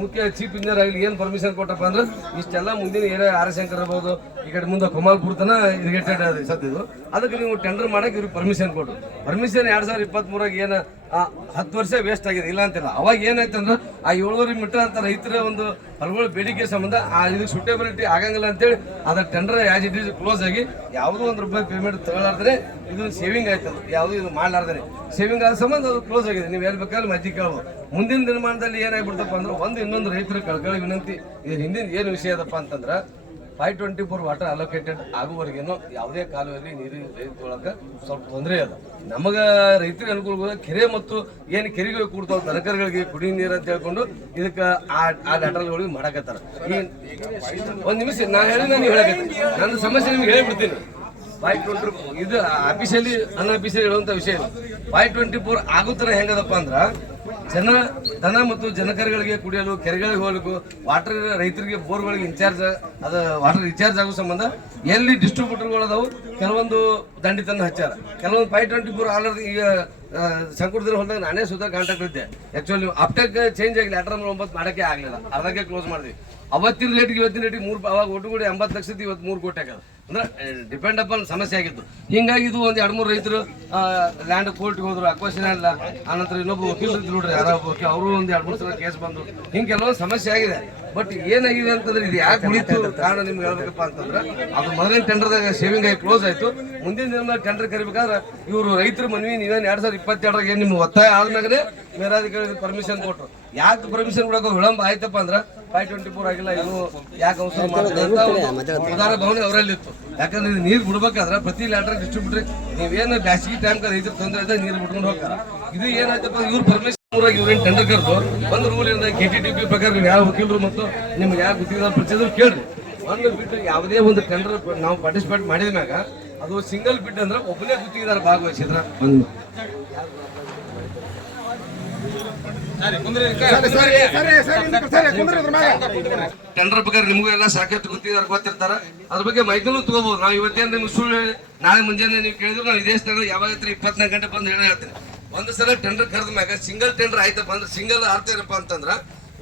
ಮುಖ್ಯ ಚೀಫ್ ಇಂಜಿನಿಯರ್ ಆಗಲಿ ಏನ್ ಪರ್ಮಿಷನ್ ಕೊಟ್ಟಪ್ಪ ಅಂದ್ರೆ ಇಷ್ಟೆಲ್ಲ ಮುಂದಿನ ಏರಿಯಾ ಆರಶಂಕರ್ ಇರ್ಬೋದು, ಈ ಕಡೆ ಮುಂದೆ ಕುಮಾಲ್ಪುರ್ ತನ ಇರಿಗೇಟೆಡ್ ಸತ್ತಿದ್ದು. ಅದಕ್ಕೆ ನೀವು ಟೆಂಡರ್ ಮಾಡಕ್ಕೆ ಇವ್ರಿಗೆ ಪರ್ಮಿಷನ್ ಕೊಟ್ಟರು. ಪರ್ಮಿಷನ್ 2023 ಏನು 10 ವರ್ಷ ವೇಸ್ಟ್ ಆಗಿದೆ, ಇಲ್ಲ ಅಂತಿಲ್ಲ. ಅವಾಗ ಏನಾಯ್ತಂದ್ರೆ ಆ 700 ಮೀಟರ್ ಅಂತ ರೈತರ ಒಂದು ಹೊಲಗಳ ಬೇಡಿಕೆ ಸಂಬಂಧ ಇದಕ್ಕೆ ಸೂಟೇಬಿಲಿಟಿ ಆಗಂಗಿಲ್ಲ ಅಂತೇಳಿ ಅದ್ರ tender as it is close ಆಗಿ ಯಾವುದೋ ₹1 ಪೇಮೆಂಟ್ ತಗೊಳ್ಳಾರ್ದ್ರೆ ಇದು ಸೇವಿಂಗ್ ಆಯ್ತದ, ಯಾವುದು ಇದು ಮಾಡ್ಲಾರ್ದ್ರೆ ಸೇವಿಂಗ್ ಆದ ಸಂಬಂಧ ಅದು ಕ್ಲೋಸ್ ಆಗಿದೆ. ನೀವು ಹೇಳ್ಬೇಕಾದ್ರೆ ಮಾಹಿತಿ ಕೇಳ್ಬೋದು. ಮುಂದಿನ ದಿನಮಾನದಲ್ಲಿ ಏನಾಗ್ಬಿಡ್ತಪ್ಪ ಅಂದ್ರೆ ಇನ್ನೊಂದು ರೈತರ ಕಳ್ಕಳಿ ವಿನಂತಿ, ಇದು ಹಿಂದಿನ ಏನು ವಿಷಯ ಅದಪ್ಪ ಅಂತಂದ್ರೆ 524 ವಾಟರ್ ಅಲೋಕೇಟೆಡ್ ಆಗುವವರೆಗೇನೋ ಯಾವುದೇ ಕಾಲುವೆಯಲ್ಲಿ ನೀರು ರೈತೊಳಗೆ ಸ್ವಲ್ಪ ತೊಂದರೆ ಅದ. ನಮಗೆ ರೈತರಿಗೆ ಅನುಕೂಲ ಕೆರೆ ಮತ್ತು ಏನು ಕೆರೆಗೆ ಕೂಡ್ತಾವ ತರಕಾರಿಗಳಿಗೆ ಕುಡಿ ನೀರು ಅಂತ ಹೇಳ್ಕೊಂಡು ಇದಕ್ಕೆ ಆ ಲ್ಯಾಟ್ರಲ್ಗಳಿಗೆ ಮಾಡಕತ್ತಾರ. ಒಂದು ನಿಮಿಷ ನಾನು ಹೇಳಕತ್ತೀನಿ, ನನ್ನ ಸಮಸ್ಯೆ ನಿಮ್ಗೆ ಹೇಳ್ಬಿಡ್ತೀನಿ. 524 ಇದು ಆಫೀಸಿಯಲಿ ಅನ್ಆಫೀಸಿಯಲಿ ಹೇಳುವಂಥ ವಿಷಯ ಇಲ್ಲ. 524 ಆಗೋ ಥರ ಹೆಂಗದಪ್ಪ ಅಂದ್ರೆ ದನ ಮತ್ತು ಜನಕರುಗಳಿಗೆ ಕುಡಿಯಲು ಕೆರೆಗಳಿಗೆ ಹೋಗ್ಲಿಕ್ಕೆ ವಾಟರ್ ರೈತರಿಗೆ ಬೋರ್ಗಳಿಗೆ ಇನ್ಚಾರ್ಜ್ ಅದು ವಾಟರ್ ರಿಚಾರ್ಜ್ ಆಗೋ ಸಂಬಂಧ ಎಲ್ಲಿ ಡಿಸ್ಟ್ರಿಬ್ಯೂಟರ್ಗಳು ಅದಾವು ಕೆಲವೊಂದು ದಂಡಿ ತಂದು ಹಚ್ಚಾರ. ಕೆಲವೊಂದು 524 ಆಲ್ರೆಡಿ ಈಗ ಸಂಕುಟದಲ್ಲಿ ಹೊಲದಾಗ ನಾನೇ ಸುಧಾ ಕಾಂಟ್ಯಾಕ್ಟ್ ಇದ್ದೆ. ಆ್ಯಕ್ಚುಲಿ ನೀವು ಅಪ್ಟೇಕ್ ಚೇಂಜ್ ಆಗಿ ಲ್ಯಾಟರ್ 9 ಮಾಡೋಕ್ಕೆ ಆಗಲಿಲ್ಲ, ಅರ್ಧಕ್ಕೆ ಕ್ಲೋಸ್ ಮಾಡಿದ್ವಿ. ಅವತ್ತಿನ ರೇಟ್ಗೆ ಇವತ್ತಿನ ರೇಟಿಗೆ 3 ಅವಾಗ ಒಟ್ಟುಗೂಡಿ 80 ಲಕ್ಷದ ಇವತ್ತು 3 ಕೋಟಿ ಆಗ್ಯದ. ಅಂದ್ರೆ ಡಿಪೆಂಡ್ ಅಪಾನ್ ಸಮಸ್ಯೆ ಆಗಿತ್ತು. ಹಿಂಗಾಗಿ ಇದು ಒಂದು 2-3 ರೈತರು ಲ್ಯಾಂಡ್ ಕೋರ್ಟ್ಗೆ ಹೋದ್ರು, ಅಕ್ವೇಷನ್ ಇಲ್ಲ. ಆನಂತರ ಇನ್ನೊಬ್ಬ ವಕೀಲರು ನೋಡ್ರಿ ಯಾರೋ ಅವರು ಒಂದು 2-3 ಸಲ ಕೇಸ್ ಬಂದು ಹಿಂಗೆ ಕೆಲವೊಂದು ಸಮಸ್ಯೆ ಆಗಿದೆ. ಬಟ್ ಏನಾಗಿದೆ ಅಂತಂದ್ರೆ ಇದು ಯಾಕೆ ಉಳಿತು ಕಾರಣ ನಿಮ್ಗೆ ಹೇಳ್ಬೇಕಪ್ಪ ಅಂತಂದ್ರೆ ಅದು ಮೊದಲಿನ ಟೆಂಡರ್ದಾಗ ಸೇವಿಂಗ್ ಆಗಿ ಕ್ಲೋಸ್ ಆಯ್ತು. ಮುಂದಿನ ದಿನ ಟೆಂಡರ್ ಕರಿಬೇಕಾದ್ರೆ ಇವರು ರೈತರ ಮನವಿ ನೀವೇನು 2022 ಏನು ನಿಮ್ಮ ಒತ್ತಾಯ ಆದ್ಮೇಲೆ ಮೇಲಾಧಿಕಾರಿ ಪರ್ಮಿಷನ್ ಕೊಟ್ಟರು. ಯಾಕೆ ಪರ್ಮಿಷನ್ ಕೊಡೋಕೆ ವಿಳಂಬ ಆಯ್ತಪ್ಪ ಅಂದ್ರೆ 524 ಆಗಿಲ್ಲ, ಇನ್ನು ಯಾಕೆ ಅವಸರ ಮಾಡ್ತಾರೆ ಪ್ರಧಾನ ಭಾವನೆ ಅವರಲ್ಲಿ ಇತ್ತು. ಯಾಕಂದ್ರೆ ಇದು ನೀರು ಬಿಡ್ಬೇಕಾದ್ರೆ ಪ್ರತಿ ಲ್ಯಾಟ್ರ್ ಡಿಸ್ಟ್ರಿಬ್ಯೂಟರ್ ನೀವೇನು ಬ್ಯಾಸಿಗೆ ಟೈಮ್ ರೈತರ ತೊಂದರೆ ಇದ್ದಾಗ ನೀರು ಬಿಟ್ಕೊಂಡು ಹೋಗ್ತಾರೆ. ಇದು ಏನಾಯ್ತಪ್ಪ ಇವ್ರು ಪರ್ಮಿಷನ್ ಇವ್ರೇನು ಟೆಂಡರ್ ಕರೆದು ಒಂದು ರೂಲ್ ಇರೋದು KTTP ಪ್ರಕಾರ ನೀವು ಯಾವ ವಕೀಲರು ಮತ್ತು ನಿಮ್ಗೆ ಯಾವ ಗುತ್ತಿಗೆದಾರ ಪರಿಚಯದ್ರು ಕೇಳ್ರಿ. ಒಂದು ಬಿಟ್ಟು ಯಾವುದೇ ಒಂದು ಟೆಂಡರ್ ನಾವು ಪಾರ್ಟಿಸಿಪೇಟ್ ಮಾಡಿದ ಮ್ಯಾಗ ಅದು ಸಿಂಗಲ್ ಬಿಡ್ ಅಂದ್ರೆ ಒಬ್ಬನೇ ಗುತ್ತಿಗೆದಾರ ಭಾಗವಹಿಸಿದ್ರ ಒಂದು ಟೆಂಡರ್ ಬಗ್ಗೆ ನಿಮಗೂ ಎಲ್ಲ ಸಾಕಷ್ಟು ಗೊತ್ತಿರ್ತಾರ. ಅದ್ರ ಬಗ್ಗೆ ಮಾಹಿತಿನೂ ತಗೋಬಹುದು. ನಾವು ಇವತ್ತೇನು ನಿಮ್ಗೆ ಸುಳ್ಳು ಹೇಳಿ ನಾಳೆ ಮುಂಜಾನೆ ನೀವು ಕೇಳಿದ್ರು ನಾವು ಇದೇ ಸ್ಥಳ ಯಾವಾಗ 24 ಗಂಟೆ ಬಂದು ಹೇಳ್ತೀನಿ. ಒಂದು ಸಲ ಟೆಂಡರ್ ಕರೆದ ಮ್ಯಾಗ ಸಿಂಗಲ್ ಟೆಂಡರ್ ಆಯ್ತಪ್ಪ ಅಂದ್ರೆ ಸಿಂಗಲ್ ಅರ್ಥ ಏನಪ್ಪ ಅಂತಂದ್ರೆ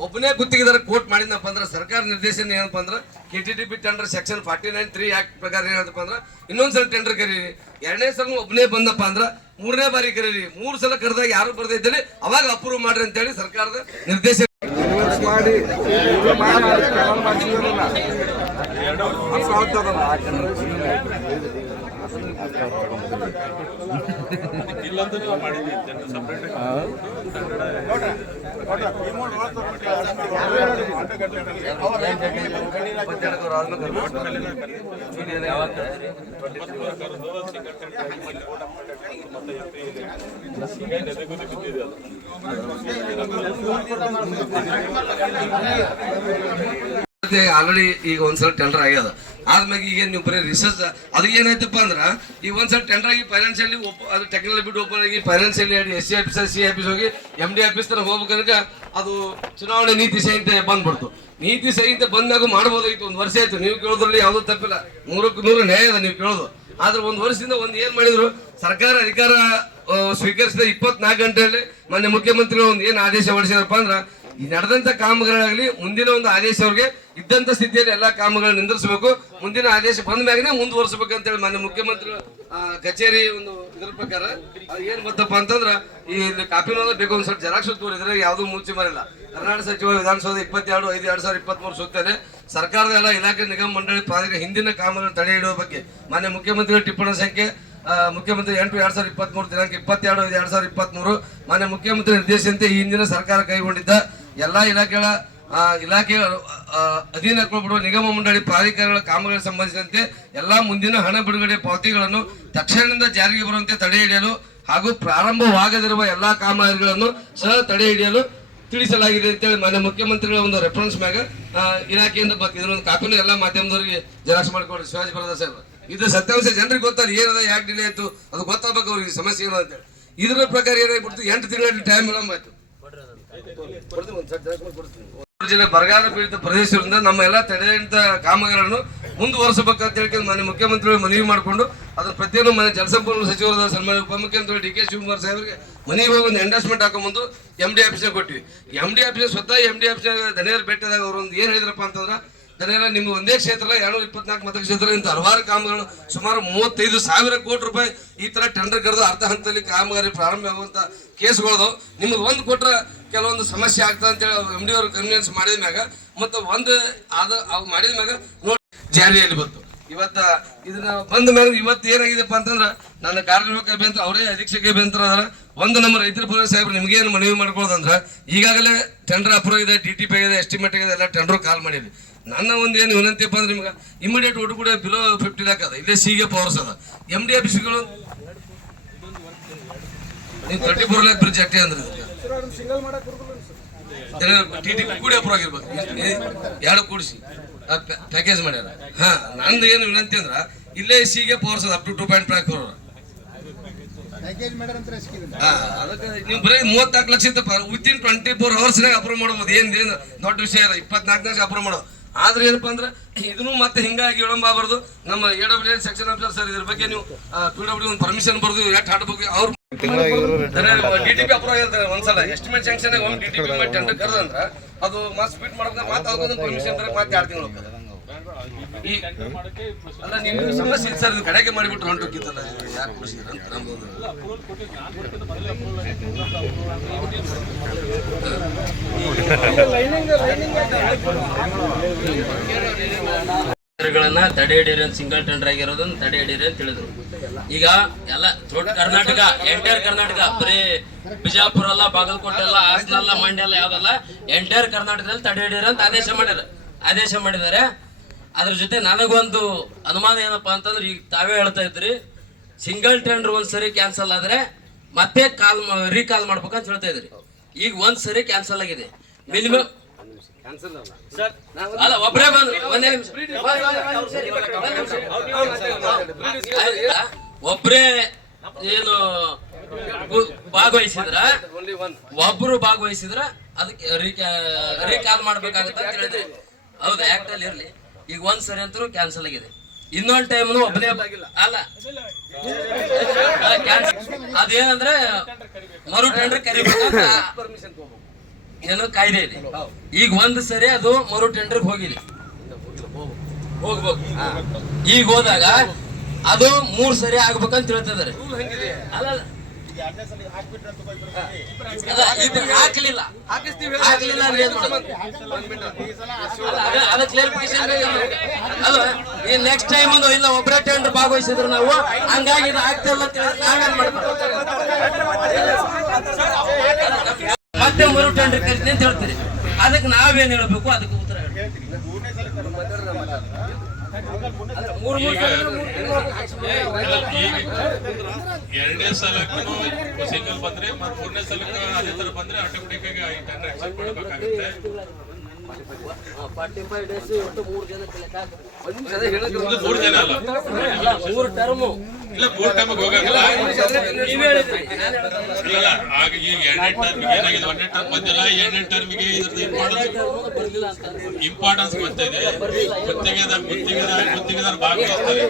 ಒಬ್ಬನೇ ಗುತ್ತಿಗೆದಾರ ಕೋರ್ಟ್ ಮಾಡಿದಪ್ಪ ಅಂದ್ರೆ ಸರ್ಕಾರ ನಿರ್ದೇಶನ ಏನಪ್ಪ ಅಂದ್ರೆ KTTP ಟೆಂಡರ್ ಸೆಕ್ಷನ್ 49(3) ಆಕ್ಟ್ ಪ್ರಕಾರ ಏನಪ್ಪ ಅಂದ್ರೆ ಇನ್ನೊಂದ್ಸಲ ಟೆಂಡರ್ ಕರೀರಿ. 2ನೇ ಸಲ ಒಬ್ಬನೇ ಬಂದಪ್ಪ ಅಂದ್ರೆ 3ನೇ ಬಾರಿ ಕರೀರಿ. 3 ಸಲ ಕರೆದಾಗ ಯಾರು ಬರ್ದಿದ್ದಲ್ಲಿ ಅವಾಗ ಅಪ್ರೂವ್ ಮಾಡ್ರಿ ಅಂತೇಳಿ ಸರ್ಕಾರದ ನಿರ್ದೇಶನ ಮಾಡಿ ಆಲ್ರೆಡಿ ಈಗ ಒಂದ್ಸಲ ಟೆಂಡರ್ ಆಗ್ಯದ. ಆದ್ಮೇಲೆ ಈಗ ನೀವು ಬರೀ ರಿಸರ್ಚ್ ಅದು ಏನಾಯ್ತಪ್ಪ ಅಂದ್ರೆ ಈಗ ಒಂದ್ಸಲ ಟೆಂಡರ್ ಆಗಿ ಫೈನಾನ್ಷಿಯಲಿ ಅದು ಟೆಕ್ನಿಕಲ್ ಬಿಟ್ಟು ಓಪನ್ ಆಗಿ financially SC officer C office ಹೋಗಿ MD ಆಫೀಸ್ ತರ ಹೋಗ್ಬೇಕಂದ್ರೆ ಅದು ಚುನಾವಣೆ ನೀತಿ ಸಂಹಿತೆ ಬಂದ್ಬಿಡ್ತು. ನೀತಿ ಸಂಹಿತೆ ಬಂದಾಗ ಮಾಡ್ಬೋದಾಗಿತ್ತು. 1 ವರ್ಷ ಆಯ್ತು. ನೀವು ಕೇಳೋದ್ರಲ್ಲಿ ಯಾವುದೂ ತಪ್ಪಿಲ್ಲ, 100ಕ್ಕೆ 100 ನ್ಯಾಯ ಅದ ನೀವು ಕೇಳೋದು. ಆದ್ರೆ 1 ವರ್ಷದಿಂದ ಏನ್ ಮಾಡಿದ್ರು, ಸರ್ಕಾರ ಅಧಿಕಾರ ಸ್ವೀಕರಿಸಿದ 24 ಗಂಟೆಯಲ್ಲಿ ಮಾನ್ಯ ಮುಖ್ಯಮಂತ್ರಿಗಳು ಒಂದು ಏನು ಆದೇಶ ಹೊರಡಿಸಿದ್ರಪ್ಪ ಅಂದ್ರೆ ಈ ನಡೆದಂತ ಕಾಮಗಾರಿಗಳಾಗಲಿ ಮುಂದಿನ ಒಂದು ಆದೇಶ ಅವ್ರಿಗೆ ಇದ್ದಂತ ಸ್ಥಿತಿಯಲ್ಲಿ ಎಲ್ಲಾ ಕಾಮಗಳನ್ನ ನಿಂದಿರಿಸಬೇಕು, ಮುಂದಿನ ಆದೇಶ ಬಂದ ಮ್ಯಾಗನೇ ಮುಂದುವರ್ಸಬೇಕಂತೇಳಿ ಮಾನ್ಯ ಮುಖ್ಯಮಂತ್ರಿ ಕಚೇರಿ ಒಂದು ಇದ್ರ ಪ್ರಕಾರ ಏನ್ ಗೊತ್ತಪ್ಪ ಅಂತಂದ್ರ ಈ ಕಾಪಿನ ಬೇಕು ಒಂದ್ ಸ್ವಲ್ಪ ಜೆರಾಕ್ಸ್ ತೋರಿದ್ರೆ ಯಾವ್ದು ಮುಚ್ಚಿ ಮರಿಲ್ಲ. ಕರ್ನಾಟಕ ಸಚಿವ ವಿಧಾನಸೌಧ 22/5/2023 ಸೂಕ್ತದೆ ಸರ್ಕಾರದ ಎಲ್ಲ ಇಲಾಖೆ ನಿಗಮ ಮಂಡಳಿ ಪ್ರಾಧಿಕಾರ ಹಿಂದಿನ ಕಾಮಗಾರಿ ತಡೆ ಹಿಡಿಯುವ ಬಗ್ಗೆ ಮಾನ್ಯ ಮುಖ್ಯಮಂತ್ರಿಗಳ ಟಿಪ್ಪಣಿ ಸಂಖ್ಯೆ ಮುಖ್ಯಮಂತ್ರಿ 8/2023 ದಿನಾಂಕ 22/5/2023 ಮಾನ್ಯ ಮುಖ್ಯಮಂತ್ರಿ ನಿರ್ದೇಶನಂತೆ ಈ ಹಿಂದಿನ ಸರ್ಕಾರ ಕೈಗೊಂಡಿದ್ದ ಎಲ್ಲಾ ಇಲಾಖೆಗಳ ಅಧೀನಗೊಳ್ಳುವ ನಿಗಮ ಮಂಡಳಿ ಪ್ರಾಧಿಕಾರಗಳ ಕಾಮಗಾರಿ ಸಂಬಂಧಿಸಿದಂತೆ ಎಲ್ಲಾ ಮುಂದಿನ ಹಣ ಬಿಡುಗಡೆ ಪಾವತಿಗಳನ್ನು ತಕ್ಷಣದಿಂದ ಜಾರಿಗೆ ಬರುವಂತೆ ತಡೆ ಹಿಡಿಯಲು ಹಾಗೂ ಪ್ರಾರಂಭವಾಗದಿರುವ ಎಲ್ಲಾ ಕಾಮಗಾರಿಗಳನ್ನು ಸಹ ತಡೆ ಹಿಡಿಯಲು ತಿಳಿಸಲಾಗಿದೆ ಅಂತೇಳಿ ಮಾನ್ಯ ಮುಖ್ಯಮಂತ್ರಿಗಳ ಒಂದು ರೆಫರೆನ್ಸ್ ಮ್ಯಾಗ ಇಲಾಖೆಯಿಂದ ಇದನ್ನೊಂದು ಕಾಪಿನ ಎಲ್ಲ ಮಾಧ್ಯಮದವರಿಗೆ ಜೆರಾಕ್ಸ್ ಮಾಡಿಕೊಡ್ರಿ ಶಿವಾಜಿ ಬರದ ಸಾಹೇಬ್. ಇದು ಸತ್ಯಾಂಶ ಜನರಿಗೆ ಗೊತ್ತಲ್ಲ ಏನದ ಯಾಕೆ ಡಿಲೇ ಆಯ್ತು ಅದು ಗೊತ್ತಾಗಬೇಕು ಅವ್ರಿಗೆ ಸಮಸ್ಯೆ ಏನು ಅಂತೇಳಿ. ಇದರ ಪ್ರಕಾರ ಏನಾಗ್ಬಿಡ್ತು 8 ತಿಂಗಳ ಟೈಮ್ ಆಯ್ತು. ಜಿಲ್ಲೆ ಬರಗಾಲ ಪೀಡಿತ ಪ್ರದೇಶದಿಂದ ನಮ್ಮ ಎಲ್ಲ ತಡೆಹಿಡಿದ ಕಾಮಗಾರಿಗಳನ್ನು ಮುಂದುವರಿಸಬೇಕಂತ ಹೇಳಿ ಮಾನ್ಯ ಮುಖ್ಯಮಂತ್ರಿಗಳು ಮನವಿ ಮಾಡಿಕೊಂಡು ಅದರ ಪ್ರತಿಯೊಂದು ಮನೆ ಜಲಸಂಪನ್ಮೂಲ ಸಚಿವರಾದ ಸನ್ಮಾನ್ಯ ಉಪಮುಖ್ಯಮಂತ್ರಿ ಡಿ ಕೆ ಶಿವಕುಮಾರ್ ಸಾಹೇಬರಿಗೆ ಮನೆಗೆ ಹೋಗಿ ಒಂದು ಎಂಡಾಸ್ಮೆಂಟ್ ಹಾಕೊಂಡ್ಬಂದು MD ಆಫೀಸ್ನಾಗ ಕೊಟ್ಟಿವಿ. MD ಆಫೀಸ್ ಸ್ವತಃ MD ಆಫೀಸ್ನಾಗ ದನಿಯರ್ ಭೇಟಿಯಾದಾಗ ಅವರು ಒಂದು ಏನು ಹೇಳಿದ್ರಪ್ಪ ಅಂತಂದ್ರೆ ದನಿಯರ ನಿಮ್ಗೆ ಒಂದೇ ಕ್ಷೇತ್ರ 224 ಮತಕ್ಷೇತ್ರ ಇಂಥ ಹಲವಾರು ಕಾಮಗಾರಿಗಳು ಸುಮಾರು 35,000 ಕೋಟಿ ರೂಪಾಯಿ ಈ ತರ ಟೆಂಡರ್ ಕರೆದು ಅರ್ಧ ಹಂತದಲ್ಲಿ ಕಾಮಗಾರಿ ಪ್ರಾರಂಭ ಆಗುವಂತ ಕೇಸ್ಗಳದು ನಿಮ್ಗೆ ಒಂದು ಕೊಟ್ರೆ ಕೆಲವೊಂದು ಸಮಸ್ಯೆ ಆಗ್ತದೆ ಅಂತೇಳಿ MD ಅವರು ಕನ್ವಿನ್ಸ್ ಮಾಡಿದ ಮ್ಯಾಗ ಮತ್ತು ಅವು ಮಾಡಿದ ಮ್ಯಾಗ ನೋಡಿ ಜಾರಿಯಲ್ಲಿ ಬಂತು. ಇವತ್ತ ಇದನ್ನ ಬಂದ ಮೇಲೆ ಇವತ್ತು ಏನಾಗಿದೆಪ್ಪ ಅಂತಂದ್ರೆ ನನ್ನ ಕಾರ್ಯನಿರ್ವಾಹಕ ಅಭಿಯಂತರ ಅವರೇ ಅಧೀಕ್ಷಕ ಅಭಿಯಂತರ ಅದರ ಒಂದು ನಮ್ಮ ರೈತರ ಪರ ಸಾಹೇಬ್ರು ನಿಮ್ಗೇನು ಮನವಿ ಮಾಡ್ಕೊಳ್ಳೋದಂದ್ರೆ ಈಗಾಗಲೇ ಟೆಂಡರ್ ಅಪ್ರೂವ್ ಇದೆ, DTP ಆಗಿದೆ, ಎಸ್ಟಿಮೇಟ್ ಆಗಿದೆ, ಎಲ್ಲ ಟೆಂಡರ್ ಕಾಲ್ ಮಾಡಿದ್ವಿ. ನನ್ನ ಒಂದು ಏನು ವಿನಂತಿಯಪ್ಪ ಅಂದ್ರೆ ನಿಮ್ಗೆ ಇಮಿಡಿಯೇಟ್ ಒಟ್ಟು ಕೂಡ ಬಿಲೋ 50 lakh ಅದ, ಇಲ್ಲೇ ಸಿಗೆ ಪವರ್ಸ್ ಅದ. MD ಆಫೀಸ್ಗಳು ನೀವು 34 lakh ಬ್ರಿಡ್ಜ್ ಅಟ್ಟೆ ಅಂದ್ರೆ TTP ಕೂಡ ಅಪ್ರೂವ್ ಆಗಿರ್ಬೇಕು, 2 ಕೂಡಿಸಿ ಪ್ಯಾಕೇಜ್ ಮಾಡ್ಯಾರ. ನಂದು ಏನು ವಿನಂತಿ ಅಂದ್ರ ಇಲ್ಲೇ ಸಿಗೆ ಪವರ್ಸ್ ಅದ ಅಪ್ ಟು 2.5 crore. ಅದಕ್ಕೆ ನೀವು ಬರೀ 34 ಲಕ್ಷ ವಿತಿನ್ 24 hours ಅಪ್ರೂವ್ ಮಾಡ್ಬೋದು. ಏನು ದೊಡ್ಡ ವಿಷಯ ಅಲ್ಲ, 24 ಅಪ್ರೂವ್ ಮಾಡೋದು. ಆದ್ರೆ ಏನಪ್ಪಾ ಅಂದ್ರೆ ಇದನ್ನು ಮತ್ತೆ ಹಿಂಗಾಗಿ ವಿಳಂಬ ಆಗಬಾರ್ದು. ನಮ್ಮ AWL ಸೆಕ್ಷನ್ ಆಫೀಸರ್ ಸರ್ ಇದ್ರ ಬಗ್ಗೆ ನೀವು PWD ಒಂದು ಪರ್ಮಿಷನ್ ಬರ್ದು ಎಷ್ಟು ಹಾಡ್ಬೇಕು ಅವ್ರು DTP ಅಪ್ರೂವ್ ಆಗಿರ್ತಾರೆ. ಒಂದ್ಸಲ ಎಸ್ಟಿಮೇಟ್ ಸ್ಯಾಂಕ್ಷನ್ ಒಂದು DTP ಮಾಡಿ ಟೆಂಡರ್ ಕರೆದಂದ್ರ ಅದು ಮತ್ತೆ ಸ್ಪೀಡ್ ಮಾಡ್ಬೇಕು, ಮತ್ತೆ ಅದಕ್ಕೊಂದು ಪರ್ಮಿಷನ್ ಬರಕ್ಕೆ ಮತ್ತೆ 2 ತಿಂಗಳು ಹೋಗ್ತದೆ. ಅಲ್ಲ ನೀವು ಸಮಸ್ಯೆ ಸರ್ ಇದು ಕಡೆಗೆ ಮಾಡಿಬಿಟ್ರು ಹೊಂಟೋಗಿತ್ತಲ್ಲ, ಯಾಕೆ ಖುಷಿ ಅಂತ ನಮ್ದು ತಡೆ ಹಿಡಿಯರಿ ಅಂತ ಸಿಂಗಲ್ ಟೆಂಡರ್ ಆಗಿರೋದನ್ನ ತಡೆ ಹಿಡಿಯರಿ ಅಂತ ಹೇಳಿದ್ರು. ಈಗ ಎಲ್ಲ ದೊಡ್ಡ ಕರ್ನಾಟಕ, ಎಂಟೈರ್ ಕರ್ನಾಟಕ, ಬರೀ ಬಿಜಾಪುರ ಅಲ್ಲ, ಬಾಗಲಕೋಟೆ ಅಲ್ಲ, ಹಾಸನ ಅಲ್ಲ, ಮಂಡ್ಯ ಅಲ್ಲ, ಯಾವ್ದಲ್ಲ, ಎಂಟೈರ್ ಕರ್ನಾಟಕದಲ್ಲಿ ತಡೆ ಹಿಡಿಯರಿ ಅಂತ ಆದೇಶ ಮಾಡಿದ್ದಾರೆ. ಅದ್ರ ಜೊತೆ ನನಗೊಂದು ಅನುಮಾನ ಏನಪ್ಪಾ ಅಂತಂದ್ರೆ ಈಗ ತಾವೇ ಹೇಳ್ತಾ ಇದ್ರಿ ಸಿಂಗಲ್ ಟೆಂಡರ್ ಒಂದ್ಸರಿ ಕ್ಯಾನ್ಸಲ್ ಆದ್ರೆ ಮತ್ತೆ ರೀಕಾಲ್ ಮಾಡ್ಬೇಕಂತ ಹೇಳ್ತಾ ಇದ್ರಿ. ಈಗ ಒಂದ್ಸರಿ ಕ್ಯಾನ್ಸಲ್ ಆಗಿದೆ, ಮಿನಿಮಮ್ ಅಲ್ಲ ಒಬ್ಬರೇ ಬಂದ್ರು, ಒಬ್ಬರೇ ಏನು ಭಾಗವಹಿಸಿದ್ರ, ಒಬ್ರು ಭಾಗವಹಿಸಿದ್ರ ಅದಕ್ಕೆ ರೀಕಾಲ್ ಮಾಡ್ಬೇಕಾಗತ್ತ ಅಂತ ಹೇಳಿದ್ರಿ. ಹೌದು, ಆಕ್ಟ್ ಅಲ್ಲಿ ಇರ್ಲಿ. ಈಗ ಒಂದ್ಸರಿ ಅಂತೂ ಕ್ಯಾನ್ಸಲ್ ಆಗಿದೆ, ಇನ್ನೊಂದ್ ಟೈಮ್ ಒಬ್ಬನೇ ಅಲ್ಲ, ಅದೇನಂದ್ರೆ ಮರು ಟೆಂಡರ್ ಕರಿಬೇಕಂತ ಏನೋ ಕಾಯ್ದೆ ಇದೆ. ಈಗ ಒಂದ್ ಸರಿ ಅದು ಮರು ಟೆಂಡರ್ ಹೋಗಿದೆ, ಹೋಗ್ಬೇಕು. ಈಗ ಹೋದಾಗ ಅದು 3 ಸರಿ ಆಗ್ಬೇಕಂತ ಹೇಳ್ತಿದ್ದಾರೆ. ಅಲ್ಲ ಇದು ಹಾಕ್ಲಿಲ್ಲ ಕ್ಲಿಯರಿಫಿಕೇಶನ್ ಅಲ್ಲ. ಈ ನೆಕ್ಸ್ಟ್ ಟೈಮ್ ಇಲ್ಲ ಒಬ್ಬರೇ ಟೆಂಡರ್ ಭಾಗವಹಿಸಿದ್ರು ನಾವು, ಹಂಗಾಗಿ ಇದು ಆಗ್ತಿಲ್ಲ ಅಂತ ನಾವೇನ್ ಮಾಡ್ಬೇಕು, ಮತ್ತೆ ಮರು ಟೆಂಡರ್ ಕರಿತೀನಿ ಅಂತ ಹೇಳ್ತೀರಿ. ಅದಕ್ಕೆ ನಾವೇನ್ ಹೇಳ್ಬೇಕು, ಅದಕ್ಕೆ ಉತ್ತರ ಹೇಳ್ತೀವಿ. 2ನೇ ಸಲಕ್ಕೂ ಸಿಂಗಲ್ ಬಂದ್ರೆ ಮತ್ತೆ 3ನೇ ಸಲಕ್ಕೆ ಅದೇ ತರ ಬಂದ್ರೆ ಆಟೋಮೆಟಿಕ್ ಆಗಿ ಟೆಂಡರ್ ಅಕ್ಸೆಪ್ಟ್ ಮಾಡಬೇಕಾಗುತ್ತೆ. 45 days ಒಟ್ಟು 3 ಜನಕ್ಕೆ ಲೆಕ್ಕ ಹಾಕಿ. 3 ಜನ ಅಲ್ಲ, 3 ಟರ್ಮ್ ಇಲ್ಲ 3 ಟೈಮ್ ಹೋಗಂಗಿಲ್ಲ. ಇಲ್ಲ ಆಗ ಈಗ 2ನೇ ಟರ್ಮಿಗೆ ಏನಾಗಿದೆ, 1ನೇ ಟರ್ಮ್ ಬಂದಿಲ್ಲ, 2ನೇ ಟರ್ಮಿಗೆ ಇದ್ರದ್ದು ಇಂಪಾರ್ಟೆನ್ಸ್ ಗೊತ್ತಿದೆ. ಗುತ್ತಿಗೆದಾರ ಭಾಗವಹಿಸ್ತಾರೆ,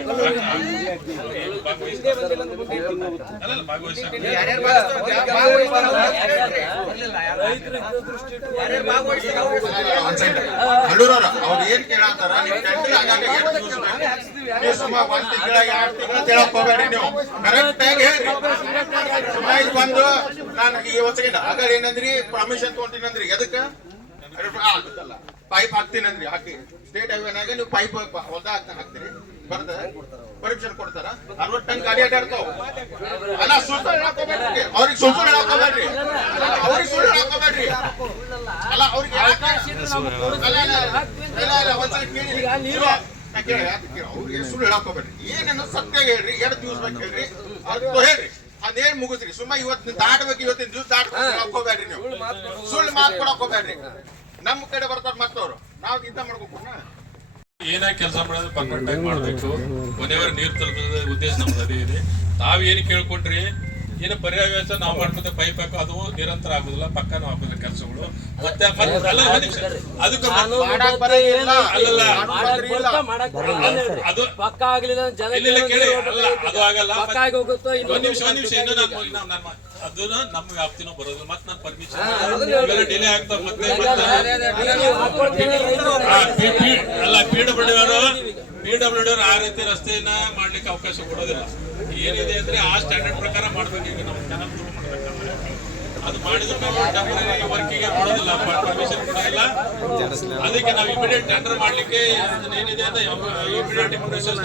ಅವ್ರು ಏನ್ ಕೇಳತ್ತಾರ ನೀವು ಕರೆಕ್ಟ್ ಆಗಿ ಹೇಳ್ರಿ. ಬಂದು ನಾನು ಈ ಹೊಸಗಿಂದ ಆಗ ಏನಂದ್ರಿ ಪರ್ಮಿಷನ್ ತಗೊಂತೀನಂದ್ರಿ, ಎದಕ್ಕ ಪೈಪ್ ಹಾಕ್ತೀನಿ ಅಂದ್ರಿ, ಹಾಕಿ ಸ್ಟೇಟ್ ಹೈವೇನಾಗ ನೀವು ಪೈಪ್ ಹೊಲ್ದಾಗ ಹಾಕ್ತೀರಿ, ಬರ್ದ ಪರ್ಮಿಷನ್ ಕೊಡ್ತಾರ? 60 ಟನ್ ಗಾಡಿ ಅಡ್ಡಾಡ್ತಾವ. ಅಲ್ಲ ಸುಳ್ಳು ಹಾಕೋಬೇಡ್ರಿ, ಅವ್ರಿಗೆ ಸುಳ್ಳು ಹಾಕೋಬೇಡ್ರಿ, ಅವ್ರಿಗೆ ಸುಳ್ಳು ಹಾಕೋಬೇಡ್ರಿ. ಅಲ್ಲ ಅವ್ರಿಗೆ ಅವ್ರಿಗೆ ಸುಳ್ಳು ಹೇಳಾಕೋಬೇಡ್ರಿ, ಏನೇನು ಸತ್ಯ ಹೇಳ್ರಿ, 2 ದಿವಸ ಬೇಕು ಹೇಳ್ರಿ, ಅದು ಹೇಳ್ರಿ, ಅದೇನ್ ಮುಗಿಸ್ರಿ. ಸುಮ್ಮ ಇವತ್ತಿನ ದಾಟಬೇಕು, ಇವತ್ತಿನ ದಿವಸ ದಾಟಬೇಕು ಹಾಕೋಬೇಡ್ರಿ, ನೀವು ಸುಳ್ಳು ಮಾತು ಕೊಡಕ್ ಹೋಗ್ಬೇಡ್ರಿ. ನಮ್ಮ ಕಡೆ ಬರ್ತಾರ ಮತ್ತವ್ರು, ನಾವು ಯುದ್ಧ ಮಾಡ್ಬೇಕು. ಏನೇ ಕೆಲಸ ಮಾಡೋದು ಪರ್ಫೆಕ್ಟ್ ಆಗಿ ಮಾಡ್ಬೇಕು. ಕೊನೆಯವರೆಗೆ ನೀರು ತಲುಪದ ಉದ್ದೇಶ ನಮ್ದು ಅದೇ ಇದೆ. ತಾವೇನು ಕೇಳ್ಕೊಂಡ್ರಿ, ಏನು ಪರ್ಯಾಯ ವ್ಯವಸ್ಥೆ ನಾವು ಮಾಡ್ಕೊಂಡ್ರೆ ಪೈಪ್ ಹಾಕೋ ಅದು ನಿರಂತರ ಆಗುದಿಲ್ಲ, ಪಕ್ಕನೂ ಆಗುದಿಲ್ಲ ಕೆಲಸಗಳು. ಮತ್ತೆ ಅದಕ್ಕೆ ಅದು ಪಕ್ಕ ಆಗ್ಲಿಲ್ಲ ಜನ ಕೇಳಿ ಅದು ಆಗಲ್ಲ. ಒಂದ್ ನಿಮಿಷ ಅದನ್ನ ನಮ್ಮ ವ್ಯಾಪ್ತಿನೂ ಬರೋದಿಲ್ಲ. ಮತ್ತೆ ನಾನು ಪರ್ಮಿಷನ್ ಡಿಲೇ ಆಗ್ತಾವ. ಮತ್ತೆ ಅಲ್ಲ PWD ಆ ರೀತಿ ರಸ್ತೆಯನ್ನ ಮಾಡ್ಲಿಕ್ಕೆ ಅವಕಾಶ ಕೊಡೋದಿಲ್ಲ. ಏನಿದೆ ಅಂದ್ರೆ ಆ ಸ್ಟ್ಯಾಂಡರ್ಡ್ ಪ್ರಕಾರ ಮಾಡ್ಬೇಕು. ಈಗ ನಾವು ಚೆನ್ನಾಗಿ ಶುರು ಮಾಡ್ಬೇಕಂದ್ರೆ ಅದು ಮಾಡಿದ ಟೆಂಪರರಿ ವರ್ಕಿಗೆ ಕೊಡೋದಿಲ್ಲ, ಪರ್ಮಿಷನ್ ಕೊಡೋದಿಲ್ಲ. ಅದಕ್ಕೆ ನಾವು ಇಮಿಡಿಯೇಟ್ ಟೆಂಡರ್ ಮಾಡ್ಲಿಕ್ಕೆ ಏನಿದೆ ಅಂದ್ರೆ ಇಮಿಡಿಯೇಟ್ ಪ್ರೊಸೆಸ್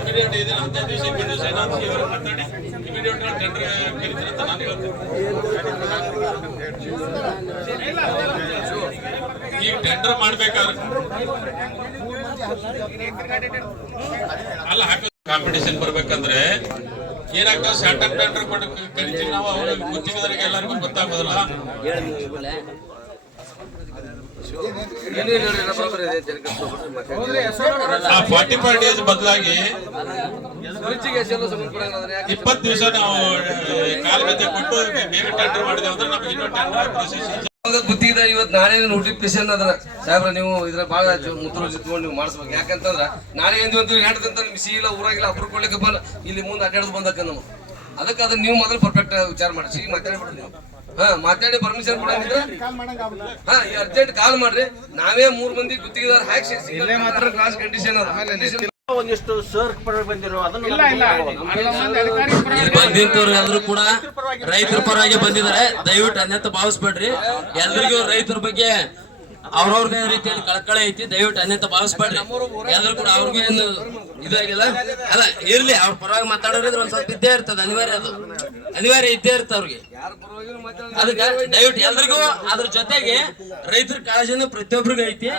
ಇಮಿಡಿಯೇಟ್ ಇದೆ. 15 ದಿವಸ 20 ದಿವಸ ಏನಾದ್ರು ಇವರು ಮಾತಾಡಿ ಇಮಿಡಿಯೇಟ್ ಟೆಂಡರ್ ಕರೀತೀನಿ ಅಂತ ನಾನು ಹೇಳ್ತೇನೆ. ಈಗ ಟೆಂಡರ್ ಮಾಡ್ಬೇಕಾದ್ರೆ ಅಲ್ಲ ಹಾಕೋ ಕಾಂಪಿಟೇಷನ್ ಬರ್ಬೇಕಂದ್ರೆ ಏನಾಗ್ತದೆ, ಸ್ಟಾರ್ಟಪ್ ಟೆಂಡರ್ ಕರಿತೀವಿ ನಾವು, ಅವ್ರಿಗೆ ಗೊತ್ತಿರೋದ್ರಿಗೆ ಎಲ್ಲರಿಗೂ ಗೊತ್ತಾಗೋದಿಲ್ಲ. ಆ 45 ಡೇಸ್ ಬದಲಾಗಿ 20 ದಿವಸ ನಾವು ಕಾಲಮಿತಿ ಕೊಟ್ಟು ಬೇರೆ ಟೆಂಡರ್ ಮಾಡಿದೆ ಅಂದ್ರೆ ನಮ್ಗೆ ಇನ್ನೂ ಟೆಂಡರ್ ಪ್ರೊಸೆಸ್ ಗೊತ್ತಿದ್ದ. ಇವತ್ತು ನಾಳೆ ನೋಟಿಫಿಕೇಶನ್ ಅದನ್ನ ಸಾಹೇಬ್ರ ನೀವು ಇದ್ರ ಬಾಳ ಮುತುವರ್ಜಿ ತಗೊಂಡು ನೀವು ಮಾಡಿಸ್ಬೇಕು. ಯಾಕಂತಂದ್ರ ನಾಳೆ ಏನು ಅಂತೀವಿ ಹೆಂಡದಂತ ನಿಮ್ ಸಿಹಿಲ್ಲ ಊರಾಗಿಲ್ಲ ಅಬ್ರು ಕೊಡ್ಲಿಕ್ಕೆ ಬಂದ ಇಲ್ಲಿ ಮುಂದೆ ಅಡ್ಡಾಡೋದು ಬಂದಕ್ಕ ನಾವು. ಅದಕ್ಕೆ ಅದನ್ನ ನೀವು ಮೊದಲು ಪರ್ಫೆಕ್ಟ್ ವಿಚಾರ ಮಾಡಿಸಿ ಮಾತಾಡ್ಬಿಡ್ರಿ ನೀವು. ಮಾತಾಡಿ ಪರ್ಮಿಷನ್ ಕೊಡಂಗಿದ್ರೆ ಅರ್ಜೆಂಟ್ ಕಾಲ್ ಮಾಡ್ರಿ. ನಾವೇ 3 ಮಂದಿ ಗುತ್ತಿಗೆದಾರ ಹಾಕಿ ಮಾತ್ರ ಕ್ಲಾಸ್ ಕಂಡೀಷನ್ ಅದ. ಒಂದಿಷ್ಟು ಸರ್ ಬಂದಿರೋ ಅದನ್ನು ಬಂದಿಂತವ್ರು ಎಲ್ಲರೂ ಕೂಡ ರೈತರ ಪರವಾಗಿ ಬಂದಿದ್ದಾರೆ. ದಯವಿಟ್ಟು ಅನ್ಯತ ಭಾವಿಸ್ಬೇಡ್ರಿ. ಎಲ್ರಿಗೂ ರೈತರ ಬಗ್ಗೆ ಅವ್ರವ್ರದೇ ರೀತಿಯಲ್ಲಿ ಕಳಕಳಿ ಐತಿ. ದಯವಿಟ್ಟು ಅನ್ಯತ ಭಾವಿಸ್ಬೇಡ್ರಿ. ಎಲ್ಲರೂ ಕೂಡ ಅವ್ರಿಗೂ ಏನು ಇದಾಗಿಲ್ಲ. ಅಲ್ಲ ಇರ್ಲಿ, ಅವ್ರ ಪರವಾಗಿ ಮಾತಾಡೋರಿದ್ರೆ ಒಂದ್ ಸ್ವಲ್ಪ ಇದ್ದೇ ಇರ್ತದೆ, ಅನಿವಾರ್ಯ. ಅದು ಅನಿವಾರ್ಯ ಇದ್ದೇ ಇರ್ತ ಅವ್ರಿಗೆ. ಅದಕ್ಕೆ ದಯವಿಟ್ಟು ಎಲ್ರಿಗೂ ಅದ್ರ ಜೊತೆಗೆ ರೈತರ ಕಾಳಜಿನೂ ಪ್ರತಿಯೊಬ್ಬರಿಗೂ ಐತಿ.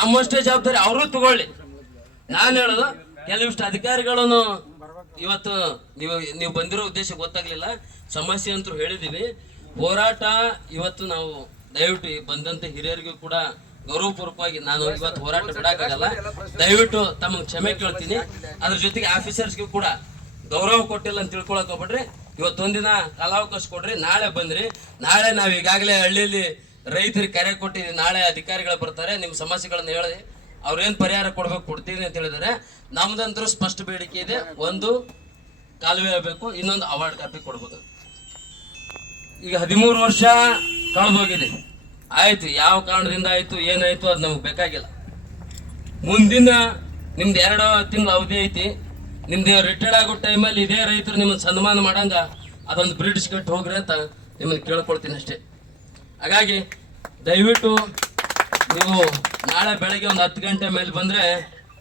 ನಮ್ಮಷ್ಟೇ ಜವಾಬ್ದಾರಿ ಅವರು ತಗೊಳ್ಳಿ. ನಾನು ಹೇಳೋದು, ಕೆಲವಿಷ್ಟು ಅಧಿಕಾರಿಗಳನ್ನು ಇವತ್ತು ನೀವು ಬಂದಿರೋ ಉದ್ದೇಶ ಗೊತ್ತಾಗ್ಲಿಲ್ಲ. ಸಮಸ್ಯೆ ಅಂತೂ ಹೇಳಿದೀವಿ. ಹೋರಾಟ ಇವತ್ತು ನಾವು ದಯವಿಟ್ಟು ಬಂದಂತ ಹಿರಿಯರಿಗೂ ಕೂಡ ಗೌರವಪೂರ್ವಕವಾಗಿ ನಾನು ಇವತ್ತು ಹೋರಾಟ ಬಿಡಕ್ಕಾಗಲ್ಲ. ದಯವಿಟ್ಟು ತಮಗೆ ಕ್ಷಮೆ ಕೇಳ್ತೀನಿ. ಅದ್ರ ಜೊತೆಗೆ ಆಫೀಸರ್ಸ್ಗೂ ಕೂಡ ಗೌರವ ಕೊಟ್ಟಿಲ್ಲ ಅಂತ ತಿಳ್ಕೊಳಕ್ ಹೋಗ್ಬಿಡ್ರಿ. ಇವತ್ತೊಂದಿನ ಕಾಲಾವಕಾಶ ಕೊಡ್ರಿ. ನಾಳೆ ಬಂದ್ರಿ. ನಾಳೆ ನಾವು ಈಗಾಗಲೇ ಹಳ್ಳಿಯಲ್ಲಿ ರೈತರಿಗೆ ಕರೆ ಕೊಟ್ಟಿದ್ದೀವಿ. ನಾಳೆ ಅಧಿಕಾರಿಗಳು ಬರ್ತಾರೆ, ನಿಮ್ಮ ಸಮಸ್ಯೆಗಳನ್ನು ಹೇಳಿ ಅವ್ರೇನ್ ಪರಿಹಾರ ಕೊಡ್ತೀನಿ ಅಂತ ಹೇಳಿದಾರೆ. ನಮ್ದಂತರೂ ಸ್ಪಷ್ಟ ಬೇಡಿಕೆ ಇದೆ. ಒಂದು ಕಾಲುವೆ ಆಗಬೇಕು, ಇನ್ನೊಂದು ಅವಾರ್ಡ್ ಕಾಪಿ ಕೊಡ್ಬೋದು. ಈಗ 13 ವರ್ಷ ಕಳೆದೋಗಿದೆ. ಆಯ್ತು, ಯಾವ ಕಾರಣದಿಂದ ಆಯ್ತು ಏನಾಯ್ತು ಅದು ನಮ್ಗೆ ಬೇಕಾಗಿಲ್ಲ. ಮುಂದಿನ ನಿಮ್ದು 2 ತಿಂಗಳ ಅವಧಿ ಐತಿ. ನಿಮ್ದು ರಿಟೈರ್ಡ್ ಆಗೋ ಟೈಮಲ್ಲಿ ಇದೇ ರೈತರು ನಿಮ್ಮನ್ನು ಸನ್ಮಾನ ಮಾಡಂಗ ಅದೊಂದು ಬ್ರಿಡ್ಜ್ ಕಟ್ಟಿ ಹೋಗ್ರಿ ಅಂತ ನಿಮ್ಮನ್ನು ಕೇಳ್ಕೊಳ್ತೀನಿ ಅಷ್ಟೇ. ಹಾಗಾಗಿ ದಯವಿಟ್ಟು ನೀವು ನಾಳೆ ಬೆಳಗ್ಗೆ ಒಂದು 10 ಗಂಟೆ ಮೇಲೆ ಬಂದರೆ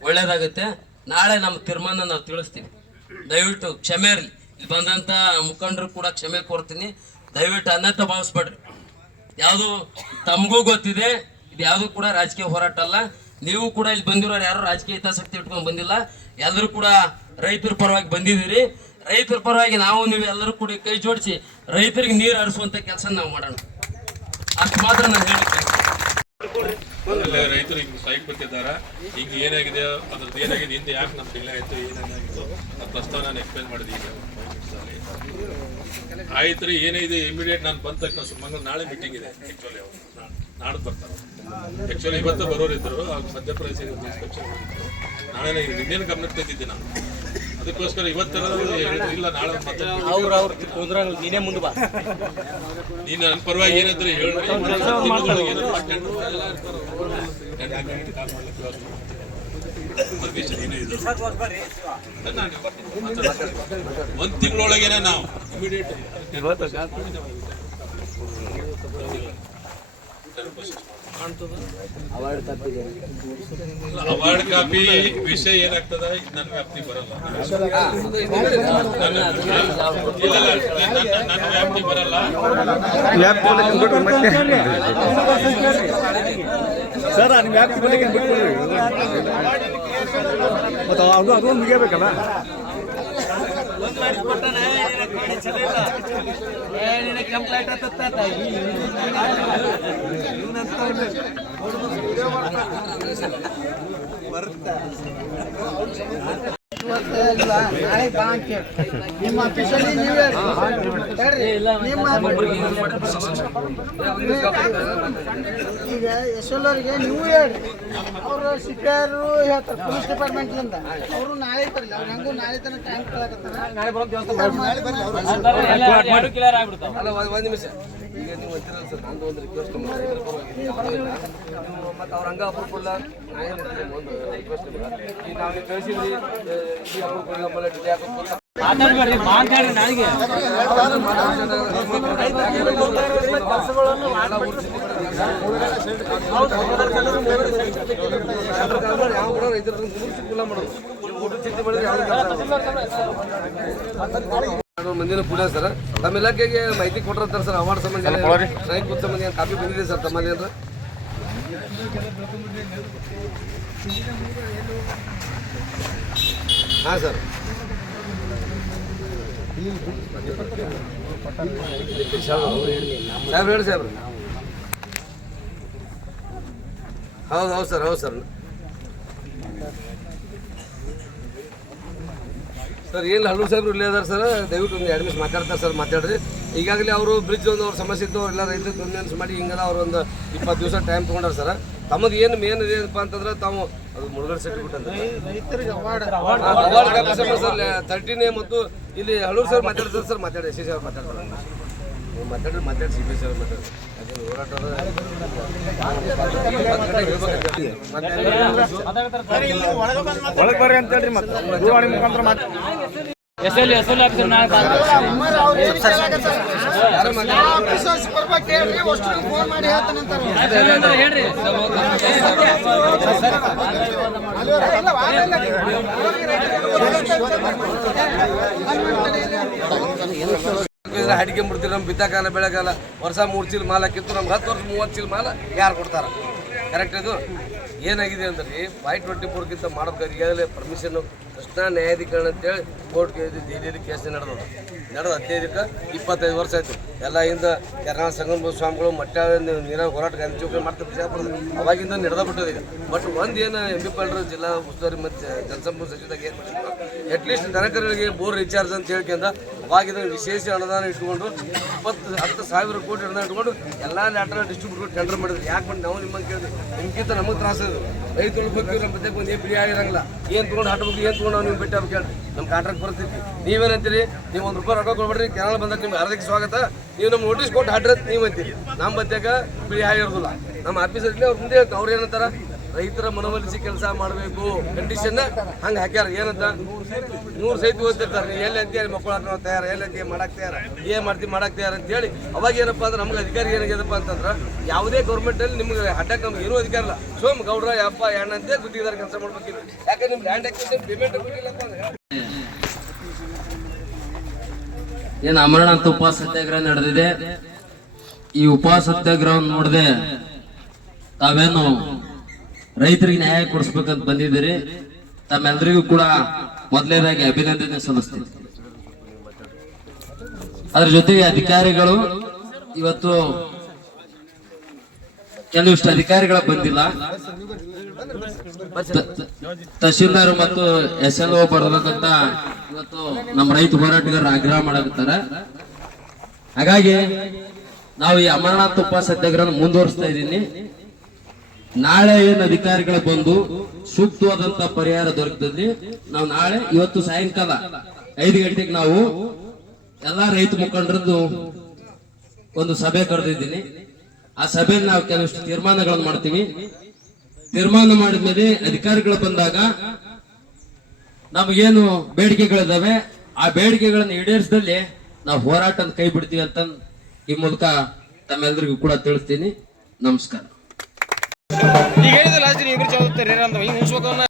ಒಳ್ಳೇದಾಗುತ್ತೆ. ನಾಳೆ ನಮ್ಮ ತೀರ್ಮಾನ ನಾವು ತಿಳಿಸ್ತೀವಿ. ದಯವಿಟ್ಟು ಕ್ಷಮೆ ಇರಲಿ. ಇಲ್ಲಿ ಬಂದಂಥ ಮುಖಂಡರು ಕೂಡ ಕ್ಷಮೆ ಕೋರ್ತೀನಿ. ದಯವಿಟ್ಟು ಅನ್ಯತ ಭಾವಿಸ್ಬೇಡ್ರಿ. ಯಾವುದು ತಮಗೂ ಗೊತ್ತಿದೆ, ಇದು ಯಾವುದು ಕೂಡ ರಾಜಕೀಯ ಹೋರಾಟ ಅಲ್ಲ. ನೀವು ಕೂಡ ಇಲ್ಲಿ ಬಂದಿರೋರು ಯಾರು ರಾಜಕೀಯ ಹಿತಾಸಕ್ತಿ ಇಟ್ಕೊಂಡು ಬಂದಿಲ್ಲ. ಎಲ್ಲರೂ ಕೂಡ ರೈತರ ಪರವಾಗಿ ಬಂದಿದ್ದೀರಿ. ರೈತರ ಪರವಾಗಿ ನೀವು ಎಲ್ಲರೂ ಕೂಡ ಕೈ ಜೋಡಿಸಿ ರೈತರಿಗೆ ನೀರು ಹರಿಸುವಂಥ ಕೆಲಸ ನಾವು ಮಾಡೋಣ. ಅಷ್ಟು ಮಾತ್ರ ನಾನು ಹೇಳಿದ್ದೆ. ರೈತರು ಹಿಂಗೆ ಸ್ಟ್ರೈಕ್ ಬರ್ತಿದ್ದಾರೆ. ಹಿಂಗೆ ಏನಾಗಿದೆ, ಅದ್ರದ್ದು ಏನಾಗಿದೆ, ಹಿಂದೆ ಯಾಕೆ ನಮ್ಮ ಡಿಲೇ ಆಯಿತು, ಏನೇನಾಗಿತ್ತು ಆ ಪ್ರಸ್ತಾವ ನಾನು ಎಕ್ಸ್ಪ್ಲೇನ್ ಮಾಡಿದೆ. ಈಗ ಆಯ್ತು ರೀ, ಏನಿದೆ ಇಮಿಡಿಯೇಟ್ ನಾನು ಬಂದ ತಕ್ಷಣ ಸುಮ್ಮನೆ ನಾಳೆ ಮೀಟಿಂಗ್ ಇದೆ. ಆ್ಯಕ್ಚುಲಿ ಅವರು ನಾಡ್ದು ಬರ್ತಾರೆ. ಆ್ಯಕ್ಚುಲಿ ಇವತ್ತು ಬರೋರಿದ್ದರು, ಮಧ್ಯಪ್ರದೇಶ ಇನ್ಸ್ಪೆಕ್ಷನ್ ನಾಳೆ ನಿನ್ನೇನು ಗಮನಕ್ಕೆ ತಂದಿದ್ದೆ ನಾನು. ಅದಕ್ಕೋಸ್ಕರ ಇವತ್ತರ ಇಲ್ಲ, ನಾಳೆ ಮತ್ತೆ ನೀನೇ ಮುಂದೆ ಬಾ. ನೀನು ನನ್ನ ಪರವಾಗಿ ಏನಾದ್ರು ಹೇಳ್ರಿ. ಒಂದು ತಿಂಗಳೊಳಗೇನೆ ನಾವು ಇಮಿಡಿಯೇಟ್ ಅವಾರ್ಡ್ ಕಾಪಿ ವಿಷಯ ಏನಾಗ್ತದ ನನ್ನ ವ್ಯಾಪ್ತಿ ಬರಲ್ಲ. ನನ್ನ ವ್ಯಾಪ್ತಿ ಬರಲ್ಲ. ಸರ್ ನಿಮ್ಮ ವ್ಯಾಪ್ತಿ ಬಗ್ಗೆ ಮತ್ತು ಅದು ಮುಗಿಯಬೇಕಲ್ಲ. ನಾಳೆ ಬಾ ಅಂತ ನಿಮ್ಮ ಆಫೀಸಲ್ಲಿ ನೀವೇ ಈಗ ಎಸ್ಎಲ್ಆರ್ಗೆ ನೀವು ಹೇಳ್ರಿ, ಅವರು ಸಿಪಿಆರು ಹೇಳ್ತಾರೆ ಪೊಲೀಸ್ ಡಿಪಾರ್ಟ್ಮೆಂಟ್ಲಿಂದ, ಅವರು ನಾಳೆ ಬರಲಿ. ಅವ್ರು ಹೆಂಗೂ ನಾಳೆ ತನಕ ಟೈಮ್ ಅಲ್ಲ ಒಂದು ನಿಮಿಷ. ಈಗ ನೀವು ಅಂತೀರಲ್ಲ ಸರ್, ನಂದು ಒಂದು ರಿಕ್ವೆಸ್ಟ್ ಮತ್ತು ಅವ್ರ ಹಂಗ ಅಪ್ರೂವ್ ನಾ ಏನು ಒಂದು ರಿಕ್ವೆಸ್ಟ್ ಈಗ ನಾವು ನೀವು ಕಳಿಸಿದ್ರಿ ಈ ಅಪ್ರೂವ್ ನಮ್ಮಲ್ಲಿ ಡಿಲೇ ಆಗೋದು ಯಾವ ಕೂಡ ರೈತರ ಕುಲ ಮಾಡೋದು ಊಟ ಚಿಂತೆ ಮಾಡಿದ್ರೆ ಯಾವ ಮಂದಿನ ಕೂಡ ಸರ್ ತಮ್ಮ ಇಲಾಖೆಗೆ ಮಾಹಿತಿ ಕೊಟ್ಟಿರ್ತಾರೆ ಸರ್. ಅವಾರ್ಡ್ ಸಂಬಂಧ ರೈತ ಕೂತ್ ಸಂಬಂಧ ಏನು ಕಾಪಿ ಬಂದಿದೆ ಸರ್ ತಮ್ಮಲ್ಲಿ ಅಂದ್ರೆ? ಹಾಂ ಸರ್. ಸಾಹೇಬ್ರು ಹೇಳಿ ಸಾಹೇಬ್ರು. ಹೌದು ಹೌದು ಸರ್, ಹೌದು ಸರ್. ಸರ್ ಏನು ಹಲ್ಲೂರು ಸಾಹೇಬ್ರು ಇಲ್ಲೇ ಅದಾರ ಸರ್, ದಯವಿಟ್ಟು ಒಂದು 2 ನಿಮಿಷ ಮಾತಾಡ್ತಾರೆ ಸರ್, ಮಾತಾಡ್ರಿ. ಈಗಾಗಲೇ ಅವರು ಬ್ರಿಡ್ಜ್ ಒಂದು ಅವ್ರ ಸಮಸ್ಯೆ ಇತ್ತು, ಅವರೆಲ್ಲ ರೈತರು ಕನ್ವಿನ್ಸ್ ಮಾಡಿ ಹಿಂಗೆಲ್ಲ ಅವ್ರು ಒಂದು 20 ದಿವಸ ಟೈಮ್ ತೊಗೊಂಡಾರ ಸರ್. ತಮ್ಮದು ಏನು ಮೇನ್ ಏನಪ್ಪ ಅಂತಂದ್ರೆ ತಾವು ಅದು ಮುಳುಗಡೆ ಸರ್ಟಿಫಿಕೇಟ್ ಅಂತ ಅವಾರ್ಡ್ ಕಾಪಿ ಸರ್ 13 ಮತ್ತು ಇಲ್ಲಿ ಹಲ್ಲೂರು ಸರ್ ಮಾತಾಡ್ತಾರೆ ಸರ್, ಮಾತಾಡಿ ಎಸ್ ಸಿ ಸಾಹೇಬ್ರು ಮಾತಾಡ್ತಾರೆ. ಮಾತಾಡಿ ಸಿ ಪಿ ಸಾಹೇಬ್ರು ಮಾತಾಡ್ತಾರೆ. ಒಳಗೆ ಬರ್ರಿ ಅಂತ ಹೇಳ್ರಿ. ಮತ್ತೆ ಮುಖಾಂತರ ಫೋನ್ ಮಾಡಿ ಹೇಳ್ತಾನಂತಾರೆ. ಅಡಿಕೆ ಮುಡ್ತೀವಿ. ನಮ್ಮ ಬಿದ್ದಾಕಾಲ ಬೆಳೆಗಾಲ ವರ್ಷ 3 ಚೀಲ ಮಾಲ ಹಾಕಿತ್ತು, ನಮ್ಗೆ 10 ವರ್ಷ 30 ಚೀಲ ಮಾಲ ಯಾರು ಕೊಡ್ತಾರ? ಕರೆಕ್ಟ್. ಅದು ಏನಾಗಿದೆ ಅಂದ್ರೆ 524ಕ್ಕಿಂತ ಮಾಡೋದು ಈಗಾಗಲೇ ಪರ್ಮಿಷನ್ನು ಕೃಷ್ಣಾ ನ್ಯಾಯಾಧೀಕರಣ ಅಂತೇಳಿ ಕೋರ್ಟ್ಗೆ ದೆಹಲಿಯಲ್ಲಿ ಕೇಸ್ ನಡೆದು 15ಕ್ಕೆ 25 ವರ್ಷ ಆಯಿತು. ಎಲ್ಲ ಹಿಂದ ಕರ್ನಾಟಕ ಸಂಗಮ ಸ್ವಾಮಿಗಳು ಮಟ್ಟ ನೀರಾಗ ಹೋರಾಟ ಗಾಂಧಿ ಚೌಕ ಮಾಡ್ತಾರೆ, ಅವಾಗಿಂದ ನಡೆದಬಿಟ್ಟದೆ ಈಗ. ಬಟ್ ಒಂದು ಏನು MB ಜಿಲ್ಲಾ ಉಸ್ತುವಾರಿ ಮತ್ತು ಜನಸಂಪನ್ಮೂಲ ಸಚಿವದಾಗ ಏನು ಮಾಡಿದ್ರು, ಅಟ್ಲೀಸ್ಟ್ ದನಕರುಗಳಿಗೆ ಬೋರ್ ರಿಚಾರ್ಜ್ ಅಂತ ಹೇಳ್ಕೊಂಡ ಅವಾಗಿಂದ ವಿಶೇಷ ಅನುದಾನ ಇಟ್ಕೊಂಡು 10,000 ಕೋಟಿ ಅನುದಾನ ಇಟ್ಕೊಂಡು ಎಲ್ಲ ಲ್ಯಾಟ್ರಲ್ ಡಿಸ್ಟ್ರಿಬ್ಯೂಟರ್ ಟೆಂಡರ್ ಮಾಡಿದ್ರು. ಯಾಕೆ ಮಾಡಿ ನಾವು ನಿಮ್ಮಂಗೆ ಕೇಳಿದ್ವಿ, ನಿಮ್ಗಿಂತ ನಮಗೆ ತ್ರಾಸ ಇದೆ. ರೈತರು ಹೋಗ್ತೀವಿ, ನಮ್ಮ ಜೊತೆಗೆ ಒಂದು ಫ್ರೀ ಆಗಿರಂಗಿಲ್ಲ. ಏನು ತೊಗೊಂಡು ಹಾಟ್ಬೇಕು, ಏನು ತೊಗೊಂಡು ನೀವು ಬಿಟ್ಟು ಅವ್ರು ಕೇಳ್ರಿ, ನಮ್ಮ ಕಾಂಟ್ರಾಕ್ಟ್ ಬರ್ತಿದ್ವಿ. ನೀವೇನಂತೀರಿ, ನೀವು ₹1 ರೊಕ್ಕ ಕೊಡ್ಬೇಡ್ರಿ, ಕೆನಾಲ್ ಬಂದಾಗ ನಿಮ್ಗೆ ಹಾರ್ದಿಕ ಸ್ವಾಗತ, ನೀವು ನಮ್ಮ ನೋಟಿಸ್ ಕೊಟ್ಟು ಹಾಡ್ರಿ ನೀವು ಅಂತೀರಿ. ನಮ್ಮ ಬತ್ತಾಗ ಬಿಳಿ ಆಗಿರೋದಿಲ್ಲ. ನಮ್ಮ ಆಫೀಸಲ್ಲಿ ಅವ್ರು ಮುಂದೆ ಹೇಳ್ತಾರೆ, ಅವ್ರು ಏನಂತಾರ, ರೈತರ ಮನವೊಲಿಸಿ ಕೆಲಸ ಮಾಡಬೇಕು ಕಂಡೀಷನ್ನ ಹಂಗೆ ಹಾಕ್ಯಾರ. ಏನಂತ 100 ಸೈಟ್ ಓದ್ತಿರ್ತಾರೆ, ನೀವು ಎಲ್ಲಿ ಅಂತೇಳಿ ಮಕ್ಕಳು ಹಾಕೋ ತಯಾರ, ಎಲ್ಲಿ ಅಂತೀವಿ ಮಾಡಕ್ಕೆ ತಯಾರ, ಏನು ಮಾಡ್ತೀವಿ ಮಾಡಕ್ಕೆ ತಯಾರ ಅಂತೇಳಿ. ಅವಾಗ ಏನಪ್ಪ ಅಂದ್ರೆ ನಮ್ಗೆ ಅಧಿಕಾರಿ ಏನಾಗ್ಯದಪ್ಪ ಅಂತಂದ್ರೆ, ಯಾವುದೇ ಗೌರ್ಮೆಂಟಲ್ಲಿ ನಿಮ್ಗೆ ಅಡ್ಡಕ್ಕೆ ನಮ್ಗೆ ಏನೂ ಅಧಿಕಾರ ಇಲ್ಲ. ಸೋಮ್ ಗೌಡ್ರ ಯಪ್ಪ ಎಣ್ಣ ಅಂತೇಳಿ ಗುತ್ತಿಗೆದಾರ ಕೆಲಸ ಮಾಡ್ಬೇಕಿಲ್ಲ. ಯಾಕಂದ್ರೆ ನಿಮ್ಗೆ ಲ್ಯಾಂಡ್ ಅಕ್ವಿಸಿಷನ್ ಪೇಮೆಂಟ್ ಕೊಟ್ಟಿಲ್ಲಪ್ಪ ಅಂದ್ರೆ. ಏನು ಅಮರನಾಥ ಉಪವಾಸ ಸತ್ಯಾಗ್ರಹ ನಡೆದಿದೆ. ಈ ಉಪವಾಸ ಸತ್ಯಾಗ್ರಹ ನೋಡದೆ ತಾವೇನು ರೈತರಿಗೆ ನ್ಯಾಯ ಕೊಡಿಸ್ಬೇಕಂತ ಬಂದಿದ್ದೀರಿ. ತಮ್ಮೆಲ್ಲರಿಗೂ ಕೂಡ ಮೊದಲನೇದಾಗಿ ಅಭಿನಂದನೆ ಸಲ್ಲಿಸ್ತೀನಿ. ಅದ್ರ ಜೊತೆಗೆ ಅಧಿಕಾರಿಗಳು ಇವತ್ತು ಕೆಲವಿಷ್ಟು ಅಧಿಕಾರಿಗಳ ಬಂದಿಲ್ಲ. ತಹಶೀಲ್ದಾರ್ ಮತ್ತು SLO ಬರ್ಬೇಕಂತ ಇವತ್ತು ನಮ್ಮ ರೈತ ಹೋರಾಟಗಾರರು ಆಗ್ರಹ ಮಾಡಕತ್ತಾರೆ. ಹಾಗಾಗಿ ನಾವು ಈ ಅಮರನಾಥ ಉಪವಾಸ ಸತ್ಯಾಗ್ರಹ ಮುಂದುವರಿಸ್ತಾ ಇದ್ದೀನಿ. ನಾಳೆ ಏನು ಅಧಿಕಾರಿಗಳು ಬಂದು ಸೂಕ್ತವಾದಂತ ಪರಿಹಾರ ದೊರಕದಲ್ಲಿ ನಾವು ನಾಳೆ ಇವತ್ತು ಸಾಯಂಕಾಲ 5 ಗಂಟೆಗೆ ನಾವು ಎಲ್ಲಾ ರೈತ ಮುಖಂಡರದ್ದು ಒಂದು ಸಭೆ ಕರೆದಿದ್ದೀನಿ. ಆ ಸಭೆಯಲ್ಲಿ ನಾವು ಕೆಲವಷ್ಟು ತೀರ್ಮಾನಗಳನ್ನು ಮಾಡ್ತೀವಿ. ತೀರ್ಮಾನ ಮಾಡಿದ್ಮೇಲೆ ಅಧಿಕಾರಿಗಳು ಬಂದಾಗ ನಮಗೇನು ಬೇಡಿಕೆಗಳಿದಾವೆ ಆ ಬೇಡಿಕೆಗಳನ್ನು ಈಡೇರಿಸಿದಲ್ಲಿ ನಾವು ಹೋರಾಟ ಕೈ ಬಿಡ್ತೀವಿ ಅಂತ ಈ ಮೂಲಕ ತಮ್ಮೆಲ್ಲರಿಗೂ ಕೂಡ ತಿಳಿಸ್ತೀನಿ. ನಮಸ್ಕಾರ. ಈಗ ಹೇಳಿದ ಲಾಸ್ಟ್ ನೀವು ಇಬ್ಬರು ಜವಾಬ್ದಾರಿ ಅಂತ ಹಿಂಗೆ ಮುಗಿಸ್ಬೇಕು